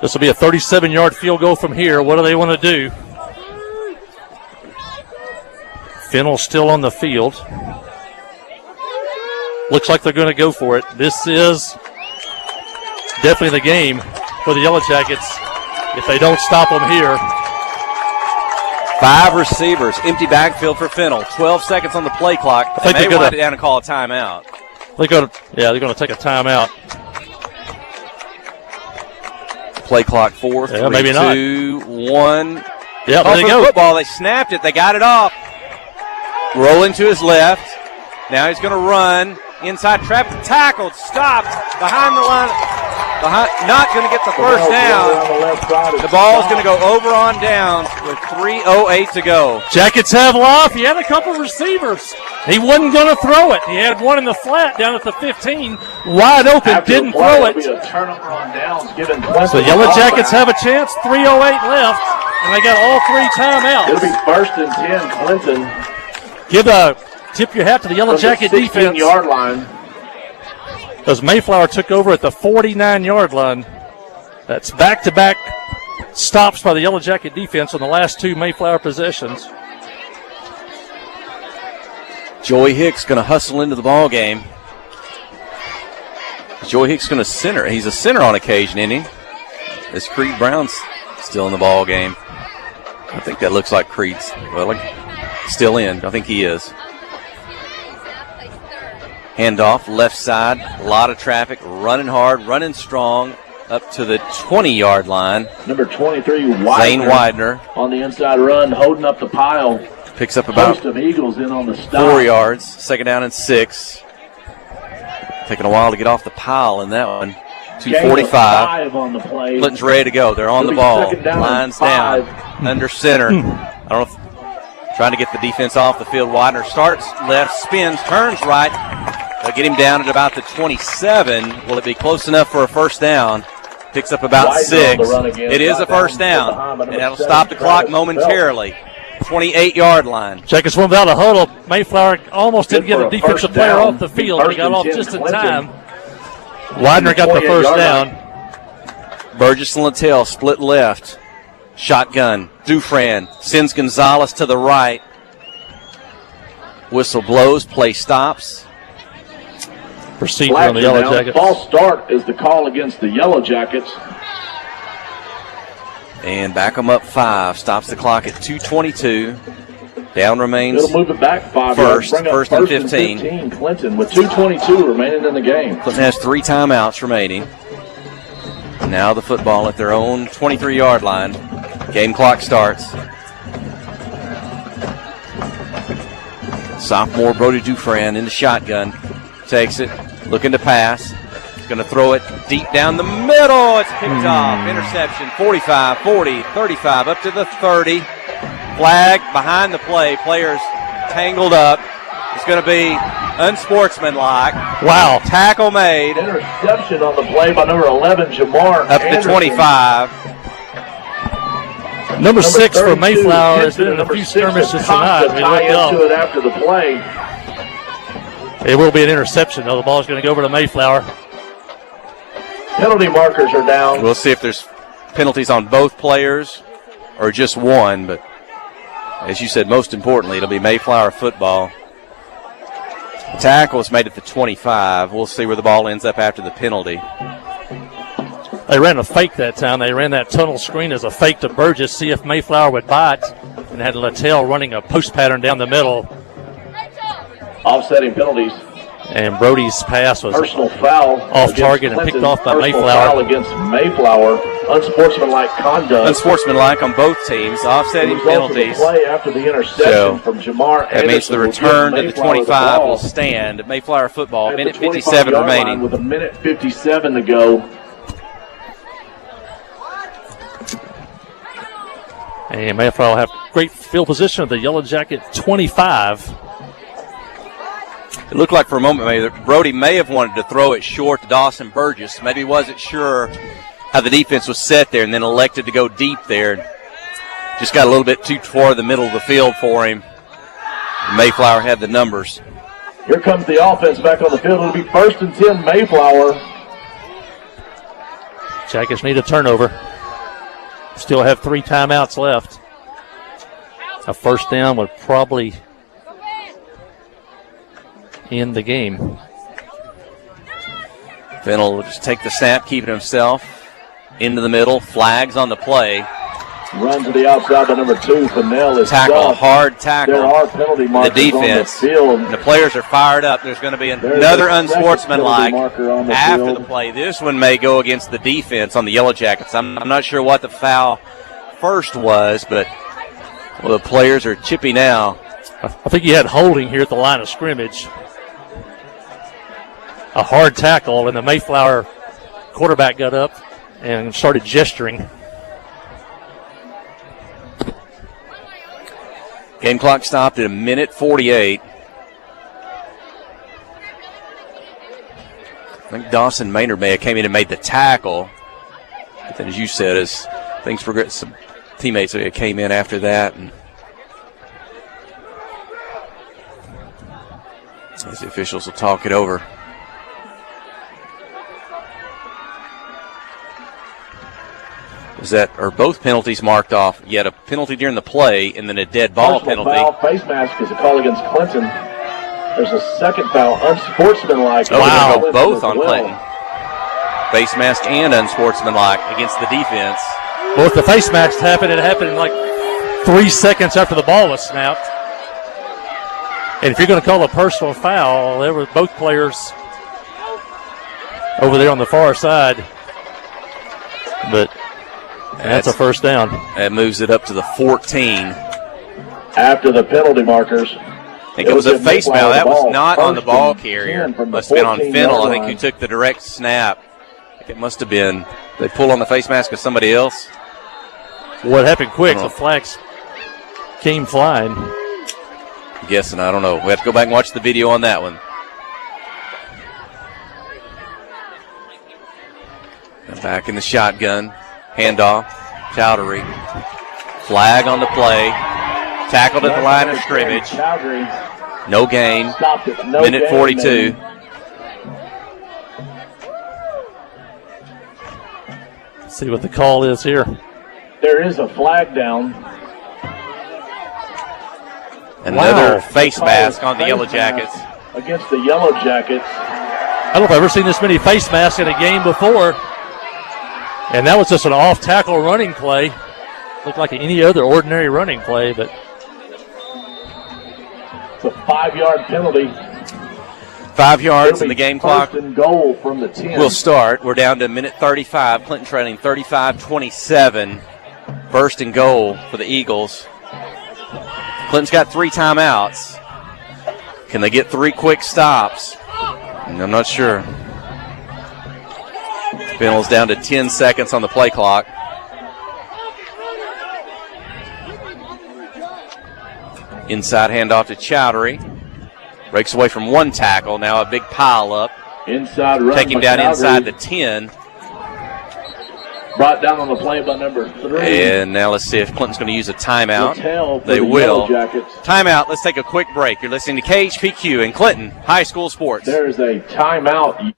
This will be a 37-yard field goal from here. What do they want to do? Fennell still on the field. Looks like they're going to go for it. This is definitely the game for the Yellow Jackets if they don't stop them here. 5 receivers. Empty backfield for Fennell. 12 seconds on the play clock. I think they they're wind gonna- it down and call a timeout. They're going to take a timeout. Play clock 4, 3, maybe not. 2, 1. Yeah, Call there you for the go. football. They snapped it. They got it off. Rolling to his left. Now he's going to run. Inside trap, tackled, stopped, behind the line, not going to get the first down. The ball's going to go over on down with 3:08 to go. Jackets have life. He had a couple receivers. He wasn't going to throw it. He had one in the flat down at the 15, wide open, After didn't the play, throw it'll it. be a turnover on downs, giving Clemson So Yellow the ball Jackets back. have a chance. 3:08 left, and they got all 3 timeouts. It'll be 1st and 10, Clinton. Tip your hat to the Yellow From the Jacket defense. 16-yard line. As Mayflower took over at the 49-yard line. That's back-to-back stops by the Yellow Jacket defense on the last 2 Mayflower possessions. Joey Hicks going to hustle into the ball game. Joey Hicks going to center. He's a center on occasion, isn't he? Is Creed Brown's still in the ball game? I think that looks like Creed's still in. I think he is. Handoff, left side, a lot of traffic, running hard, running strong, up to the 20-yard line. Number 23, Widener. Zane Widener. On the inside run, holding up the pile. Picks up about Host of Eagles in on the stop. 4 yards, 2nd down and 6. Taking a while to get off the pile in that one. 2:45. 5 on the play. Clinton's ready to go. They're on It'll the be ball. 2nd down and Lines 5. down. Under center. I don't know if Trying to get the defense off the field. Widener starts left, spins, turns right. They'll get him down at about the 27. Will it be close enough for a first down? Picks up about 6. It is a first down, and that'll stop the clock momentarily. 28-yard line. Checkers went without a huddle. Mayflower almost didn't get a defensive player off the field, but he got off just in time. Widener got the first down. Burgess and Littell split left. Shotgun. Dufran sends Gonzalez to the right. Whistle blows. Play stops. Procedure on the Yellow Jackets. False start is the call against the Yellow Jackets. And back them up 5. Stops the clock at 2:22. Down remains. It'll move it back 5. First and 15. Clinton with 2:22 remaining in the game. Clinton has 3 timeouts remaining. Now the football at their own 23-yard line. Game clock starts. Sophomore Brody Dufran in the shotgun. Takes it. Looking to pass. Going to throw it deep down the middle. It's picked off. Interception. 45, 40, 35, up to the 30. Flag behind the play. Players tangled up. It's going to be unsportsmanlike. Wow. Tackle made. Interception on the play by number 11, Jamar. Up to 25. Number 6 for Mayflower has been in a few skirmishes tonight. We looked up. Into it after the play. It will be an interception, though. The ball is going to go over to Mayflower. Penalty markers are down. We'll see if there's penalties on both players or just one, but as you said, most importantly, it'll be Mayflower football. Tackle is made at the 25. We'll see where the ball ends up after the penalty. They ran a fake that time. They ran that tunnel screen as a fake to Burgess, see if Mayflower would bite, and had Littell running a post pattern down the middle. Offsetting penalties. And Brody's pass was personal foul off target and picked off by personal Mayflower. Foul against Mayflower. Unsportsmanlike conduct. Unsportsmanlike on both teams. Offsetting penalties. Play after the interception from Jamar. That means the return to the 25 will stand. Mayflower football. Minute 57 remaining. With a minute 57 to go. And Mayflower will have great field position of the Yellow Jacket 25. It looked like for a moment Brody may have wanted to throw it short to Dawson Burgess. Maybe he wasn't sure how the defense was set there and then elected to go deep there. Just got a little bit too toward the middle of the field for him. Mayflower had the numbers. Here comes the offense back on the field. It'll be 1st and 10 Mayflower. Jackets need a turnover. Still have 3 timeouts left. A first down would probably end the game. Fennell will just take the snap, keeping himself into the middle. Flags on the play. Run to the outside by number 2. Fennell is tackle, hard tackle. There are penalty markers the defense. on the field. And the players are fired up. There's going to be another unsportsmanlike after the play. This one may go against the defense on the Yellow Jackets. I'm not sure what the foul first was, but the players are chippy now. I think you had holding here at the line of scrimmage. A hard tackle, and the Mayflower quarterback got up and started gesturing. Game clock stopped at a minute 48. I think Dawson Maynard may have came in and made the tackle. But then, as you said, as things progressed, some teammates came in after that. And as the officials will talk it over. Are both penalties marked off? Yet a penalty during the play and then a dead ball penalty. Foul, face mask is a call against Clinton. There's a second foul, unsportsmanlike. Wow, both on Clinton. Face mask and unsportsmanlike against the defense. Well, if the face mask happened, it happened in like 3 seconds after the ball was snapped. And if you're going to call a personal foul, there were both players over there on the far side. But that's a first down. That moves it up to the 14. After the penalty markers. I think it was a face foul. That was not on the ball carrier. Must have been on Fennell, I think, who took the direct snap. It must have been. They pull on the face mask of somebody else. What happened quick, the flags came flying. Guessing, I don't know. We have to go back and watch the video on that one. And back in the shotgun. Handoff. Chowdhury. Flag on the play. Tackled at the line of scrimmage. No gain. Minute 42. Let's see what the call is here. There is a flag down. Another face mask on the Yellow Jackets. Against the Yellow Jackets. I don't know if I've ever seen this many face masks in a game before. And that was just an off-tackle running play. Looked like any other ordinary running play, but it's a 5-yard penalty. 5 yards in the game clock. First and goal from the 10. We'll start. We're down to minute 35. Clinton trailing 35-27. First and goal for the Eagles. Clinton's got 3 timeouts. Can they get 3 quick stops? I'm not sure. Penalty's down to 10 seconds on the play clock. Inside handoff to Chowdhury. Breaks away from 1 tackle. Now a big pile up. Inside run. Take him down inside the 10. Brought down on the play by number 3. And now let's see if Clinton's going to use a timeout. They will. Timeout. Let's take a quick break. You're listening to KHPQ and Clinton High School Sports. There's a timeout.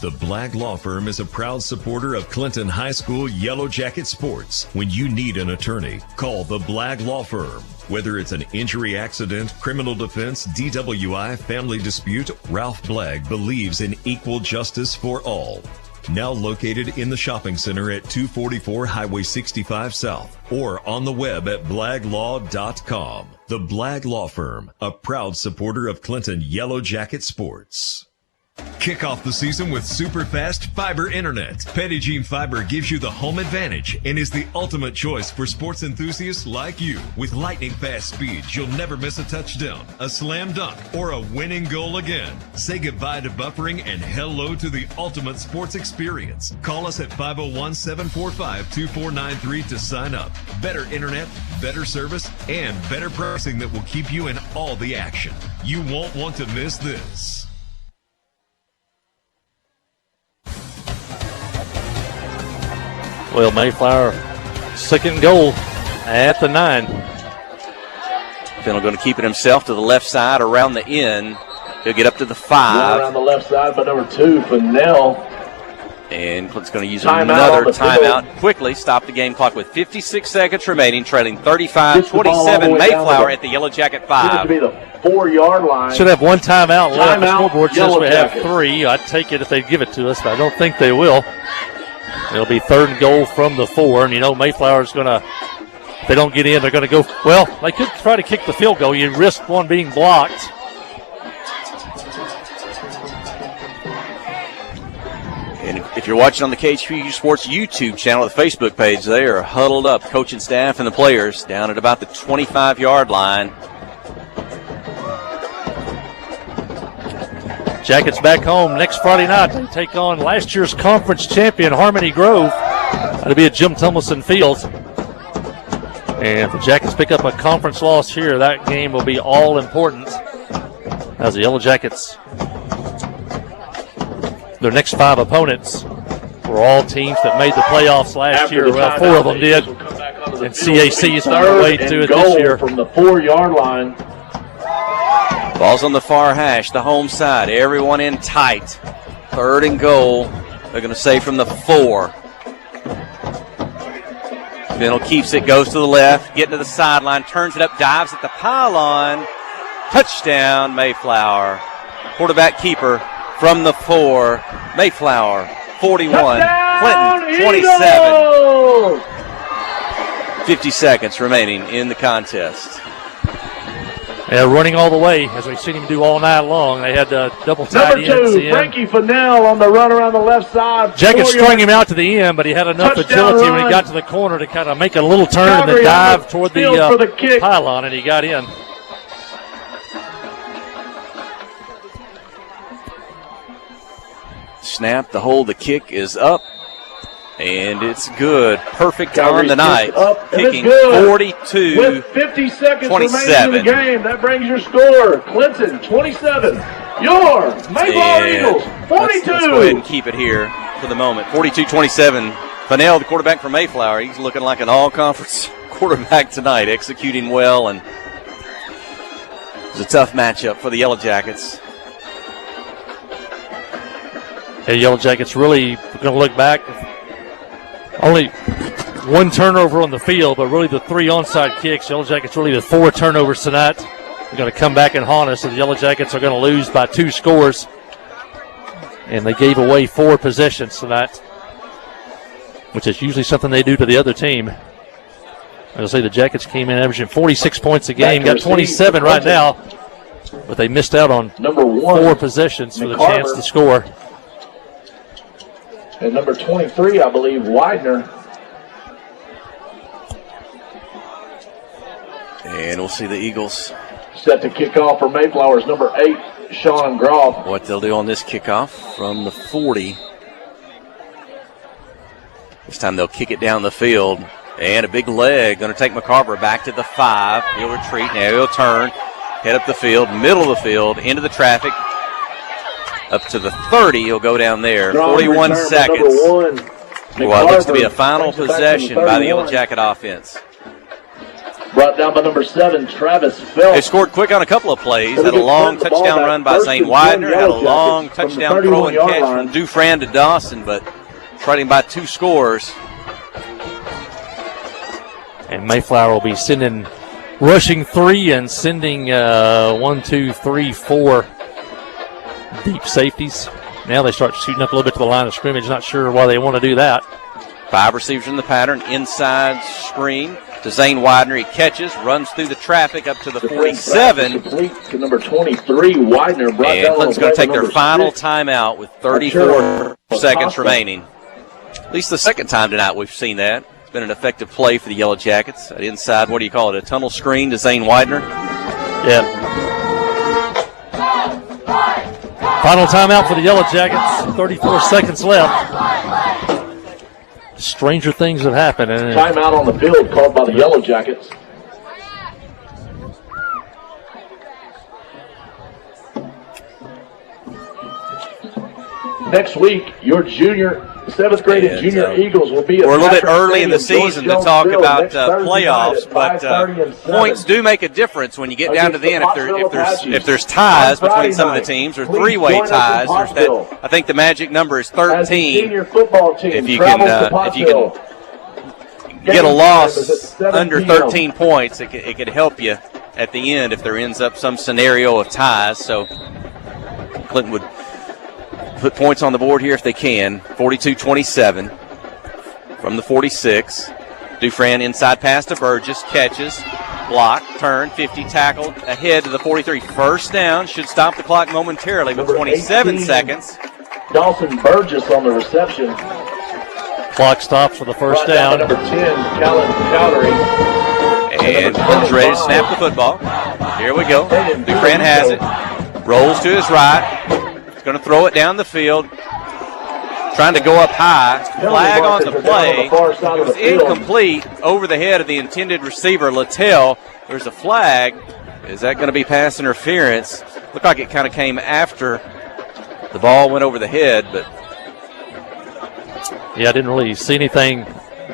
The Blagg Law Firm is a proud supporter of Clinton High School Yellow Jacket sports. When you need an attorney, call the Blagg Law Firm. Whether it's an injury accident, criminal defense, DWI, family dispute, Ralph Blagg believes in equal justice for all. Now located in the shopping center at 244 Highway 65 South or on the web at blagglaw.com. The Blagg Law Firm, a proud supporter of Clinton Yellow Jacket sports. Kick off the season with super fast fiber internet. Petit Fiber gives you the home advantage and is the ultimate choice for sports enthusiasts like you. With lightning fast speeds, you'll never miss a touchdown, a slam dunk, or a winning goal again. Say goodbye to buffering and hello to the ultimate sports experience. Call us at 501-745-2493 to sign up. Better internet, better service, and better pricing that will keep you in all the action. You won't want to miss this. Well, Mayflower, 2nd goal at the 9. Fennell going to keep it himself to the left side around the end. He'll get up to the 5. Around the left side by number 2, Fennell. And Clinton's going to use another timeout quickly. Stop the game clock with 56 seconds remaining, trailing 35-27. Mayflower at the Yellow Jacket 5. To be the 4-yard line. Should have 1 timeout left. The scoreboard says we have 3. I'd take it if they give it to us, but I don't think they will. It'll be 3rd and goal from the 4, and you know Mayflower's going to, if they don't get in, they're going to go, well, they could try to kick the field goal. You risk one being blocked. And if you're watching on the KHPU Sports YouTube channel, the Facebook page, they are huddled up, coaching staff and the players, down at about the 25-yard line. Jackets back home next Friday night. They take on last year's conference champion Harmony Grove. That'll be at Jim Tummelson Field. And if the Jackets pick up a conference loss here, that game will be all important. As the Yellow Jackets, their next 5 opponents were all teams that made the playoffs last year. Well, 4 of them did. And CAC is on the way to it this year. From the 4-yard line. Ball's on the far hash, the home side. Everyone in tight. 3rd and goal. They're going to say from the 4. Fennell keeps it, goes to the left, getting to the sideline, turns it up, dives at the pylon. Touchdown, Mayflower. Quarterback keeper from the 4. Mayflower, 41. Clinton, 27. 50 seconds remaining in the contest. Yeah, running all the way, as we've seen him do all night long. They had double tight ends. Number 2, Frankie Fennell on the run around the left side. Jackets strung him out to the end, but he had enough agility when he got to the corner to kind of make a little turn and then dive toward the pylon, and he got in. Snap, the hold, the kick is up. And it's good. Perfect on Calgary's the night. up, and it's Kicking good. 42. With 50 seconds 27. remaining in the game, that brings your score. Clinton, 27. Your Mayflower And Eagles, 42. Let's go ahead and keep it here for the moment. 42-27. Fennell, the quarterback for Mayflower, he's looking like an all-conference quarterback tonight, executing well, and it's a tough matchup for the Yellow Jackets. The Yellow Jackets really going to look back. Only one turnover on the field, but really the 3 onside kicks. Yellow Jackets really the 4 turnovers tonight. They're going to come back and haunt us, so the Yellow Jackets are going to lose by 2 scores. And they gave away 4 possessions tonight, which is usually something they do to the other team. As I say, the Jackets came in averaging 46 points a game, got 27 right now, but they missed out on number 1, 4 possessions for the chance to score. And number 23, I believe, Widener. And we'll see the Eagles set to kick off for Mayflower's number 8, Sean Groff. what they'll do on this kickoff from the 40. This time they'll kick it down the field. And a big leg going to take McCarver back to the 5. He'll retreat. Now he'll turn, head up the field, middle of the field, into the traffic. Up to the 30, he'll go down there. 41 seconds. Well, it looks to be a final possession by the Yellow Jacket offense. Brought down by number 7, Travis Phelps. They scored quick on a couple of plays. Had a long touchdown run by Zane Widener. Had a long touchdown throw and catch from Dufran to Dawson, but trailing by 2 scores. And Mayflower will be sending, rushing 3 and sending 1, 2, 3, 4 deep safeties. Now they start shooting up a little bit to the line of scrimmage. Not sure why they want to do that. 5 receivers in the pattern. Inside screen to Zane Widener. He catches, runs through the traffic up to the 47. To number 23, Widener. And Clinton's going to take their final timeout with 34 seconds remaining. At least the second time tonight we've seen that. It's been an effective play for the Yellow Jackets. At inside, what do you call it, a tunnel screen to Zane Widener? Yeah. Final timeout for the Yellow Jackets. 34 seconds left. Stranger things have happened. Timeout on the field called by the Yellow Jackets. Next week, your 7th grade and junior Eagles will be at We're a little bit early in the Stadium, season to talk George about Jones Field, playoffs, but points do make a difference when you get down to the end. If there's ties between some of the teams or 3-way ties, there's that. I think the magic number is 13. If you can get a loss under 13 points, it could help you at the end if there ends up some scenario of ties. So Clinton would put points on the board here if they can. 42-27 from the 46. Dufran inside pass to Burgess. Catches. Block. Turn. 50 tackled. Ahead to the 43. First down. Should stop the clock momentarily with 27 18, seconds. Dawson Burgess on the reception. Clock stops for the first down. Number 10, Callan Cowdery. And Clinton's ready to snap the football. Here we go. Dufran has it. Rolls to his right. Going to throw it down the field. Trying to go up high. Flag on the play. It was incomplete over the head of the intended receiver, Littell. There's a flag. Is that going to be pass interference? Looked like it kind of came after the ball went over the head, but. Yeah, I didn't really see anything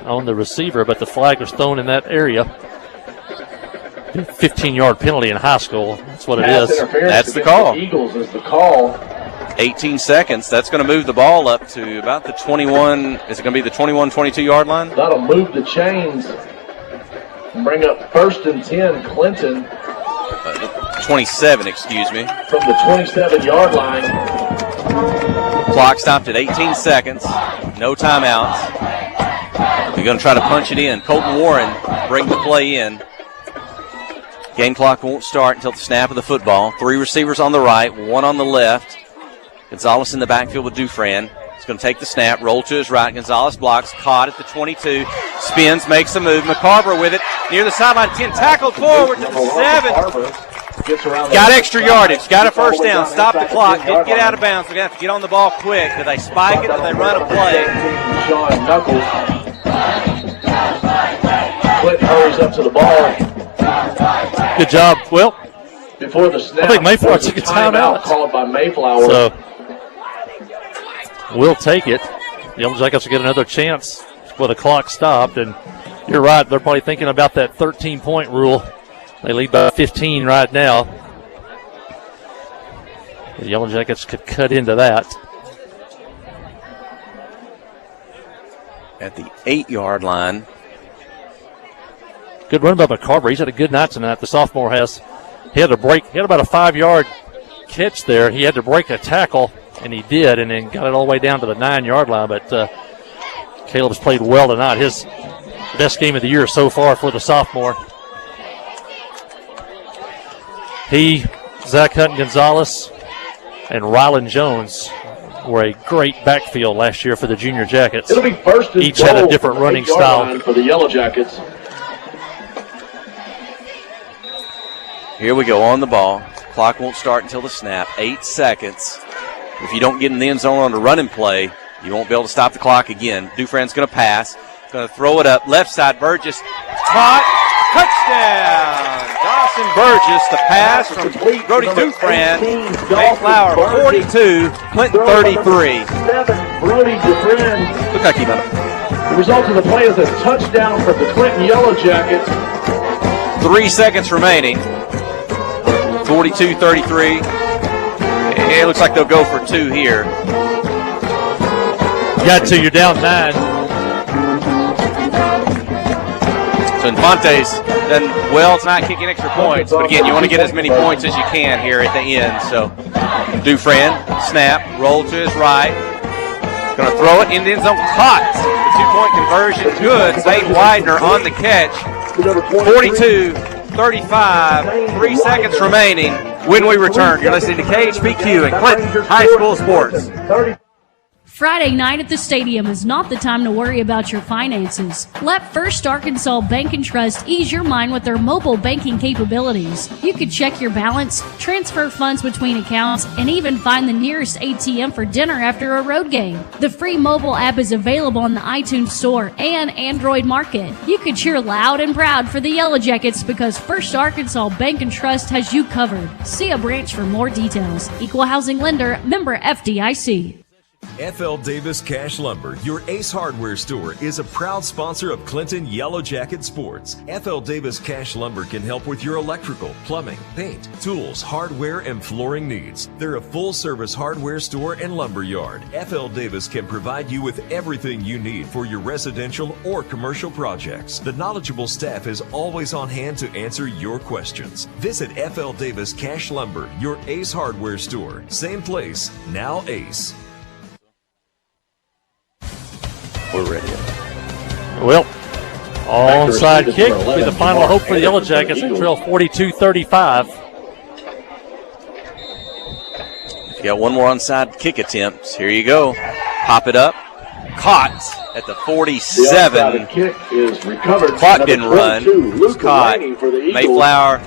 on the receiver, but the flag was thrown in that area. 15-yard penalty in high school. That's what it is. That's the call. The Eagles is the call. 18 seconds. That's going to move the ball up to about the 21. Is it going to be the 21-22-yard line? That'll move the chains and bring up 1st and 10, Clinton. 27, excuse me. From the 27-yard line. Clock stopped at 18 seconds. No timeouts. They're going to try to punch it in. Colton Warren bring the play in. Game clock won't start until the snap of the football. 3 receivers on the right, 1 on the left. Gonzalez in the backfield with Dufran. He's going to take the snap, roll to his right. Gonzalez blocks, caught at the 22. Spins, makes a move. McCarver with it near the sideline. 10 tackled forward to the 7. Got extra yardage, got a first down, stop the clock, didn't get out of bounds. We're going to have to get on the ball quick. Do they spike it? Do they run a play? Sean Knuckles. Clinton hurries up to the ball. Good job, Will. Before the snap, I think Mayflower took a timeout. Called by Mayflower. So we'll take it. The Yellow Jackets will get another chance before the clock stopped. And you're right, they're probably thinking about that 13-point rule. They lead by 15 right now. The Yellow Jackets could cut into that. At the 8-yard line. Good run by McCarver. He's had a good night tonight. The sophomore has. He had to break. He had about a 5-yard catch there. He had to break a tackle, and he did, and then got it all the way down to the 9-yard line. But Caleb's played well tonight. His best game of the year so far for the sophomore. He, Zach Hunt Gonzalez, and Rylan Jones were a great backfield last year for the Junior Jackets. It'll be first and each had a different running style. For the Yellow Jackets. Here we go on the ball. Clock won't start until the snap. 8 seconds. If you don't get in the end zone on the running play, you won't be able to stop the clock again. Dufresne's going to pass. Going to throw it up. Left side, Burgess. Caught. Touchdown. Dawson Burgess, the pass from Brody Dufresne. Mayflower 42, Clinton 33. Brody Dufresne. Look like he got The result of the play is a touchdown for the Clinton Yellow Jackets. 3 seconds remaining. 42-33. It looks like they'll go for 2 here. Got to, you're down 9. So Infante's done well tonight kicking extra points. But again, you want to get as many points as you can here at the end. So Dufresne, snap, roll to his right. Going to throw it in the end zone. Caught. The 2-point conversion. Good. Zane Widener on the catch. 42-35. 3 seconds remaining when we return. You're listening to KHPQ and Clinton High School Sports. Friday night at the stadium is not the time to worry about your finances. Let First Arkansas Bank and Trust ease your mind with their mobile banking capabilities. You can check your balance, transfer funds between accounts, and even find the nearest ATM for dinner after a road game. The free mobile app is available on the iTunes Store and Android Market. You can cheer loud and proud for the Yellow Jackets because First Arkansas Bank and Trust has you covered. See a branch for more details. Equal housing lender, member FDIC. FL Davis Cash Lumber, your Ace Hardware store, is a proud sponsor of Clinton Yellow Jacket Sports. FL Davis Cash Lumber can help with your electrical, plumbing, paint, tools, hardware, and flooring needs. They're a full-service hardware store and lumber yard. FL Davis can provide you with everything you need for your residential or commercial projects. The knowledgeable staff is always on hand to answer your questions. Visit FL Davis Cash Lumber, your Ace Hardware store. Same place, now Ace. We're ready. Well, onside kick will be the final hope for the Yellow Jackets. They trail 42-35. You got one more onside kick attempt. Here you go. Pop it up. Caught at the 47. The kick is recovered. Clock didn't run. It was caught. Mayflower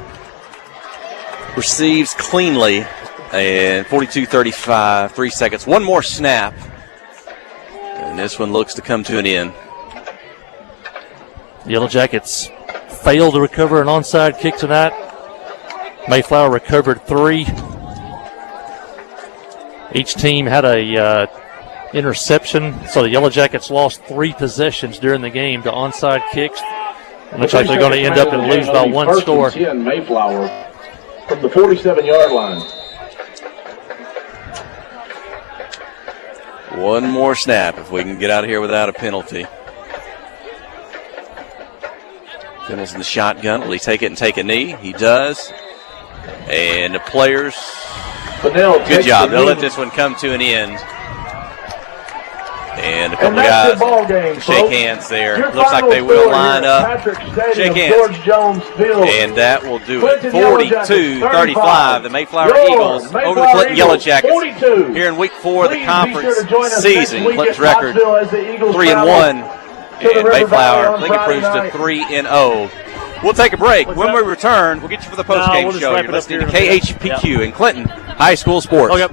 receives cleanly. And 42-35, 3 seconds. One more snap. And this one looks to come to an end. Yellow Jackets failed to recover an onside kick tonight. Mayflower recovered 3. Each team had a interception, so the Yellow Jackets lost 3 possessions during the game to onside kicks. It looks like they're going to end up and lose by 1 score. Mayflower from the 47-yard line. One more snap if we can get out of here without a penalty. Finnell's in the shotgun. Will he take it and take a knee? He does. And the players, good job. They'll let this one come to an end. And a couple of guys shake hands there. Looks like they will line up. Shake hands. And that will do it. 42-35. The Mayflower Eagles over the Clinton Yellow Jackets here in week 4 of the conference season. Clinton's record 3-1. And Mayflower, I think, improves to 3-0 We'll take a break. When we return, we'll get you for the post-game we'll just show. wrap You're it up listening to here in a minute. KHPQ in Clinton High School Sports. Okay.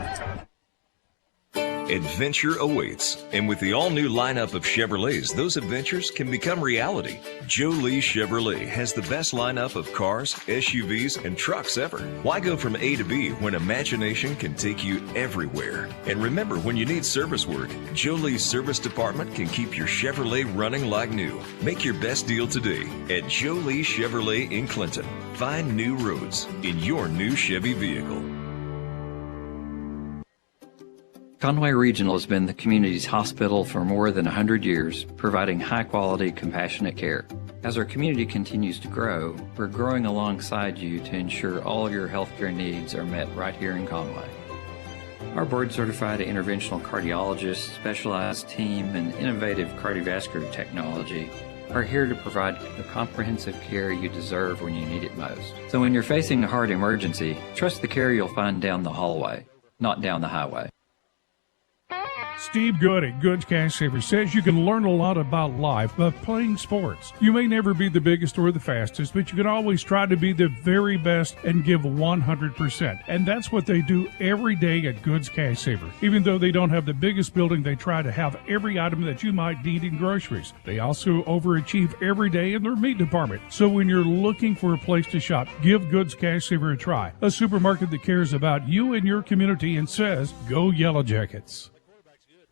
Adventure awaits, and with the all-new lineup of Chevrolets, those adventures can become reality. Joe Lee Chevrolet has the best lineup of cars, SUVs, and trucks ever. Why go from A to B when imagination can take you everywhere? And remember, when you need service work, Joe Lee's service department can keep your Chevrolet running like new. Make your best deal today at Joe Lee Chevrolet in Clinton. Find new roads in your new Chevy vehicle. Conway Regional has been the community's hospital for more than 100 years, providing high-quality, compassionate care. As our community continues to grow, we're growing alongside you to ensure all your healthcare needs are met right here in Conway. Our board-certified interventional cardiologists, specialized team, and innovative cardiovascular technology are here to provide the comprehensive care you deserve when you need it most. So when you're facing a heart emergency, trust the care you'll find down the hallway, not down the highway. Steve Good at Goods Cash Savers says you can learn a lot about life by playing sports. You may never be the biggest or the fastest, but you can always try to be the very best and give 100%. And that's what they do every day at Goods Cash Saver. Even though they don't have the biggest building, they try to have every item that you might need in groceries. They also overachieve every day in their meat department. So when you're looking for a place to shop, give Goods Cash Saver a try. A supermarket that cares about you and your community and says, go Yellow Jackets.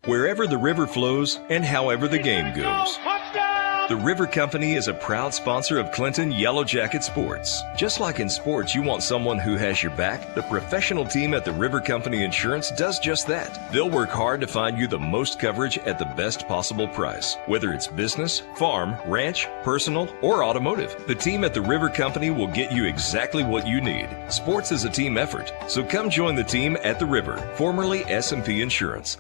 Wherever the river flows and however the game goes. The River Company is a proud sponsor of Clinton Yellow Jacket Sports. Just like in sports, you want someone who has your back. The professional team at the River Company Insurance does just that. They'll work hard to find you the most coverage at the best possible price. Whether it's business, farm, ranch, personal, or automotive, the team at the River Company will get you exactly what you need. Sports is a team effort, so come join the team at the River, formerly S&P Insurance.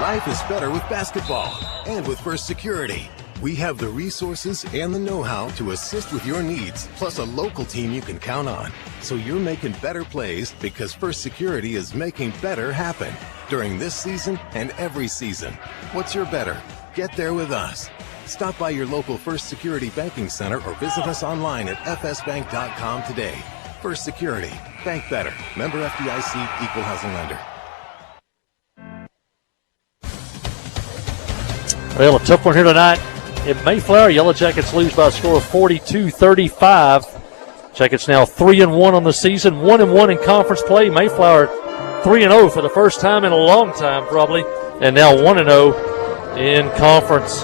Life is better with basketball and with First Security. We have the resources and the know-how to assist with your needs, plus a local team you can count on. So you're making better plays because First Security is making better happen during this season and every season. What's your better? Get there with us. Stop by your local First Security Banking Center or visit us online at fsbank.com today. First Security. Bank better. Member FDIC, Equal Housing Lender. Well, a tough one here tonight in Mayflower. Yellow Jackets lose by a score of 42-35. Jackets now 3-1 on the season, 1-1 in conference play. Mayflower 3-0 for the first time in a long time, probably, and now 1-0 in conference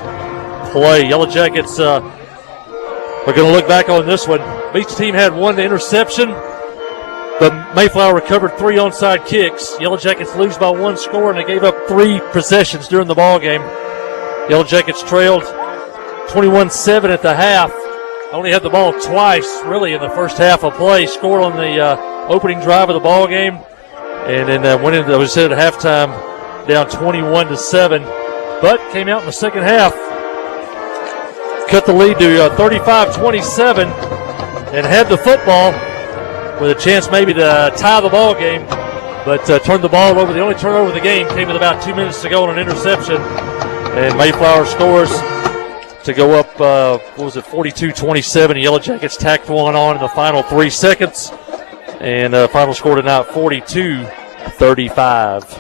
play. Yellow Jackets are going to look back on this one. Each team had one interception, but Mayflower recovered 3 onside kicks. Yellow Jackets lose by 1 score, and they gave up 3 possessions during the ball game. Yellow Jackets trailed 21-7 at the half. Only had the ball twice, really, in the first half of play. Scored on the opening drive of the ball game, and then went into, was hit at halftime, down 21-7. But came out in the second half, cut the lead to 35-27, and had the football with a chance maybe to tie the ball game, but turned the ball over. The only turnover of the game came with about 2 minutes to go on an interception. And Mayflower scores to go up, 42-27. Yellow Jackets tacked one on in the final 3 seconds. And final score tonight, 42-35.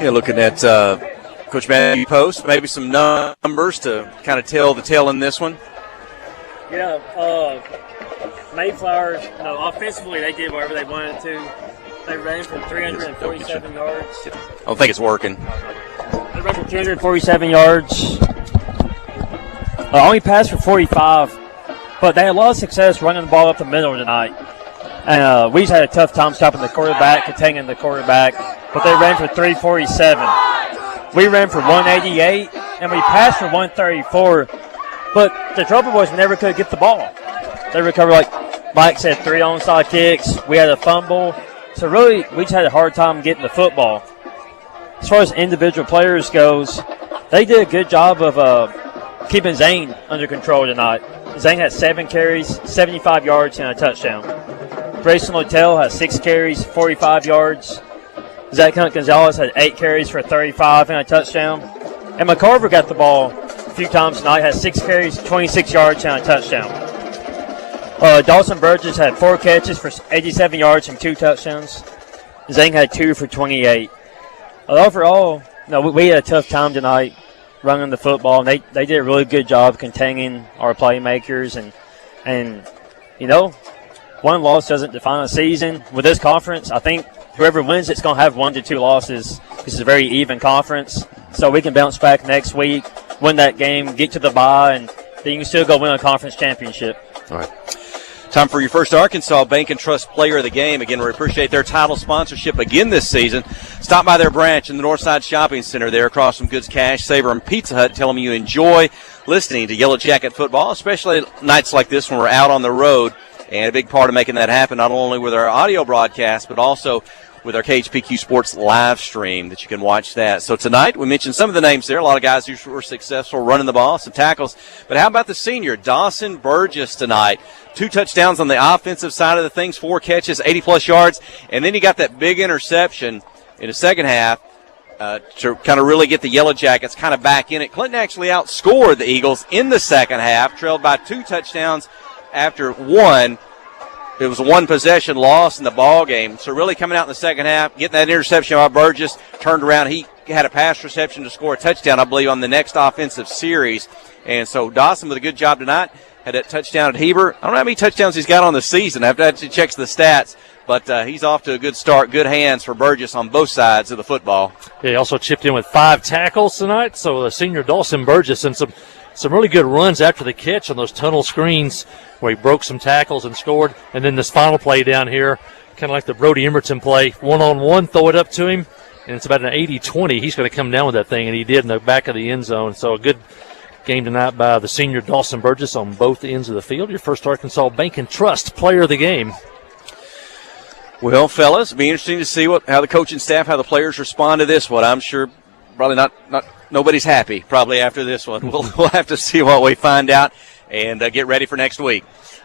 Yeah, looking at Coach Matthew Post, maybe some numbers to kind of tell the tale in this one. Yeah, Mayflower, offensively they did whatever they wanted to. They ran for 347 yards. I don't think it's working. They ran for 247 yards. Only passed for 45, but they had a lot of success running the ball up the middle tonight. And we just had a tough time stopping the quarterback, containing the quarterback, but they ran for 347. We ran for 188, and we passed for 134, but the trouble was we never could get the ball. They recovered, like Mike said, 3 onside kicks. We had a fumble. So really, we just had a hard time getting the football. As far as individual players goes, they did a good job of keeping Zane under control tonight. Zane had 7 carries, 75 yards, and a touchdown. Grayson Littell had 6 carries, 45 yards. Zach Hunt Gonzalez had 8 carries for 35 and a touchdown. And McCarver got the ball few times tonight. Had 6 carries, 26 yards, and a touchdown. Dawson Burgess had 4 catches for 87 yards and 2 touchdowns. Zane had 2 for 28. Overall, we had a tough time tonight running the football, and they did a really good job containing our playmakers. And one loss doesn't define a season. With this conference, I think whoever wins it's going to have 1 to 2 losses. This is a very even conference, so we can bounce back next week, win that game, get to the bye, and then you can still go win a conference championship. All right. Time for your first Arkansas Bank and Trust Player of the Game. Again, we appreciate their title sponsorship again this season. Stop by their branch in the Northside Shopping Center there across from Goods Cash, Saver, and Pizza Hut. Tell them you enjoy listening to Yellow Jacket football, especially nights like this when we're out on the road. And a big part of making that happen, not only with our audio broadcast, but also with our KHPQ Sports live stream that you can watch that. So tonight, we mentioned some of the names there. A lot of guys who were successful running the ball, some tackles. But how about the senior, Dawson Burgess tonight? 2 touchdowns on the offensive side of the things, 4 catches, 80-plus yards. And then he got that big interception in the second half to kind of really get the Yellow Jackets kind of back in it. Clinton actually outscored the Eagles in the second half, trailed by 2 touchdowns after 1. It was a 1-possession loss in the ball game. So really coming out in the second half, getting that interception by Burgess, turned around. He had a pass reception to score a touchdown, I believe, on the next offensive series. And so Dawson with a good job tonight. Had that touchdown at Heber. I don't know how many touchdowns he's got on the season. I have to actually check the stats. But he's off to a good start. Good hands for Burgess on both sides of the football. Yeah, he also chipped in with 5 tackles tonight. So the senior Dawson Burgess and some really good runs after the catch on those tunnel screens where he broke some tackles and scored. And then this final play down here, kind of like the Brody Emerton play, one-on-one, throw it up to him, and it's about an 80-20. He's going to come down with that thing, and he did in the back of the end zone. So a good game tonight by the senior Dawson Burgess on both ends of the field. Your first Arkansas Bank and Trust Player of the Game. Well, fellas, it'll be interesting to see how the coaching staff, how the players respond to this one. I'm sure probably not nobody's happy probably after this one. We'll have to see what we find out and get ready for next week.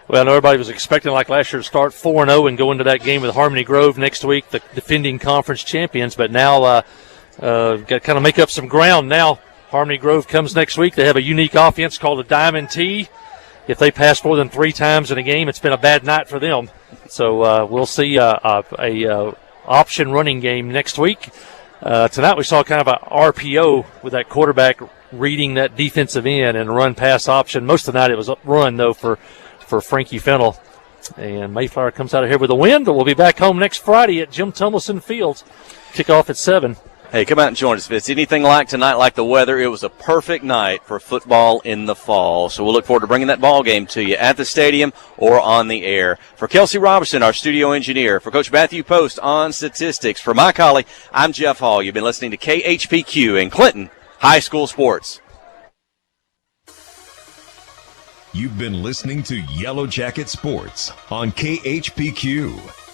Well, I know everybody was expecting, like last year, to start 4-0 and go into that game with Harmony Grove next week, the defending conference champions. But now got to kind of make up some ground now. Harmony Grove comes next week. They have a unique offense called a Diamond T. If they pass more than 3 times in a game, it's been a bad night for them. So we'll see a option running game next week. Tonight we saw kind of a RPO with that quarterback reading that defensive end and run-pass option. Most of the night it was a run, though, for Frankie Fennell. And Mayflower comes out of here with a win, but we'll be back home next Friday at Jim Tumbleson Field. Kickoff at 7. Hey, come out and join us. If it's anything like tonight, like the weather, it was a perfect night for football in the fall. So we'll look forward to bringing that ball game to you at the stadium or on the air. For Kelsey Robertson, our studio engineer, for Coach Matthew Post on statistics, for my colleague, I'm Jeff Hall. You've been listening to KHPQ in Clinton High School Sports. You've been listening to Yellow Jacket Sports on KHPQ.